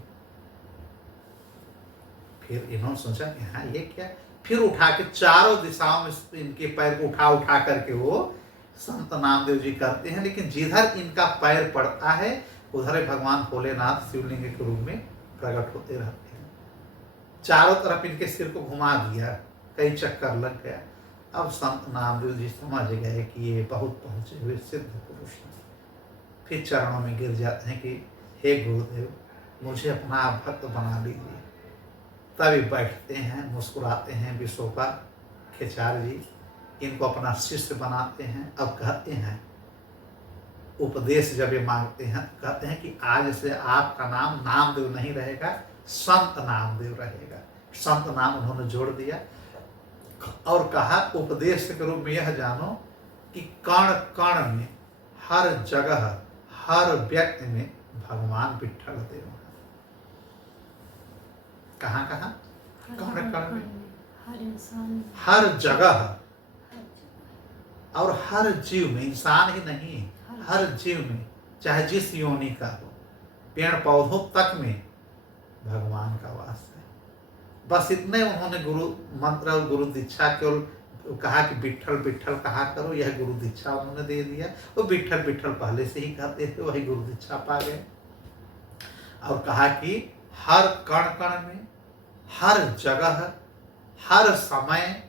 फिर इन्होंने सोचा कि हाँ ये क्या, फिर उठा के चारों दिशाओं में इनके पैर को उठा उठा करके वो संत नामदेव जी करते हैं। लेकिन जिधर इनका पैर पड़ता है उधर भगवान भोलेनाथ शिवलिंग के रूप में प्रकट होते रहते हैं। चारों तरफ इनके सिर को घुमा दिया, कई चक्कर लग गया। अब संत नामदेव जी समझ गए कि ये बहुत पहुंचे हुए सिद्ध पुरुष हैं। फिर चरणों में गिर जाते हैं कि हे गुरुदेव, मुझे अपना भक्त बना लीजिए। तभी बैठते हैं, मुस्कुराते हैं। विसोबा खेचर जी इनको अपना शिष्य बनाते हैं। अब कहते हैं उपदेश जब ये मांगते हैं, कहते हैं कि आज से आपका नाम नामदेव नहीं रहेगा, संत नामदेव रहेगा। संत नाम उन्होंने जोड़ दिया और कहा उपदेश के रूप में यह जानो कि कण कण में, हर जगह, हर व्यक्ति में भगवान विट्ठल देव हैं। कहाँ कहाँ? कण कण में, हर इंसान, हर जगह और हर जीव में। इंसान ही नहीं, हर जीव में, चाहे जिस योनि का हो, पेड़ पौधों तक में भगवान का वास है। बस इतने उन्होंने गुरु मंत्र और गुरु दीक्षा केवल कहा कि विट्ठल विट्ठल कहा करो, यह गुरु दीक्षा उन्होंने दे दिया। वो विट्ठल विट्ठल पहले से ही कहते थे, वही गुरु दीक्षा पा गए। और कहा कि हर कण कण में, हर जगह, हर समय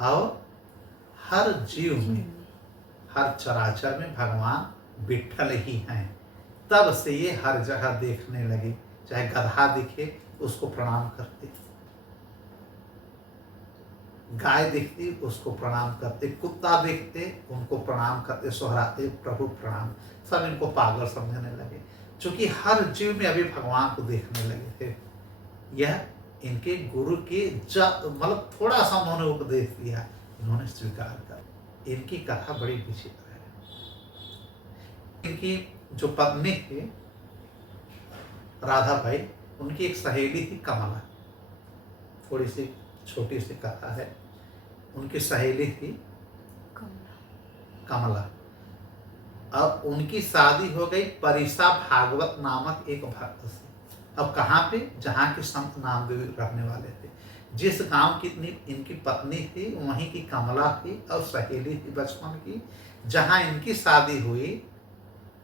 और हर जीव में, हर चराचर में भगवान विट्ठल ही हैं। तब से ये हर जगह देखने लगे। चाहे गधा दिखे उसको प्रणाम करते, गाय दिखती उसको प्रणाम करते, कुत्ता दिखते उनको प्रणाम करते, सोहराते प्रभु प्रणाम। सब इनको पागल समझने लगे, क्योंकि हर जीव में अभी भगवान को देखने लगे थे। यह इनके गुरु के मतलब थोड़ा सा उन्होंने उपदेश दिया, इन्होंने स्वीकार कर। इनकी कथा बड़ी विचित्र है। इनकी जो पत्नी थी राधा बाई, उनकी एक सहेली थी कमला। थोड़ी सी छोटी सी कथा है। उनकी सहेली थी कमला। अब उनकी शादी हो गई परिसा भागवत नामक एक भक्त से। अब कहाँ पे? जहाँ के संत नामदेव रहने वाले थे। जिस गांव की इनकी पत्नी थी वहीं की कमला थी और सहेली थी बचपन की। जहाँ इनकी शादी हुई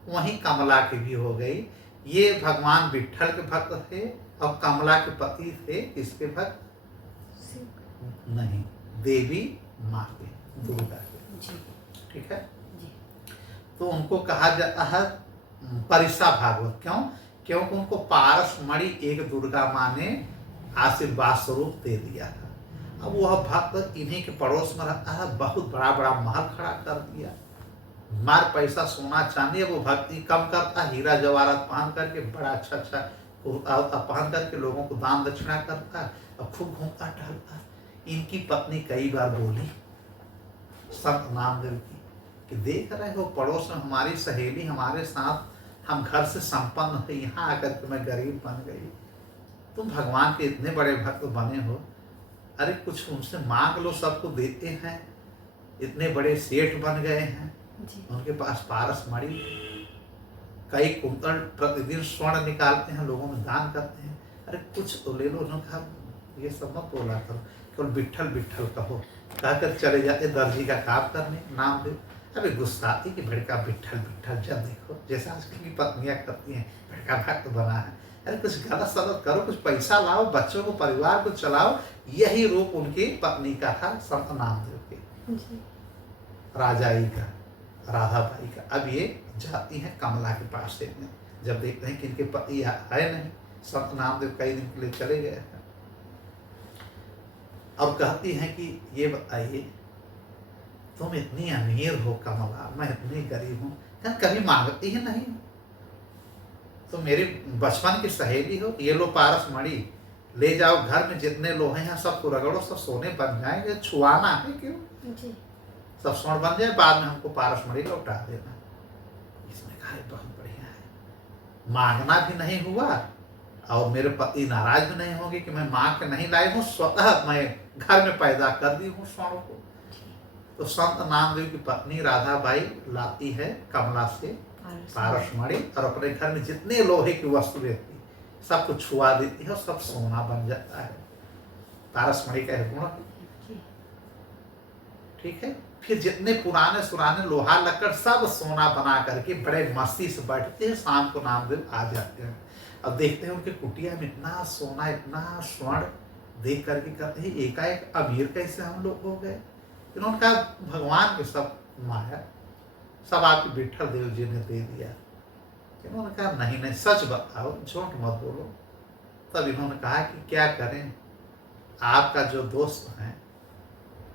वहीं कमला की भी हो गई। ये भगवान विट्ठल के भक्त थे और कमला के पति थे किसके भक्त? नहीं, देवी माँ के, दुर्गा के। जी ठीक है। जी तो उनको कहा जाता है परिसा भागवत। क्यों? क्योंकि उनको पारस मणि एक दुर्गा माँ ने आशीर्वाद स्वरूप दे दिया था। अब वह भक्त इन्हीं के पड़ोस में रहता है, बहुत बड़ा बड़ा महल खड़ा कर दिया, मार पैसा सोना चांदी। वो भक्ति कम करता, हीरा जवाहरात पहन करके बड़ा अच्छा अच्छा कुर्ता पहन करके लोगों को दान दक्षिणा करता और खूब घूमता टहलता। इनकी पत्नी कई बार बोली संत नामदेव की कि देख रहे हो पड़ोस में हमारी सहेली हमारे साथ, हम घर से संपन्न है, यहाँ आकर के मैं गरीब बन गई। तुम भगवान के इतने बड़े भक्त बने हो, अरे कुछ उनसे मांग लो, सबको देते हैं, इतने बड़े सेठ बन गए हैं, उनके पास पारस मणि, कई कुंतल प्रतिदिन स्वर्ण निकालते हैं, लोगों में दान करते हैं, अरे कुछ तो ले लो। उन्होंने कहा ये सब मत बोला करो, केवल विट्ठल विट्ठल कहो। कहकर चले जाते दर्जी का काम करने नामदेव। अबे गुस्सा आती कि भड़का विट्ठल विट्ठल, जब देखो जैसे आजकल की पत्नियां करती हैं, भड़का भक्त बना है, अरे कुछ गलत सलत करो, कुछ पैसा लाओ, बच्चों को परिवार को चलाओ। यही रूप उनकी पत्नी का था संत नामदेव के, राजाई का, राधाबाई का। अब ये जाती हैं कमला के पास से, जब देखते हैं कि इनके पति है नहीं, संत नामदेव कई दिन के लिए चले गए हैं, और कहती हैं कि ये बताइए तुम इतनी अमीर हो कमला, मैं इतनी गरीब हूँ, कभी मांगती ही नहीं, तो मेरी बचपन की सहेली हो, ये लो पारस मणि, ले जाओ घर में जितने लोहे हैं सबको रगड़ो, सब सोने बन जाएंगे, छुआना है क्यों जी। सब स्वर्ण बन जाए, बाद में हमको पारस मणि लौटा देना। इसने कहा बहुत बढ़िया है, मांगना भी नहीं हुआ और मेरे पति नाराज भी नहीं होंगे कि मैं मांग के नहीं लाई हूँ, स्वतः मैं घर में पैदा कर दी हूँ स्वर्ण को। तो संत नामदेव की पत्नी राधाबाई लाती है कमला से पारस मणि और अपने घर में जितने लोहे की वस्तुएं थी सबको छुआ देती है और सब सोना बन जाता है। पारस मणि का गुण, ठीक है। फिर जितने पुराने सुराने लोहा लकड़ सब सोना बना करके बड़े मस्ती से बैठते हैं, शाम को नामदेव आ जाते हैं। अब देखते हैं उनके कुटिया में इतना सोना इतना स्वर्ण, देख करके कहते हैं एकाएक अमीर कैसे हम लोग हो गए। इन्होंने कहा भगवान के सब माया, सब आपके विट्ठल देव जी ने दे दिया। इन्होंने कहा नहीं नहीं सच बताओ, झूठ मत बोलो। तब इन्होंने कहा कि क्या करें, आपका जो दोस्त है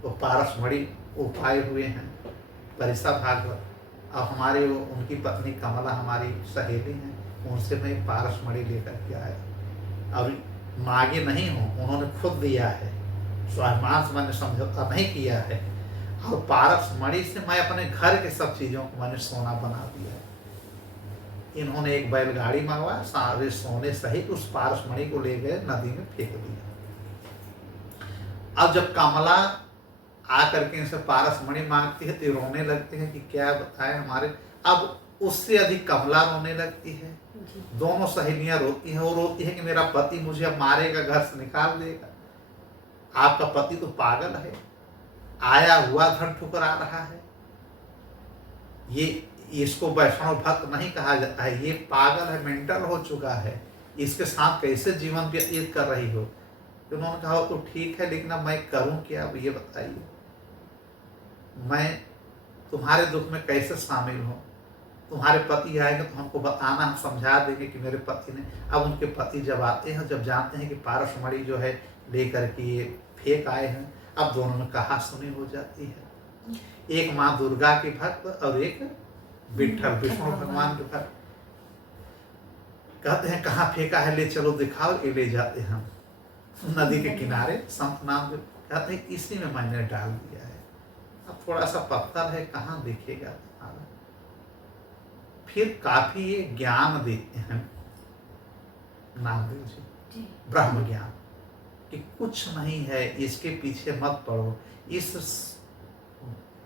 वो पारस मणि वो पाए हुए हैं परिसा भागवत, अब हमारे वो उनकी पत्नी कमला हमारी सहेली हैं, उनसे मैं पारस मणि लेकर के आया। अब मांगे नहीं हूँ, उन्होंने खुद दिया है, स्वाभिमान से मैंने समझौता नहीं किया है, और पारस मणि से मैं अपने घर के सब चीज़ों को मैंने सोना बना दिया है। इन्होंने एक बैलगाड़ी मंगवाया, सारे सोने सहित उस पारस मणि को ले गए नदी में फेंक दिया। अब जब कमला आकर के इनसे पारस मणि मांगती है तो रोने लगते हैं कि क्या बताएं हमारे, अब उससे अधिक कमला रोने लगती है। दोनों सहेलियां रोती हैं, वो रोती है कि मेरा पति मुझे अब मारेगा, घर से निकाल देगा, आपका पति तो पागल है, आया हुआ धन ठुकरा रहा है, ये इसको वैष्णव भक्त नहीं कहा जाता है, ये पागल है, मेंटल हो चुका है, इसके साथ कैसे जीवन व्यतीत कर रही हो। तो उन्होंने कहा तो ठीक है, लेकिन अब मैं करूं क्या, अब ये बताइए मैं तुम्हारे दुख में कैसे शामिल हूँ, तुम्हारे पति आएंगे तो हमको बताना, हम समझा देंगे कि मेरे पति ने। अब उनके पति जब आते हैं, जब जानते हैं कि पारस मणि जो है लेकर के ये फेंक आए हैं, अब दोनों में कहा सुनी हो जाती है, एक माँ दुर्गा के भक्त और एक विट्ठल विष्णु भगवान के भक्त। कहते हैं कहाँ फेंका है, ले चलो दिखाओ, ये ले जाते हैं नदी के किनारे। संत नाम कहते हैं इसी में मैंने डाल दिया है, अब थोड़ा सा पत्थर है, कहाँ दिखेगा तुम्हारा। फिर काफी ये ज्ञान देते हैं नामदेव जी, ब्रह्म ज्ञान, कि कुछ नहीं है, इसके पीछे मत पड़ो, इस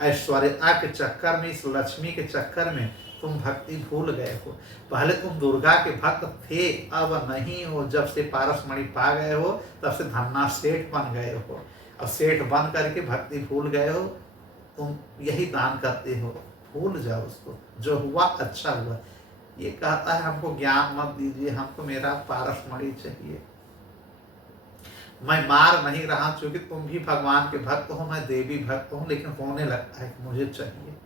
ऐश्वर्यता के चक्कर में, इस लक्ष्मी के चक्कर में तुम भक्ति भूल गए हो। पहले तुम दुर्गा के भक्त थे, अब नहीं हो। जब से पारस मणि पा गए हो तब से धन्ना सेठ बन गए हो, अब सेठ बन करके भक्ति भूल गए हो, तुम यही दान करते हो, भूल जाओ उसको, जो हुआ अच्छा हुआ। ये कहता है हमको ज्ञान मत दीजिए, हमको मेरा पारसमणि चाहिए। मैं मार नहीं रहा क्योंकि तुम भी भगवान के भक्त हो, मैं देवी भक्त हूँ, लेकिन होने लगता है कि मुझे चाहिए।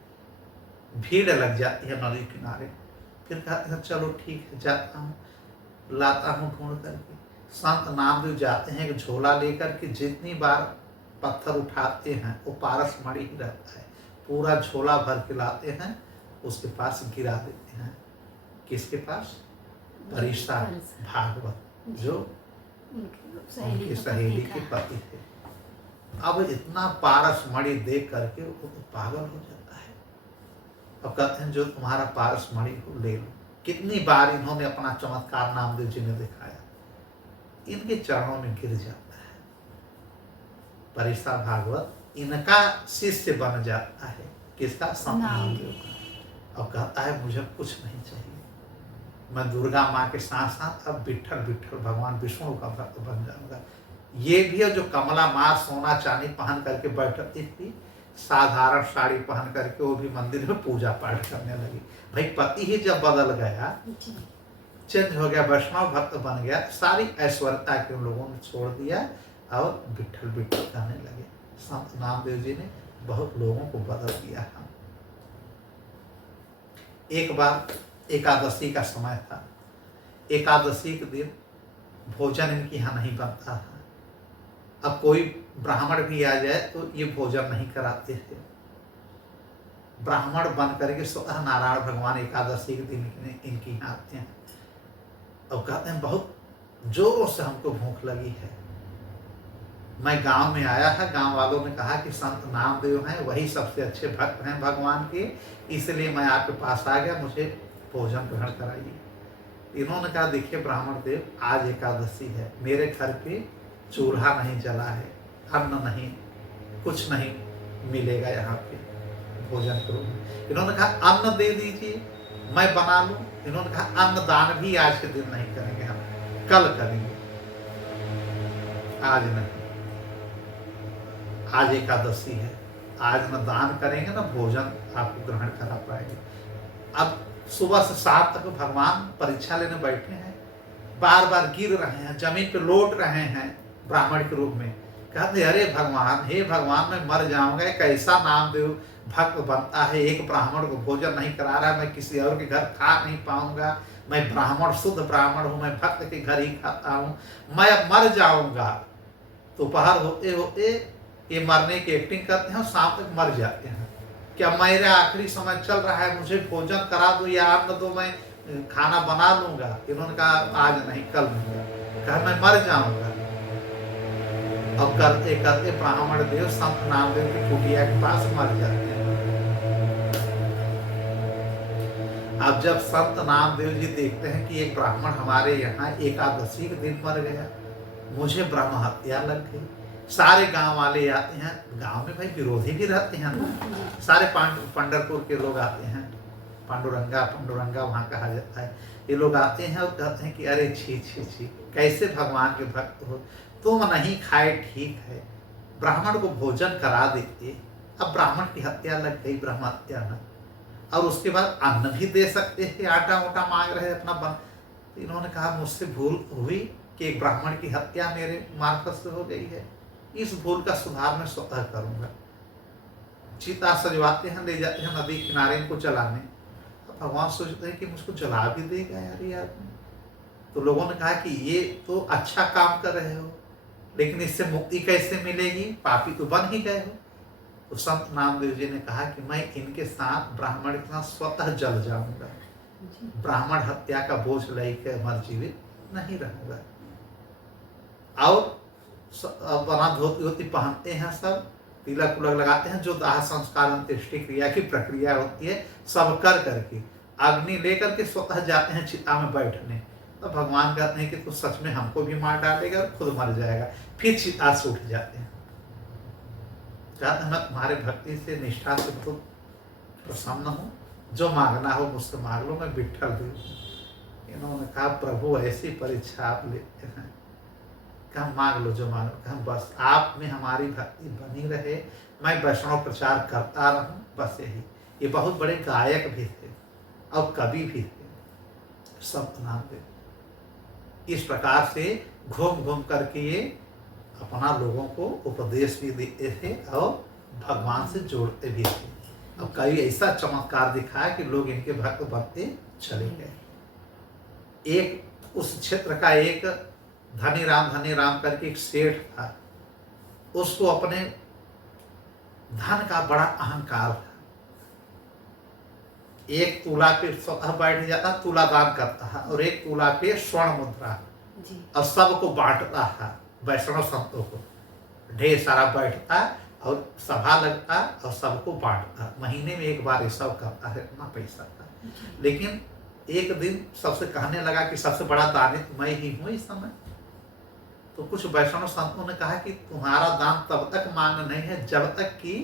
भीड़ लग जाती है नदी किनारे। फिर कहते हैं चलो ठीक है, जाता हूँ, लाता हूँ ढूंढ करके। संत नामदेव जाते हैं एक झोला लेकर के, जितनी बार पत्थर उठाते हैं वो पारसमणि ही रहता है। पूरा झोला भर के लाते हैं, उसके पास गिरा देते हैं। किसके पास? परिसा भागवत, जो उनकी सहेली के पति थे। अब इतना पारसमणि देख करके वो तो पागल हो जाता है। अब कहते हैं जो तुम्हारा पारसमणि को ले लो। कितनी बार इन्होंने अपना चमत्कार नामदेव जी ने दिखाया, इनके चरणों में गिर जाता है। परिसा भागवत इनका शिष्य बन जाता है। किसका? संत नामदेव का। अब कहता है मुझे कुछ नहीं चाहिए, मैं दुर्गा माँ के साथ साथ अब विट्ठल भगवान विष्णु का भक्त बन जाऊंगा। ये भी है जो कमला माँ सोना चांदी पहन करके बैठती थी, साधारण साड़ी पहन करके वो भी मंदिर में पूजा पाठ करने लगी। भाई पति ही जब बदल गया, चेंज हो गया, वैष्णव भक्त बन गया, सारी ऐश्वर्यता के उन लोगों ने छोड़ दिया और विट्ठल कहने लगे। संत नामदेव जी ने बहुत लोगों को बदल दिया। एक बार एकादशी का समय था। एकादशी के दिन भोजन इनके यहाँ नहीं बनता था। अब कोई ब्राह्मण भी आ जाए तो ये भोजन नहीं कराते थे। ब्राह्मण बन करके स्वतः नारायण भगवान एकादशी के दिन इनके यहाँ आते हैं और कहते हैं बहुत जोरों से हमको भूख लगी है। मैं गांव में आया है, गांव वालों ने कहा कि संत नामदेव हैं, वही सबसे अच्छे भक्त हैं भगवान के, इसलिए मैं आपके पास आ गया, मुझे भोजन ग्रहण कराइए। इन्होंने कहा देखिए ब्राह्मण देव, आज एकादशी है, मेरे घर पे चूल्हा नहीं जला है, अन्न नहीं, कुछ नहीं मिलेगा यहाँ पे भोजन के रूप में। इन्होंने कहा अन्न दे दीजिए, मैं बना लूँ। इन्होंने कहा अन्न दान भी आज के दिन नहीं करेंगे, हम कल करेंगे, आज नहीं। आज एकादशी है, आज न दान करेंगे न भोजन आपको ग्रहण करा पाएंगे। अब सुबह से शाम तक भगवान परीक्षा लेने बैठे हैं, बार बार गिर रहे हैं, जमीन पे लौट रहे हैं ब्राह्मण के रूप में। कहते अरे भगवान, हे भगवान, मैं मर जाऊंगा, एक ऐसा नामदेव भक्त बनता है, एक ब्राह्मण को भोजन नहीं करा रहा है, मैं किसी और के घर खा नहीं पाऊंगा, मैं ब्राह्मण, शुद्ध ब्राह्मण हूँ, मैं भक्त के घर ही खाता हूँ, मैं अब मर जाऊंगा। दोपहर होते होते ये मरने की एक्टिंग करते हैं और शाम तक मर जाते हैं। क्या मेरा आखिरी समय चल रहा है, मुझे भोजन करा दो या अन्न दो, मैं खाना बना लूंगा। इन्होंने कहा आज नहीं, कल नहीं, कहा मैं मर जाऊंगा। अब करते करते ब्राह्मण देव संत नामदेव की कुटिया के पास मर जाते हैं। अब जब संत नामदेव जी देखते हैं कि एक ब्राह्मण हमारे यहाँ एकादशी के दिन मर गया, मुझे ब्रह्म हत्या लग गई। सारे गांव वाले आते हैं, गांव में भाई विरोधी भी रहते हैं ना, सारे पंढरपुर के लोग आते हैं, पांडुरंगा वहाँ कहा जाता है। ये लोग आते हैं और कहते हैं कि अरे छी छी छी, कैसे भगवान के भक्त हो, तुम नहीं खाए ठीक है, ब्राह्मण को भोजन करा देते, अब ब्राह्मण की हत्या लग गई, ब्रह्म हत्या न, और उसके बाद अन्न भी दे सकते थे, आटा वोटा मांग रहे अपना तो इन्होंने कहा मुझसे भूल हुई कि एक ब्राह्मण की हत्या मेरे मार्फत से हो गई है, इस भूल का सुधार मैं स्वतः करूंगा। चिता सजवाते हैं, ले जाते हैं नदी किनारे इनको जलाने। तो भगवान सोचते हैं कि मुझको जला भी देगा यार ये आदमी। तो लोगों ने कहा कि ये तो अच्छा काम कर रहे हो, लेकिन इससे मुक्ति कैसे मिलेगी, पापी तो बन ही गए हो। तो संत नामदेव जी ने कहा कि मैं इनके साथ, ब्राह्मण के साथ स्वतः जल जाऊंगा, ब्राह्मण हत्या का बोझ लेकर मर जीवित नहीं रहूंगा। और बना धोती पहनते हैं, सब तिलक उलक लगाते हैं, जो दाह संस्कार अंत्येष्टि क्रिया की प्रक्रिया होती है सब कर करके अग्नि लेकर के स्वतः जाते हैं चिता में बैठने। तो भगवान कहते हैं कि तू सच में हमको भी मार डालेगा और खुद मर जाएगा। फिर चिता से उठ जाते हैं, कहते हैं मैं तुम्हारे भक्ति से, निष्ठा से बहुत प्रसन्न हूँ, जो मांगना हो मुझसे मांग लो, मैं विट्ठल देव हूँ। इन्होंने कहा प्रभु ऐसी परीक्षा आप लेते हैं, कहा मांग लो जो मांगो। कहा बस आप में हमारी भक्ति बनी रहे, मैं वैष्णव प्रचार करता रहूं, बस यही। ये बहुत बड़े गायक भी थे और कवि भी थे, संत नामदेव। इस प्रकार से घूम घूम करके ये अपना लोगों को उपदेश भी देते थे और भगवान से जोड़ते भी थे। अब कई ऐसा चमत्कार दिखाया कि लोग इनके भक्त बनते चले गए। एक उस क्षेत्र का एक धनी राम करके एक सेठ था, उसको अपने धन का बड़ा अहंकार था। एक तूला पे स्वतः बैठ जाता, तूला दान करता है, और एक तूला पे स्वर्ण मुद्रा, और सबको बांटता है। वैष्णव संतों को ढेर सारा बैठता और सभा लगता और सबको बांटता। महीने में एक बार ये सब करता है, इतना पैसा था। लेकिन एक दिन सबसे कहने लगा कि सबसे बड़ा दानी तो मैं ही हूँ इस समय। तो कुछ वैष्णव संतों ने कहा कि तुम्हारा दान तब तक मान्य नहीं है जब तक कि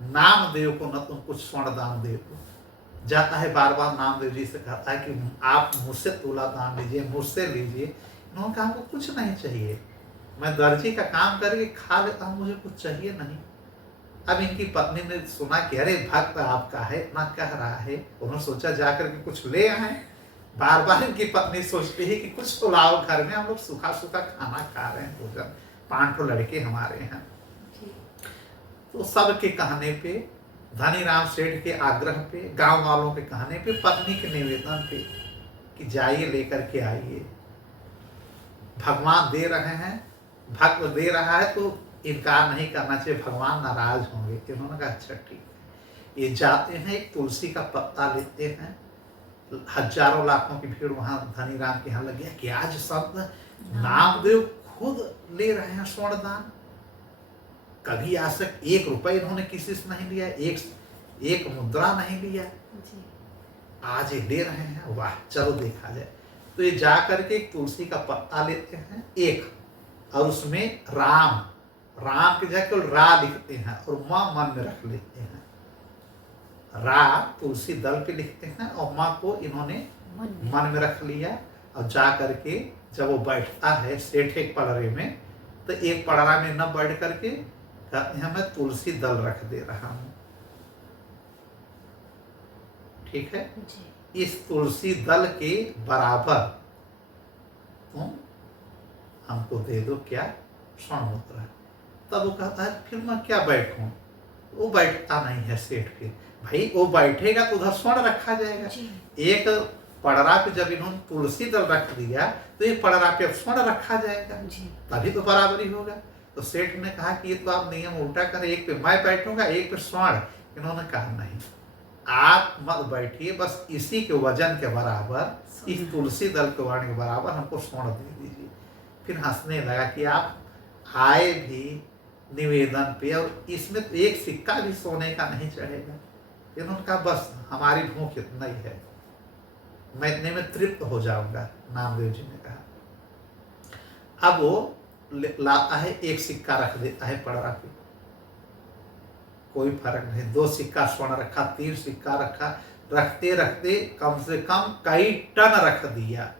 नामदेव को न तुम कुछ स्वर्ण दान दे दो। जाता है बार बार नामदेव जी से कहता है कि आप मुझसे तूला दान लीजिए, मुझसे लीजिए। इन्होंने कहा हमको कुछ नहीं चाहिए, मैं दर्जी का काम करके खा लेता हूँ, मुझे कुछ चाहिए नहीं। अब इनकी पत्नी ने सुना कि अरे भक्त आपका है, इतना कह रहा है। उन्होंने सोचा जाकर के कुछ ले आए। बार बार इनकी पत्नी सोचती है कि कुछ तो लाओ घर में, हम लोग सूखा सूखा खाना खा रहे हैं, भोजन 5 लड़के हमारे हैं। तो सबके कहने पे, धनी राम सेठ के आग्रह पे, गांव वालों के कहने पे, पत्नी के निवेदन पे कि जाइए लेकर के आइए, भगवान दे रहे हैं, भक्त दे रहा है तो इनकार नहीं करना चाहिए, भगवान नाराज होंगे। इन्होंने कहा अच्छा ठीक है। ये जाते हैं, एक तुलसी का पत्ता लेते हैं। हजारों लाखों की भीड़ वहां धनी राम के यहाँ लग गया कि आज सब नामदेव खुद ले रहे हैं स्वर्ण दान। कभी आज तक 1 रुपए इन्होंने किसी से नहीं लिया, एक मुद्रा नहीं लिया, आज ये ले रहे हैं, वाह चलो देखा जाए। तो ये जा करके एक तुलसी का पत्ता लेते हैं एक, और उसमें राम की जगह केवल रा लिखते हैं और माँ मन में रख लेते हैं। रा तुलसी दल पे लिखते हैं और माँ को इन्होंने मन में रख लिया। और जा करके जब वो बैठता है सेठ एक पड़रे में, तो एक पड़रा में न बैठ करके कहते हैं मैं तुलसी दल रख दे रहा हूँ, ठीक है। इस तुलसी दल के बराबर तुम हमको दे दो क्या, स्वर्ण मुद्रा। तब वो कहता है फिर मैं क्या बैठूं। वो बैठता नहीं है सेठ। फिर भाई वो बैठेगा तो उधर स्वर्ण रखा जाएगा। एक पड़रा पे जब इन्होंने तुलसी दल रख दिया तो एक पड़रा पे स्वर्ण रखा जाएगा, तभी तो बराबरी होगा। तो सेठ ने कहा कि ये तो आप नियम उल्टा करें, एक पे मैं बैठूंगा एक पे स्वर्ण। इन्होंने कहा नहीं, आप मत बैठिए, बस इसी के वजन के बराबर, इस तुलसी दल के वजन के बराबर हमको स्वर्ण दे दीजिए। फिर हंसने लगा कि आप आए भी निवेदन पे और इसमें तो एक सिक्का भी सोने का नहीं चढ़ेगा। इन्होंने कहा बस हमारी भूख इतना ही है, मैं इतने में तृप्त हो जाऊंगा। नामदेव जी ने कहा। अब वो लाता है, एक सिक्का रख देता है पड़रा पे, कोई फर्क नहीं। 2 सिक्का स्वर्ण रखा, 3 सिक्का रखा, रखते रखते कम से कम कई टन रख दिया।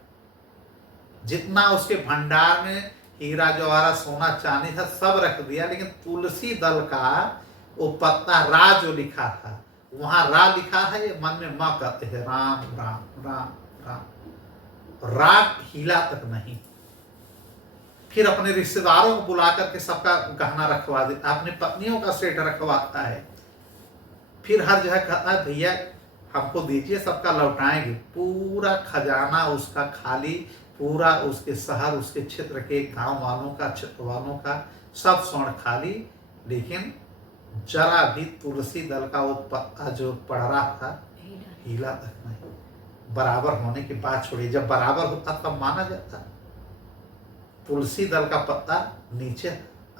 जितना उसके भंडार में हीरा जवाहरात सोना चांदी था सब रख दिया। लेकिन तुलसी दल का वो पत्ता रा जो लिखा था, वहां रा लिखा है, ये मन में माँ कहते हैं राम राम राम राम, रा हिला तक नहीं। फिर अपने रिश्तेदारों को बुला करके सबका गहना रखवा देता, अपनी पत्नियों का सेट रखवाता है। फिर हर जगह कहता है भैया हमको दीजिए, सबका लौटाएंगे। पूरा खजाना उसका खाली, पूरा उसके शहर, उसके क्षेत्र के गांव वालों का, क्षेत्र वालों का सब स्वर्ण खाली। लेकिन जरा भी तुलसी दल का वो पत्ता जो पड़ रहा था हिला तक नहीं। बराबर होने की बात छोड़िए, जब बराबर होता तब माना जाता। तुलसी दल का पत्ता नीचे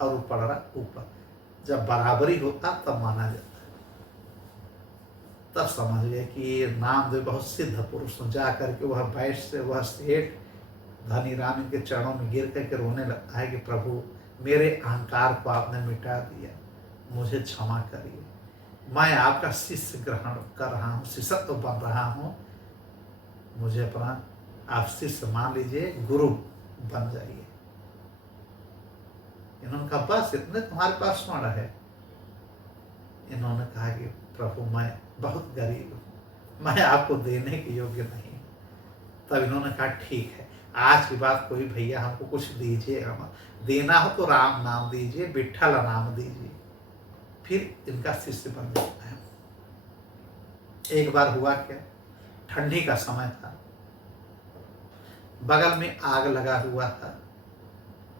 और पड़ रहा ऊपर, जब बराबरी होता तब माना जाता। तब समझ गए कि ये नामदेव बहुत सिद्ध पुरुष। जा करके वह बैठ से वह सेठ धनी राम के चरणों में गिर करके रोने लगता है कि प्रभु मेरे अहंकार को आपने मिटा दिया, मुझे क्षमा करिए, मैं आपका शिष्य ग्रहण कर रहा हूँ, शिष्यत्व बन रहा हूँ, मुझे अपना आप शिष्य मान लीजिए, गुरु बन जाइए। इन्होंने कहा बस इतने तुम्हारे पास स्वर्ण है। इन्होंने कहा कि प्रभु मैं बहुत गरीब हूँ, मैं आपको देने के योग्य नहीं। तब इन्होंने कहा ठीक है, आज की बात कोई भैया हमको कुछ दीजिए, हम देना हो तो राम नाम दीजिए, विट्ठल नाम दीजिए। फिर इनका शिष्य बन जाता है। एक बार हुआ क्या, ठंडी का समय था, बगल में आग लगा हुआ था,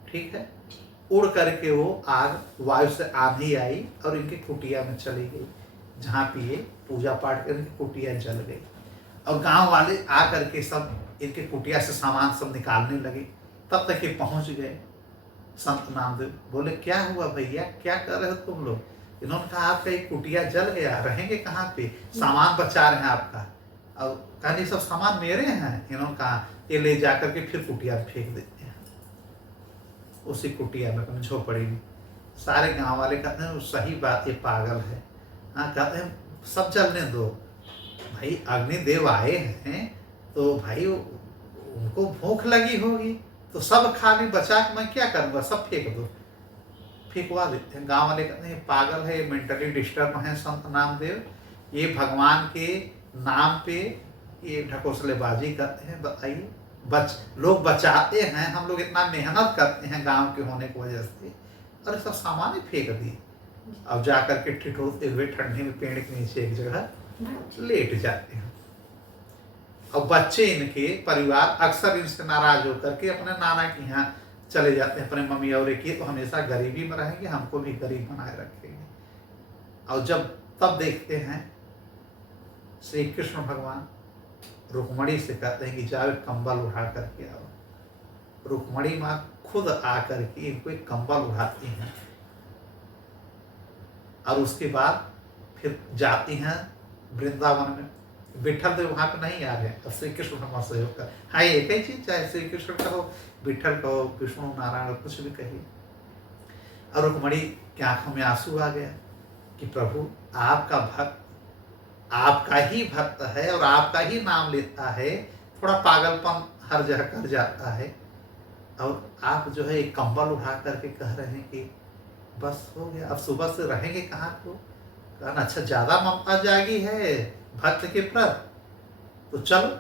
ठीक है। उड़ करके वो आग वायु से आंधी आई और इनकी कुटिया में चली गई, जहाँ पे ये पूजा पाठ कर इनकी कुटिया जल गई। और गांव वाले आ करके सब इनके कुटिया से सामान सब निकालने लगे। तब तक ये पहुंच गए संत नामदेव। बोले क्या हुआ भैया, क्या कर रहे हो तुम लोग? इन्होंने कहा आपका एक कुटिया जल गया, रहेंगे कहाँ पे, सामान बचा रहे हैं आपका। और कहा नहीं, सब सामान मेरे हैं। इन्होंने कहा ये ले जा करके फिर कुटिया में फेंक देते हैं। उसी कुटिया में झोपड़ी में सारे गांव वाले कहते हैं सही बात, ये पागल है। हाँ, कहते हैं सब जलने दो भाई, अग्निदेव आए हैं तो भाई उनको भूख लगी होगी, तो सब खा ली, बचा के मैं क्या करूँगा, सब फेंक दो। फेंकवा देते हैं। गांव वाले कहते हैं पागल है, मेंटली डिस्टर्ब है संत नामदेव, ये भगवान के नाम पे ये ढकोसलेबाजी करते हैं। बताइए, लोग बचाते हैं, हम लोग इतना मेहनत करते हैं गांव के होने की वजह से, और सब सामान ही फेंक दिए। अब जा करके ठिठुरते हुए ठंडी में पेड़ के नीचे एक जगह लेट जाते हैं। और बच्चे इनके परिवार अक्सर इनसे नाराज होकर के अपने नाना के यहाँ चले जाते हैं, अपने मम्मी और एक तो हमेशा गरीबी में रहेंगे, हमको भी गरीब बनाए रखेंगे। और जब तब देखते हैं श्री कृष्ण भगवान रुक्मणी से कहते हैं कि जाओ कंबल उठा करके आओ। रुक्मणी माँ खुद आकर के इनको एक कंबल उठाती हैं और उसके बाद फिर जाती हैं वृंदावन में। विट्ठल देव वहाँ पे नहीं आ रहे, अब श्री कृष्ण भगवान से होकर, हाँ एक ही चीज, चाहे श्री कृष्ण कहो, विट्ठल कहो, विष्णु नारायण, कुछ भी कहिए। और रुक्मणी की आंखों में आंसू आ गया कि प्रभु आपका भक्त आपका ही भक्त है और आपका ही नाम लेता है, थोड़ा पागलपन हर जगह कर जाता है, और आप जो है एक कंबल उठा करके कह रहे हैं कि बस हो गया, अब सुबह से रहेंगे कहाँ को। कहना अच्छा, ज़्यादा ममता जागी है भक्त के प्रति, तो चलो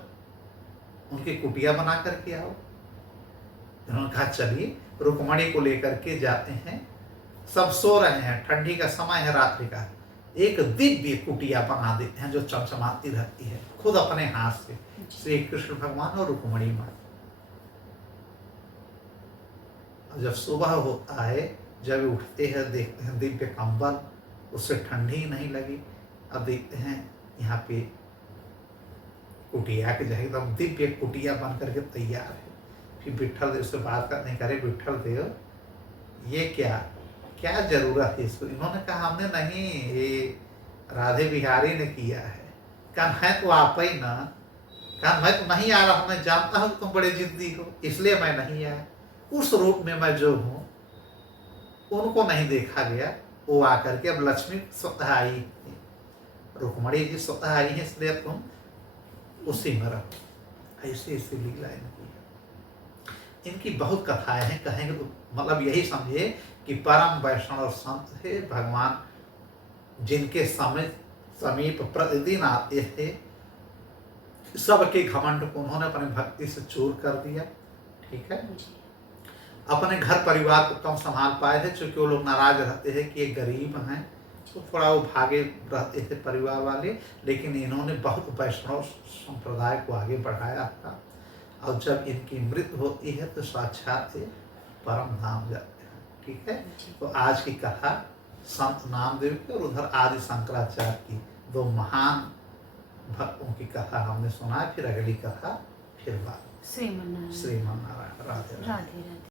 उनकी कुटिया बना करके आओ। उन्होंने कहा चलिए, रुक्मणी को लेकर के जाते हैं। सब सो रहे हैं, ठंडी का समय है, रात्रि का। एक दिव्य कुटिया बना देते हैं जो चमचमाती रहती है, खुद अपने हाथ से, श्री कृष्ण भगवान और रुक्मणी माँ। जब सुबह होता है, जब उठते हैं देखते हैं दिव्य कंबल, उससे ठंडी नहीं लगी। अब देखते हैं यहाँ पे कुटिया के जगह एकदम दिव्य कुटिया बन करके तैयार है। फिर विट्ठल देव से बात करने करे, विट्ठल देव ये क्या जरूरत है इसको? इन्होंने कहा हमने नहीं, ये राधे बिहारी ने किया है। कहा मैं तो आप ही ना, कहा मैं तो नहीं आ रहा, मैं जानता हूँ तुम बड़े जिद्दी हो, इसलिए मैं नहीं आया। उस रूप में मैं जो हूँ उनको नहीं देखा गया, वो आकर के अब लक्ष्मी स्वतः आई, रुक्मणी जी स्वतः आई है, इसलिए तुम उसी में रहो। ऐसे ऐसे लीला इनकी इनकी बहुत कथाएं हैं, कहेंगे तो मतलब यही समझिए कि परम वैष्णव संत थे भगवान, जिनके समीप प्रतिदिन आते थे। सबके घमंड को उन्होंने अपने भक्ति से चूर कर दिया, ठीक है। अपने घर परिवार को कम संभाल पाए थे, क्योंकि वो लोग नाराज रहते थे कि ये गरीब हैं, तो थोड़ा वो भागे रहते थे परिवार वाले। लेकिन इन्होंने बहुत वैष्णव संप्रदाय को आगे बढ़ाया था। और जब इनकी मृत्यु होती है तो साक्षात परम धाम जाते हैं, ठीक है। तो आज की कथा संत नामदेव की और उधर आदि शंकराचार्य की, दो महान भक्तों की कथा हमने सुना। फिर अगली कथा फिर बात। श्रीमन नारायण। श्रीमन नारायण। राधे राधे। राधे राधे।